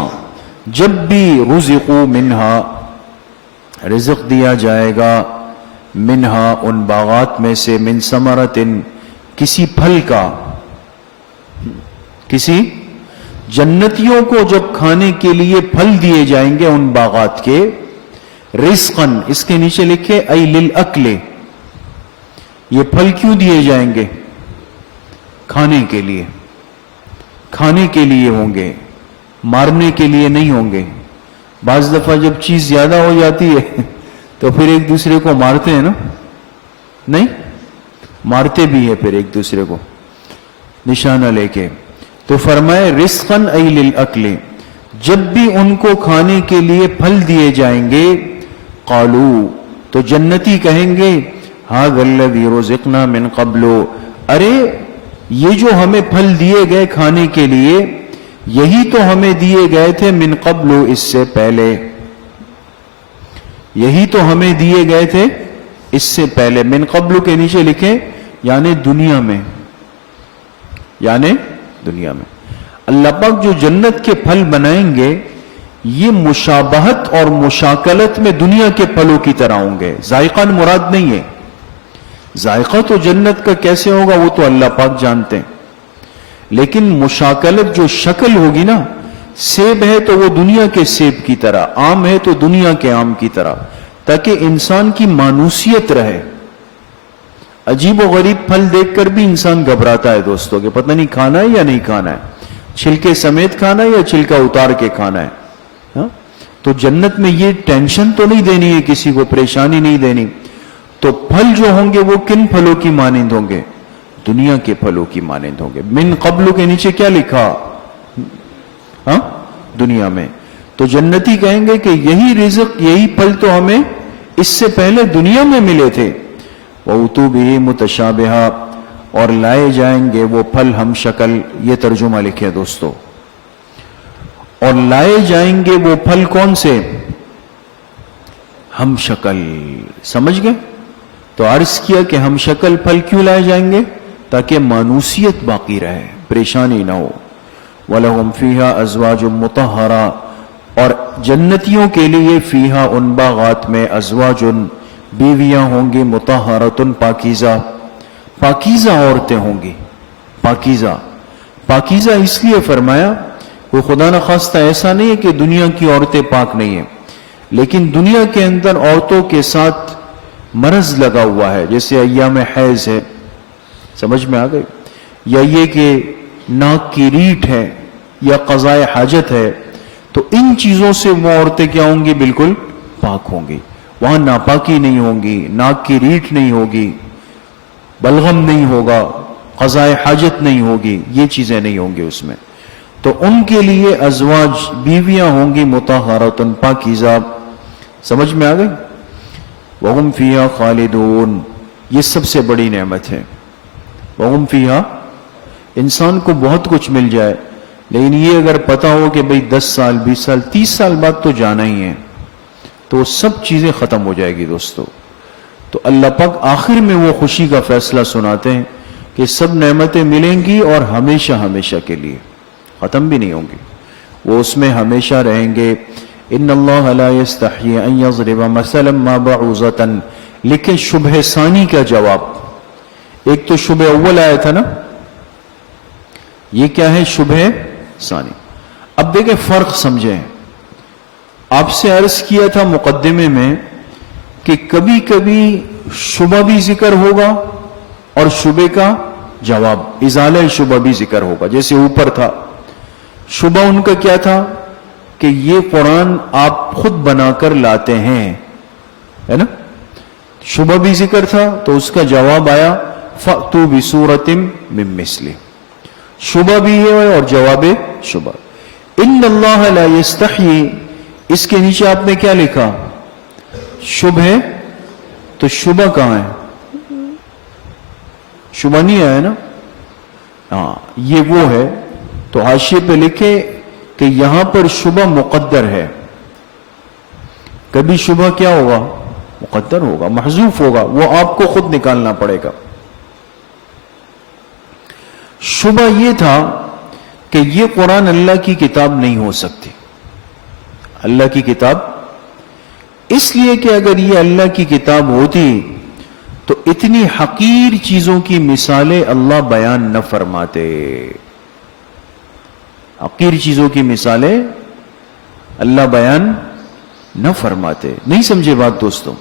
جب بھی رزقوا منہا، رزق دیا جائے گا، منہا ان باغات میں سے، من ثمرات، کسی پھل کا، کسی جنتیوں کو جب کھانے کے لیے پھل دیے جائیں گے ان باغات کے، رزقن، اس کے نیچے لکھے ای للاکل، یہ پھل کیوں دیے جائیں گے؟ کھانے کے لیے، کھانے کے لیے ہوں گے، مارنے کے لیے نہیں ہوں گے. بعض دفعہ جب چیز زیادہ ہو جاتی ہے تو پھر ایک دوسرے کو مارتے ہیں نا، نہیں مارتے بھی ہے پھر ایک دوسرے کو نشانہ لے کے. تو فرمائے رزقن ای للاکل، جب بھی ان کو کھانے کے لیے پھل دیے جائیں گے، قالو، تو جنتی کہیں گے ھذا الذی رزقنا من قبل، ارے یہ جو ہمیں پھل دیے گئے کھانے کے لیے، یہی تو ہمیں دیے گئے تھے من قبل، اس سے پہلے، یہی تو ہمیں دیے گئے تھے اس سے پہلے. من قبل کے نیچے لکھیں یعنی دنیا میں، یعنی دنیا میں. اللہ پاک جو جنت کے پھل بنائیں گے، یہ مشابہت اور مشاکلت میں دنیا کے پھلوں کی طرح ہوں گے. ذائقہ مراد نہیں ہے، ذائقہ تو جنت کا کیسے ہوگا وہ تو اللہ پاک جانتے ہیں، لیکن مشاکلت جو شکل ہوگی نا، سیب ہے تو وہ دنیا کے سیب کی طرح، آم ہے تو دنیا کے آم کی طرح، تاکہ انسان کی مانوسیت رہے. عجیب و غریب پھل دیکھ کر بھی انسان گھبراتا ہے دوستوں کہ پتہ نہیں کھانا ہے یا نہیں کھانا ہے، چھلکے سمیت کھانا ہے یا چھلکا اتار کے کھانا ہے. ہاں؟ تو جنت میں یہ ٹینشن تو نہیں دینی ہے، کسی کو پریشانی نہیں دینی. تو پھل جو ہوں گے وہ کن پھلوں کی مانند ہوں گے؟ دنیا کے پھلوں کی مانند ہوں گے. من قبل کے نیچے کیا لکھا؟ ہاں دنیا میں. تو جنتی کہیں گے کہ یہی رزق، یہی پھل تو ہمیں اس سے پہلے دنیا میں ملے تھے. وَأُتُوا بِهِ مُتَشَابِهًا، اور لائے جائیں گے وہ پھل ہم شکل. یہ ترجمہ لکھے دوستو. اور لائے جائیں گے وہ پھل کون سے؟ ہم شکل. سمجھ گئے؟ تو عرض کیا کہ ہم شکل پھل کیوں لائے جائیں گے؟ تاکہ مانوسیت باقی رہے، پریشانی نہ ہو. وَلَهُمْ فِيهَا أَزْوَاجٌ مُطَهَّرَةٌ، اور جنتیوں کے لیے فیہا ان باغات میں ازواجن بیویاں ہوں گی، مطہرۃ پاکیزہ، پاکیزہ عورتیں ہوں گی. پاکیزہ اس لیے فرمایا وہ خدا نخواستہ ایسا نہیں ہے کہ دنیا کی عورتیں پاک نہیں ہیں، لیکن دنیا کے اندر عورتوں کے ساتھ مرض لگا ہوا ہے، جیسے ایام حیض ہے، سمجھ میں آ گئی، یا یہ کہ ناک کی ریٹ ہے یا قضاء حاجت ہے، تو ان چیزوں سے وہ عورتیں کیا ہوں گی؟ بالکل پاک ہوں گی. وہاں ناپاکی نہیں ہوں گی، ناک کی ریٹ نہیں ہوگی، بلغم نہیں ہوگا، قضاء حاجت نہیں ہوگی، یہ چیزیں نہیں ہوں گی اس میں. تو ان کے لیے ازواج بیویاں ہوں گی مطہرۃ پاکیزہ. سمجھ میں آ گئی؟ وَهُمْ فِيهَا خَالِدُونَ، یہ سب سے بڑی نعمت ہے. وَهُمْ فِيهَا، انسان کو بہت کچھ مل جائے، لیکن یہ اگر پتا ہو کہ بھئی 10 سال 20 سال 30 سال بعد تو جانا ہی ہے، تو سب چیزیں ختم ہو جائے گی دوستو. تو اللہ پاک آخر میں وہ خوشی کا فیصلہ سناتے ہیں کہ سب نعمتیں ملیں گی اور ہمیشہ ہمیشہ کے لیے، ختم بھی نہیں ہوں گی، وہ اس میں ہمیشہ رہیں گے. ان اللہ لا یستحیی ان یضرب مثلا ما بعوضۃ، لکھے شبہ ثانی کا جواب. ایک تو شبہ اول آیا تھا نا، یہ کیا ہے؟ شبہ ثانی. اب دیکھیں فرق سمجھیں. آپ سے عرض کیا تھا مقدمے میں کہ کبھی کبھی شبہ بھی ذکر ہوگا اور شبہ کا جواب، ازالہ شبہ بھی ذکر ہوگا. جیسے اوپر تھا شبہ ان کا کیا تھا کہ یہ قرآن آپ خود بنا کر لاتے ہیں، ہے نا؟ شبہ بھی ذکر تھا تو اس کا جواب آیا فَأْتُوا بِسُورَةٍ مِّن مِّثْلِهِ. شبہ بھی ہے اور جواب شبہ. ان اللہ لا یستحیی، اس کے نیچے آپ نے کیا لکھا؟ شبہ. تو شبہ کہاں ہے؟ شبہ نہیں آیا نا؟ ہاں یہ وہ ہے. تو حاشیے پہ لکھے کہ یہاں پر شبہ مقدر ہے. کبھی شبہ کیا ہوگا؟ مقدر ہوگا، محذوف ہوگا، وہ آپ کو خود نکالنا پڑے گا. شبہ یہ تھا کہ یہ قرآن اللہ کی کتاب نہیں ہو سکتی. اللہ کی کتاب اس لیے کہ اگر یہ اللہ کی کتاب ہوتی تو اتنی حقیر چیزوں کی مثالیں اللہ بیان نہ فرماتے. حقیر چیزوں کی مثالیں اللہ بیان نہ فرماتے. نہیں سمجھے بات دوستوں؟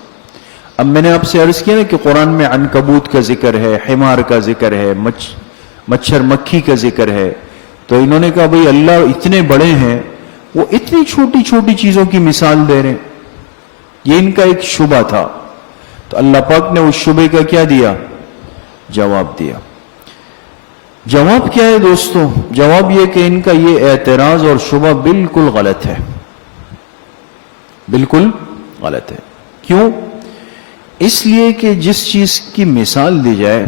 اب میں نے آپ سے عرض کیا نا کہ قرآن میں عنکبوت کا ذکر ہے، حمار کا ذکر ہے، مچھر مکھی کا ذکر ہے. تو انہوں نے کہا بھئی اللہ اتنے بڑے ہیں، وہ اتنی چھوٹی چھوٹی چیزوں کی مثال دے رہے ہیں. یہ ان کا ایک شبہ تھا. تو اللہ پاک نے اس شبہ کا کیا دیا؟ جواب دیا. جواب کیا ہے دوستو؟ جواب یہ کہ ان کا یہ اعتراض اور شبہ بالکل غلط ہے، بالکل غلط ہے. کیوں؟ اس لیے کہ جس چیز کی مثال دی جائے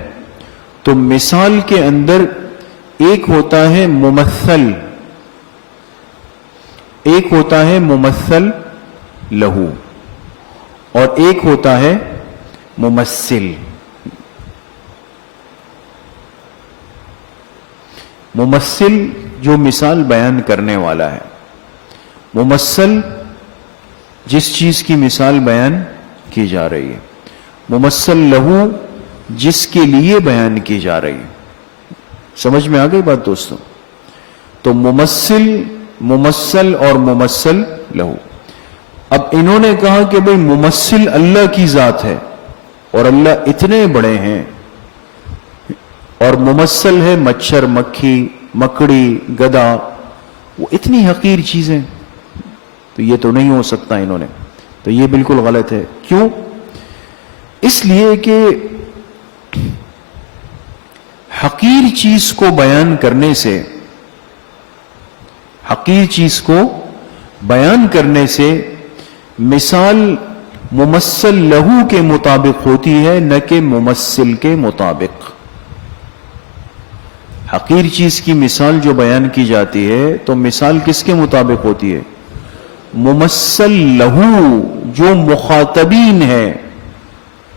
تو مثال کے اندر ایک ہوتا ہے ممثل، ایک ہوتا ہے ممثل لہو، اور ایک ہوتا ہے ممثل. ممثل جو مثال بیان کرنے والا ہے، ممثل جس چیز کی مثال بیان کی جا رہی ہے، ممثل لہو جس کے لیے بیان کی جا رہی ہے. سمجھ میں آ گئی بات دوستوں؟ تو ممثل اور ممثل لہو. اب انہوں نے کہا کہ بھئی ممثل اللہ کی ذات ہے اور اللہ اتنے بڑے ہیں، اور ممثل ہے مچھر مکھی مکڑی گدا، وہ اتنی حقیر چیزیں، تو یہ تو نہیں ہو سکتا انہوں نے. تو یہ بالکل غلط ہے. کیوں؟ اس لیے کہ حقیر چیز کو بیان کرنے سے، حقیر چیز کو بیان کرنے سے مثال ممثل لہو کے مطابق ہوتی ہے، نہ کہ ممثل کے مطابق. حقیر چیز کی مثال جو بیان کی جاتی ہے تو مثال کس کے مطابق ہوتی ہے؟ ممثل لہو جو مخاطبین ہیں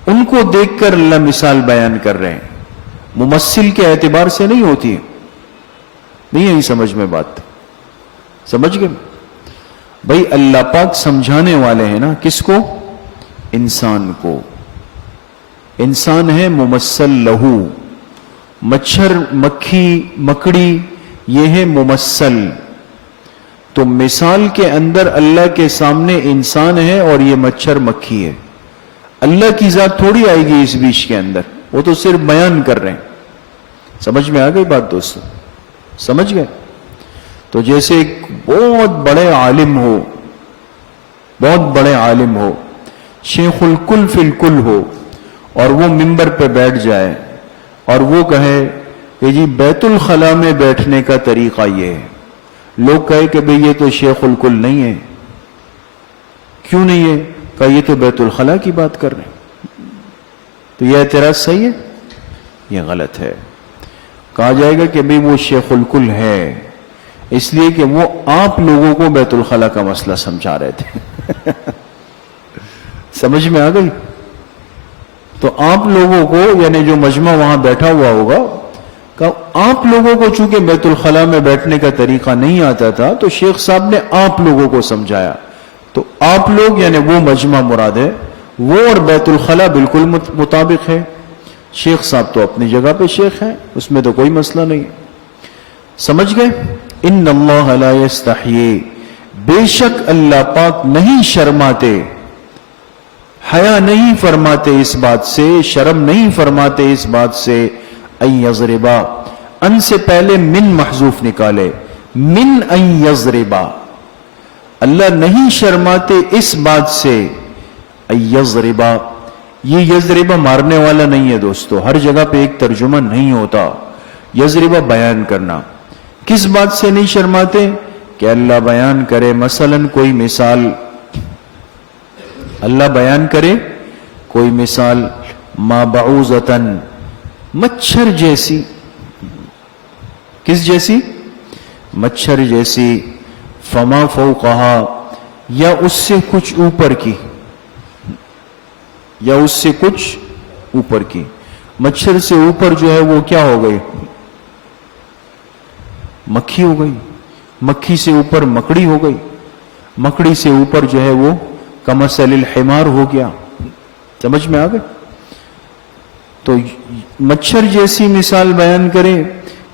ان کو دیکھ کر اللہ مثال بیان کر رہے ہیں. ممثل کے اعتبار سے نہیں ہوتی ہے. نہیں ہے سمجھ میں بات؟ سمجھ گئے بھائی؟ اللہ پاک سمجھانے والے ہیں نا کس کو؟ انسان کو. انسان ہے ممثل لہو. مچھر، مکھی، مکڑی یہ ہے ممثل. تو مثال کے اندر اللہ کے سامنے انسان ہے اور یہ مچھر مکھی ہے. اللہ کی ذات تھوڑی آئے گی اس بیچ کے اندر، وہ تو صرف بیان کر رہے ہیں. سمجھ میں آ گئی بات دوستو؟ سمجھ گئے؟ تو جیسے ایک بہت بڑے عالم ہو، بہت بڑے عالم ہو، شیخ الکل فی الکل ہو، اور وہ منبر پہ بیٹھ جائے اور وہ کہے کہ جی بیت الخلاء میں بیٹھنے کا طریقہ یہ ہے. لوگ کہے کہ بھئی یہ تو شیخ الکل نہیں ہے. کیوں نہیں ہے؟ کہ یہ تو بیت الخلاء کی بات کر رہے ہیں. تو یہ اعتراض صحیح ہے؟ یہ غلط ہے. کہا جائے گا کہ بھئی وہ شیخ الکل ہے اس لیے کہ وہ آپ لوگوں کو بیت الخلاء کا مسئلہ سمجھا رہے تھے. سمجھ میں آ گئی؟ تو آپ لوگوں کو، یعنی جو مجمع وہاں بیٹھا ہوا ہوگا، کہ آپ لوگوں کو چونکہ بیت الخلاء میں بیٹھنے کا طریقہ نہیں آتا تھا تو شیخ صاحب نے آپ لوگوں کو سمجھایا. تو آپ لوگ یعنی وہ مجمع مراد ہے، وہ اور بیت الخلاء بالکل مطابق ہے. شیخ صاحب تو اپنی جگہ پہ شیخ ہیں، اس میں تو کوئی مسئلہ نہیں. سمجھ گئے؟ ان اللہ لا یستحیی، بے شک اللہ پاک نہیں شرماتے، حیا نہیں فرماتے اس بات سے، شرم نہیں فرماتے اس بات سے. ان یضربا، ان سے پہلے من محذوف نکالے، من ان یضربا، اللہ نہیں شرماتے اس بات سے. ان یضربا، یہ یضربا مارنے والا نہیں ہے دوستو، ہر جگہ پہ ایک ترجمہ نہیں ہوتا. یضربا بیان کرنا. کس بات سے نہیں شرماتے؟ کہ اللہ بیان کرے مثلا کوئی مثال، اللہ بیان کرے کوئی مثال، ما بعوضتن، مچھر جیسی. کس جیسی؟ مچھر جیسی. فما فوقہا، یا اس سے کچھ اوپر کی، یا اس سے کچھ اوپر کی. مچھر سے اوپر جو ہے وہ کیا ہو گئی؟ مکھی ہو گئی. مکھی سے اوپر مکڑی ہو گئی. مکڑی سے اوپر جو ہے وہ کمثل الحمار ہو گیا. سمجھ میں آ گئے؟ تو مچھر جیسی مثال بیان کرے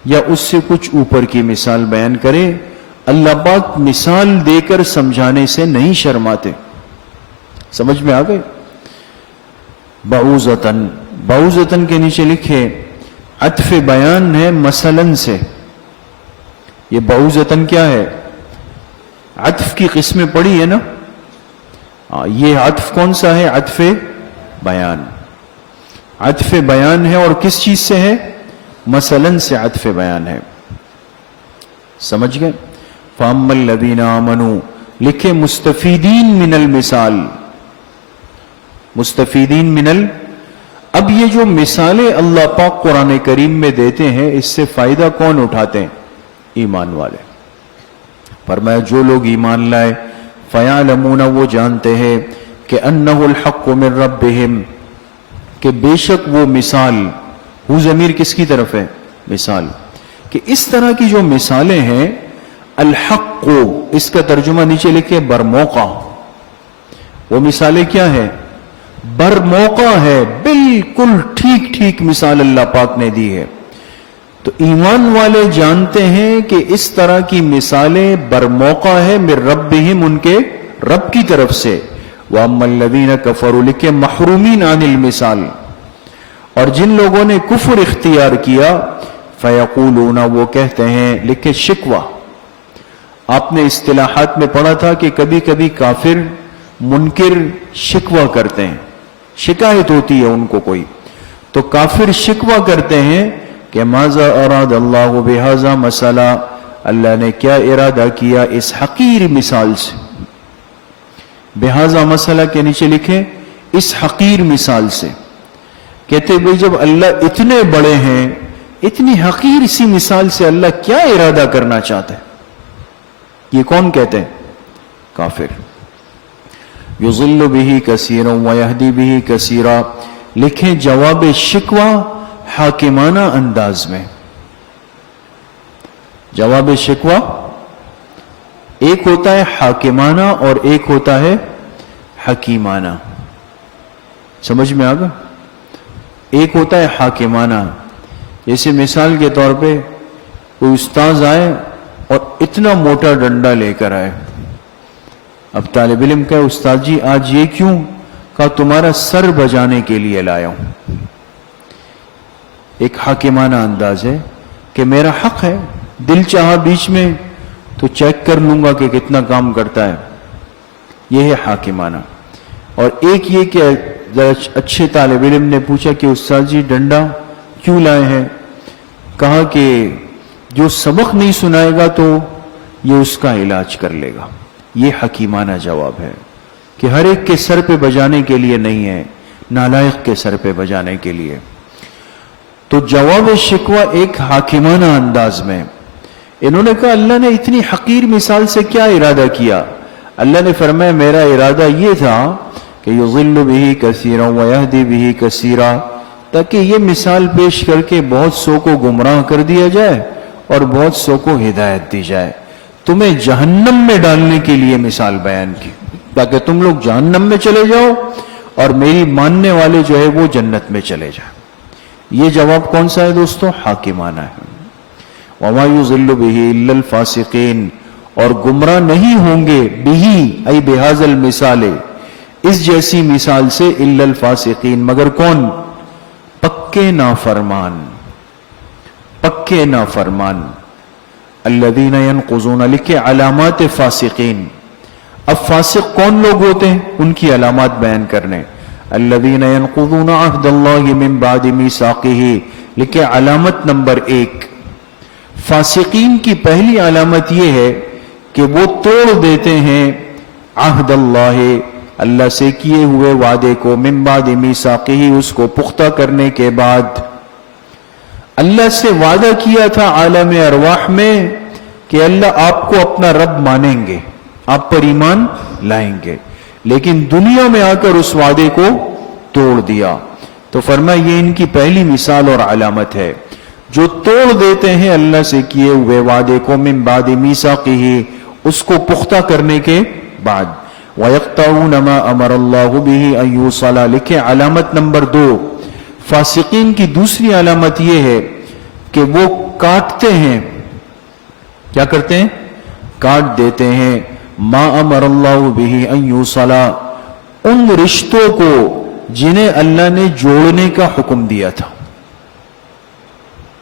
یا اس سے کچھ اوپر کی مثال بیان کرے، اللہ پاک مثال دے کر سمجھانے سے نہیں شرماتے. سمجھ میں آ گئے؟ بعوضتن، بعوضتن کے نیچے لکھے عطف بیان ہے مثلاً سے. یہ بعوضتن کیا ہے؟ عطف کی قسمیں پڑھی ہے نا. یہ عطف کون سا ہے؟ عطف بیان. عطف بیان ہے اور کس چیز سے ہے؟ مثلاً سے عطف بیان ہے. سمجھ گئے؟ فَأَمَّا الَّذِينَ آمَنُوا، لکھے مستفیدین من المثال، مستفیدین من اب یہ جو مثالیں اللہ پاک قرآن کریم میں دیتے ہیں اس سے فائدہ کون اٹھاتے ہیں؟ ایمان والے. فرمایا جو لوگ ایمان لائے، فَيَعْلَمُونَ، وہ جانتے ہیں کہ أَنَّهُ الْحَقُّ مِنْ رَبِّهِمْ، کہ بے شک وہ مثال، وہ ضمیر کس کی طرف ہے؟ مثال. کہ اس طرح کی جو مثالیں ہیں، الحق، اس کا ترجمہ نیچے لکھے برموقع. وہ مثالیں کیا ہے؟ برموقع ہے، بالکل ٹھیک ٹھیک مثال اللہ پاک نے دی ہے. تو ایمان والے جانتے ہیں کہ اس طرح کی مثالیں برموقع ہے من ربہم، ان کے رب کی طرف سے. وَأَمَّا الَّذِينَ كَفَرُوا، لکھے محرومین عن المثال، اور جن لوگوں نے کفر اختیار کیا، فَيَقُولُونَ، وہ کہتے ہیں، لکھے شکوہ. آپ نے اصطلاحات میں پڑھا تھا کہ کبھی کبھی کافر منکر شکوہ کرتے ہیں، شکایت ہوتی ہے ان کو کوئی، تو کافر شکوہ کرتے ہیں کہ ماذا اراد اللہ بہذا مسئلہ، اللہ نے کیا ارادہ کیا اس حقیر مثال سے. بہذا مسئلہ کے نیچے لکھے اس حقیر مثال سے. کہتے بھئی جب اللہ اتنے بڑے ہیں، اتنی حقیر سی مثال سے اللہ کیا ارادہ کرنا چاہتے ہیں؟ یہ کون کہتے ہیں؟ کافر. یضل بہ کثیرا ویہدی بہ کثیرا، لکھیں جواب شکوہ حاکمانہ انداز میں. جواب شکوہ ایک ہوتا ہے حاکمانہ اور ایک ہوتا ہے حکیمانہ. سمجھ میں آ گیا؟ ایک ہوتا ہے حاکمانہ. جیسے مثال کے طور پہ کوئی استاذ آئے اور اتنا موٹا ڈنڈا لے کر آئے. اب طالب علم کہے استاد جی آج یہ کیوں؟ کہا تمہارا سر بجانے کے لیے لایا ہوں. ایک حاکمانہ انداز ہے کہ میرا حق ہے، دل چاہا بیچ میں تو چیک کر لوں گا کہ کتنا کام کرتا ہے. یہ ہے حاکمانہ. اور ایک یہ کہ اچھے طالب علم نے پوچھا کہ استاد جی ڈنڈا کیوں لائے ہیں؟ کہا کہ جو سبق نہیں سنائے گا تو یہ اس کا علاج کر لے گا. یہ حکیمانہ جواب ہے کہ ہر ایک کے سر پہ بجانے کے لیے نہیں ہے، نالائق کے سر پہ بجانے کے لیے. تو جواب شکوہ ایک حاکمانہ انداز میں. انہوں نے کہا اللہ نے اتنی حقیر مثال سے کیا ارادہ کیا؟ اللہ نے فرمایا میرا ارادہ یہ تھا کہ یضل بہ کثیرا ویہدی بہ کثیرا، تاکہ یہ مثال پیش کر کے بہت سو کو گمراہ کر دیا جائے اور بہت سو کو ہدایت دی جائے. تمہیں جہنم میں ڈالنے کے لیے مثال بیان کی تاکہ تم لوگ جہنم میں چلے جاؤ اور میری ماننے والے جو ہے وہ جنت میں چلے جائیں. یہ جواب کون سا ہے دوستو؟ حاکمانہ ہے. وما یضل بہ الا الفاسقین، اور گمراہ نہیں ہوں گے بہ ای بہذا المثال، اس جیسی مثال سے، الا الفاسقین، مگر کون؟ پکے نافرمان. پکے نافرمان. الذین ینقضون، لکھے علامات فاسقین. اب فاسق کون لوگ ہوتے ہیں؟ ان کی علامات بیان کرنے. الذین ینقضون عہد اللہ من بعد میثاقہ، لکھے علامت نمبر 1. فاسقین کی پہلی علامت یہ ہے کہ وہ توڑ دیتے ہیں عہد اللہ، اللہ سے کیے ہوئے وعدے کو، من بعد میثاقہ، اس کو پختہ کرنے کے بعد. اللہ سے وعدہ کیا تھا عالم ارواح میں کہ اللہ آپ کو اپنا رب مانیں گے، آپ پر ایمان لائیں گے، لیکن دنیا میں آ کر اس وعدے کو توڑ دیا. تو فرمایا یہ ان کی پہلی مثال اور علامت ہے، جو توڑ دیتے ہیں اللہ سے کیے ہوئے وعدے کو، من بعد میثاقہ، اس کو پختہ کرنے کے بعد. وَيَقْطَعُونَ مَا أَمَرَ اللَّهُ بِهِ أَن يُوصَلَ، لکھے علامت نمبر 2. فاسقین کی دوسری علامت یہ ہے کہ وہ کاٹتے ہیں. کیا کرتے ہیں؟ کاٹ دیتے ہیں. ما امر اللہ بہ ان یوصل، ان رشتوں کو جنہیں اللہ نے جوڑنے کا حکم دیا تھا،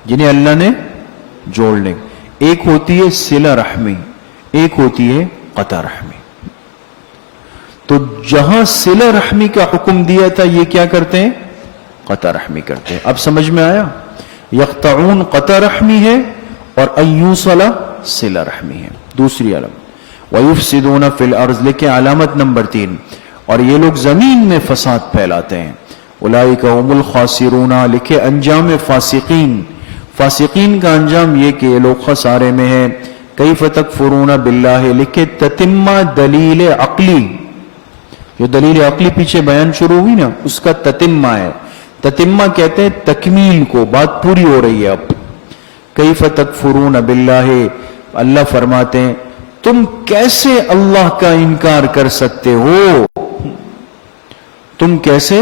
جنہیں اللہ نے جوڑنے. ایک ہوتی ہے صلہ رحمی، ایک ہوتی ہے قطع رحمی. تو جہاں صلہ رحمی کا حکم دیا تھا یہ کیا کرتے ہیں؟ قطع رحمی کرتے ہیں. اب سمجھ میں آیا؟ یقطعون قطع رحمی ہے اور ایوصل صلہ رحمی ہے. دوسری علامت وَيُفْسِدُونَ فِي الْأَرْضِ، لکھیں علامت نمبر 3، اور یہ لوگ زمین میں فساد پھیلاتے ہیں. اولئک هم الخاسرون، لکھے انجام فاسقین. فاسقین کا انجام یہ کہ یہ لوگ خسارے میں ہیں. کیف تکفرون باللہ، لکھے تتمہ دلیل عقلی. جو دلیل عقلی پیچھے بیان شروع ہوئی نا اس کا تتمہ ہے. تتمہ کہتے ہیں تکمیل کو، بات پوری ہو رہی ہے اب. کیف تکفرون باللہ، اللہ فرماتے ہیں تم کیسے اللہ کا انکار کر سکتے ہو؟ تم کیسے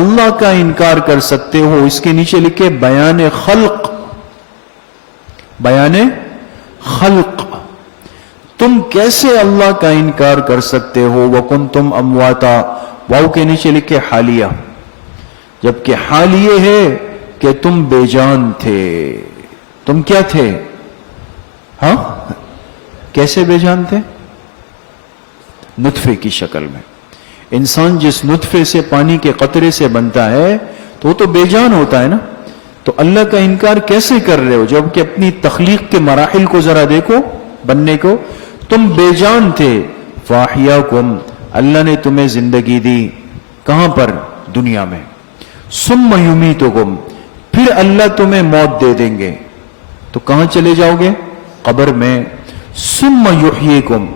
اللہ کا انکار کر سکتے ہو؟ اس کے نیچے لکھے بیان خلق. بیان خلق، تم کیسے اللہ کا انکار کر سکتے ہو؟ وَكُنْتُمْ أَمْوَاتًا، واو کے نیچے لکھے حالیہ، جبکہ حال یہ ہے کہ تم بے جان تھے. تم کیا تھے؟ ہاں کیسے بے جان تھے؟ نطفے کی شکل میں. انسان جس نطفے سے پانی کے قطرے سے بنتا ہے تو وہ تو بے جان ہوتا ہے نا. تو اللہ کا انکار کیسے کر رہے ہو جبکہ اپنی تخلیق کے مراحل کو ذرا دیکھو، بننے کو. تم بے جان تھے. فاحیاکم، اللہ نے تمہیں زندگی دی. کہاں پر؟ دنیا میں. ثم یمیتکم، پھر اللہ تمہیں موت دے دیں گے تو کہاں چلے جاؤ گے؟ قبر میں. ثم یحییکم،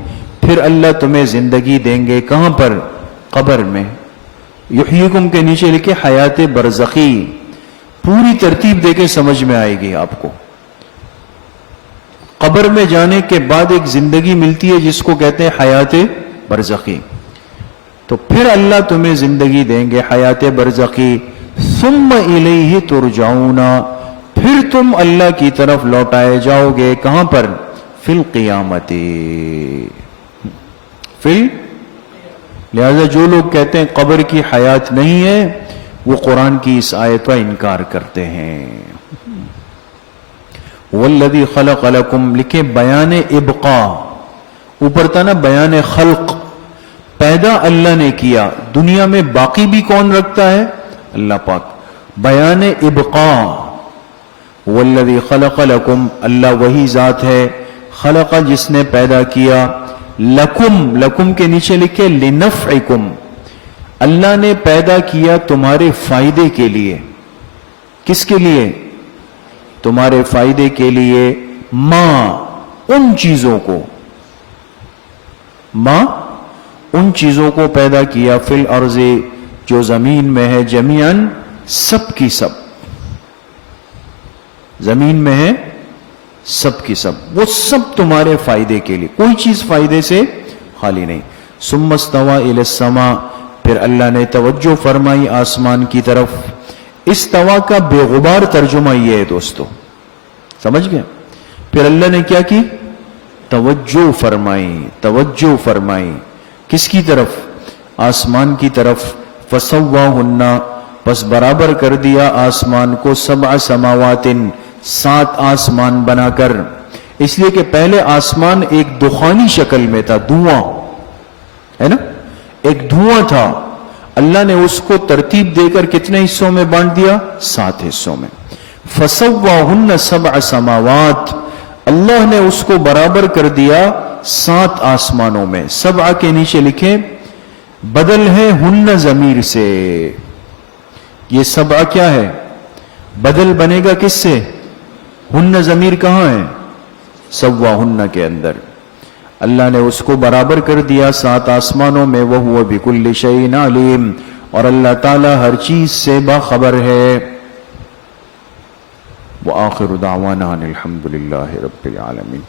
پھر اللہ تمہیں زندگی دیں گے. کہاں پر؟ قبر میں. یحییکم کے نیچے لکھے حیات برزخی. پوری ترتیب دے کے سمجھ میں آئے گی آپ کو. قبر میں جانے کے بعد ایک زندگی ملتی ہے جس کو کہتے ہیں حیات برزخی. تو پھر اللہ تمہیں زندگی دیں گے حیات برزخی. ثم الیہ ترجعون، پھر تم اللہ کی طرف لوٹائے جاؤ گے. کہاں پر؟ فی القیامت. لہذا جو لوگ کہتے ہیں قبر کی حیات نہیں ہے وہ قرآن کی اس آیت کا انکار کرتے ہیں. والذی خلق لکم، لکھے بیان ابقاء، اوپر تھا نا بیان خلق، پیدا اللہ نے کیا، دنیا میں باقی بھی کون رکھتا ہے؟ اللہ پاک. بیان ابقاء، والذی خلق لکم، اللہ وہی ذات ہے، خلق جس نے پیدا کیا، لکم، لکم کے نیچے لکھے لنفعکم، اللہ نے پیدا کیا تمہارے فائدے کے لیے. کس کے لیے؟ تمہارے فائدے کے لیے. ماں، ان چیزوں کو، ماں ان چیزوں کو پیدا کیا، فی الارض، جو زمین میں ہے، جمیعاً، سب کی سب، زمین میں ہے سب کی سب، وہ سب تمہارے فائدے کے لیے، کوئی چیز فائدے سے خالی نہیں. ثم استوى الى السماء، پھر اللہ نے توجہ فرمائی آسمان کی طرف. استوا کا بے غبار ترجمہ یہ ہے دوستو، سمجھ گئے؟ پھر اللہ نے کیا کی؟ توجہ فرمائی، توجہ فرمائی. کس کی طرف؟ آسمان کی طرف. فسواہن، پس برابر کر دیا آسمان کو، 7 سماوات، 7 آسمان بنا کر. اس لیے کہ پہلے آسمان ایک دخانی شکل میں تھا، دھواں ہے نا، ایک دھواں تھا. اللہ نے اس کو ترتیب دے کر کتنے حصوں میں بانٹ دیا؟ 7 حصوں میں. فسواہن 7 سماوات، اللہ نے اس کو برابر کر دیا 7 آسمانوں میں. 7 کے نیچے لکھے بدل ہے ہن ضمیر سے. یہ 7 کیا ہے؟ بدل بنے گا کس سے؟ ہن ضمیر کہاں ہے؟ سواہن کے اندر. اللہ نے اس کو برابر کر دیا 7 آسمانوں میں. وَهُوَ بِكُلِّ شَيْءٍ عَلِيمٌ، اور اللہ تعالی ہر چیز سے باخبر ہے. وآخر دعوانا ان الحمد للہ رب العالمین.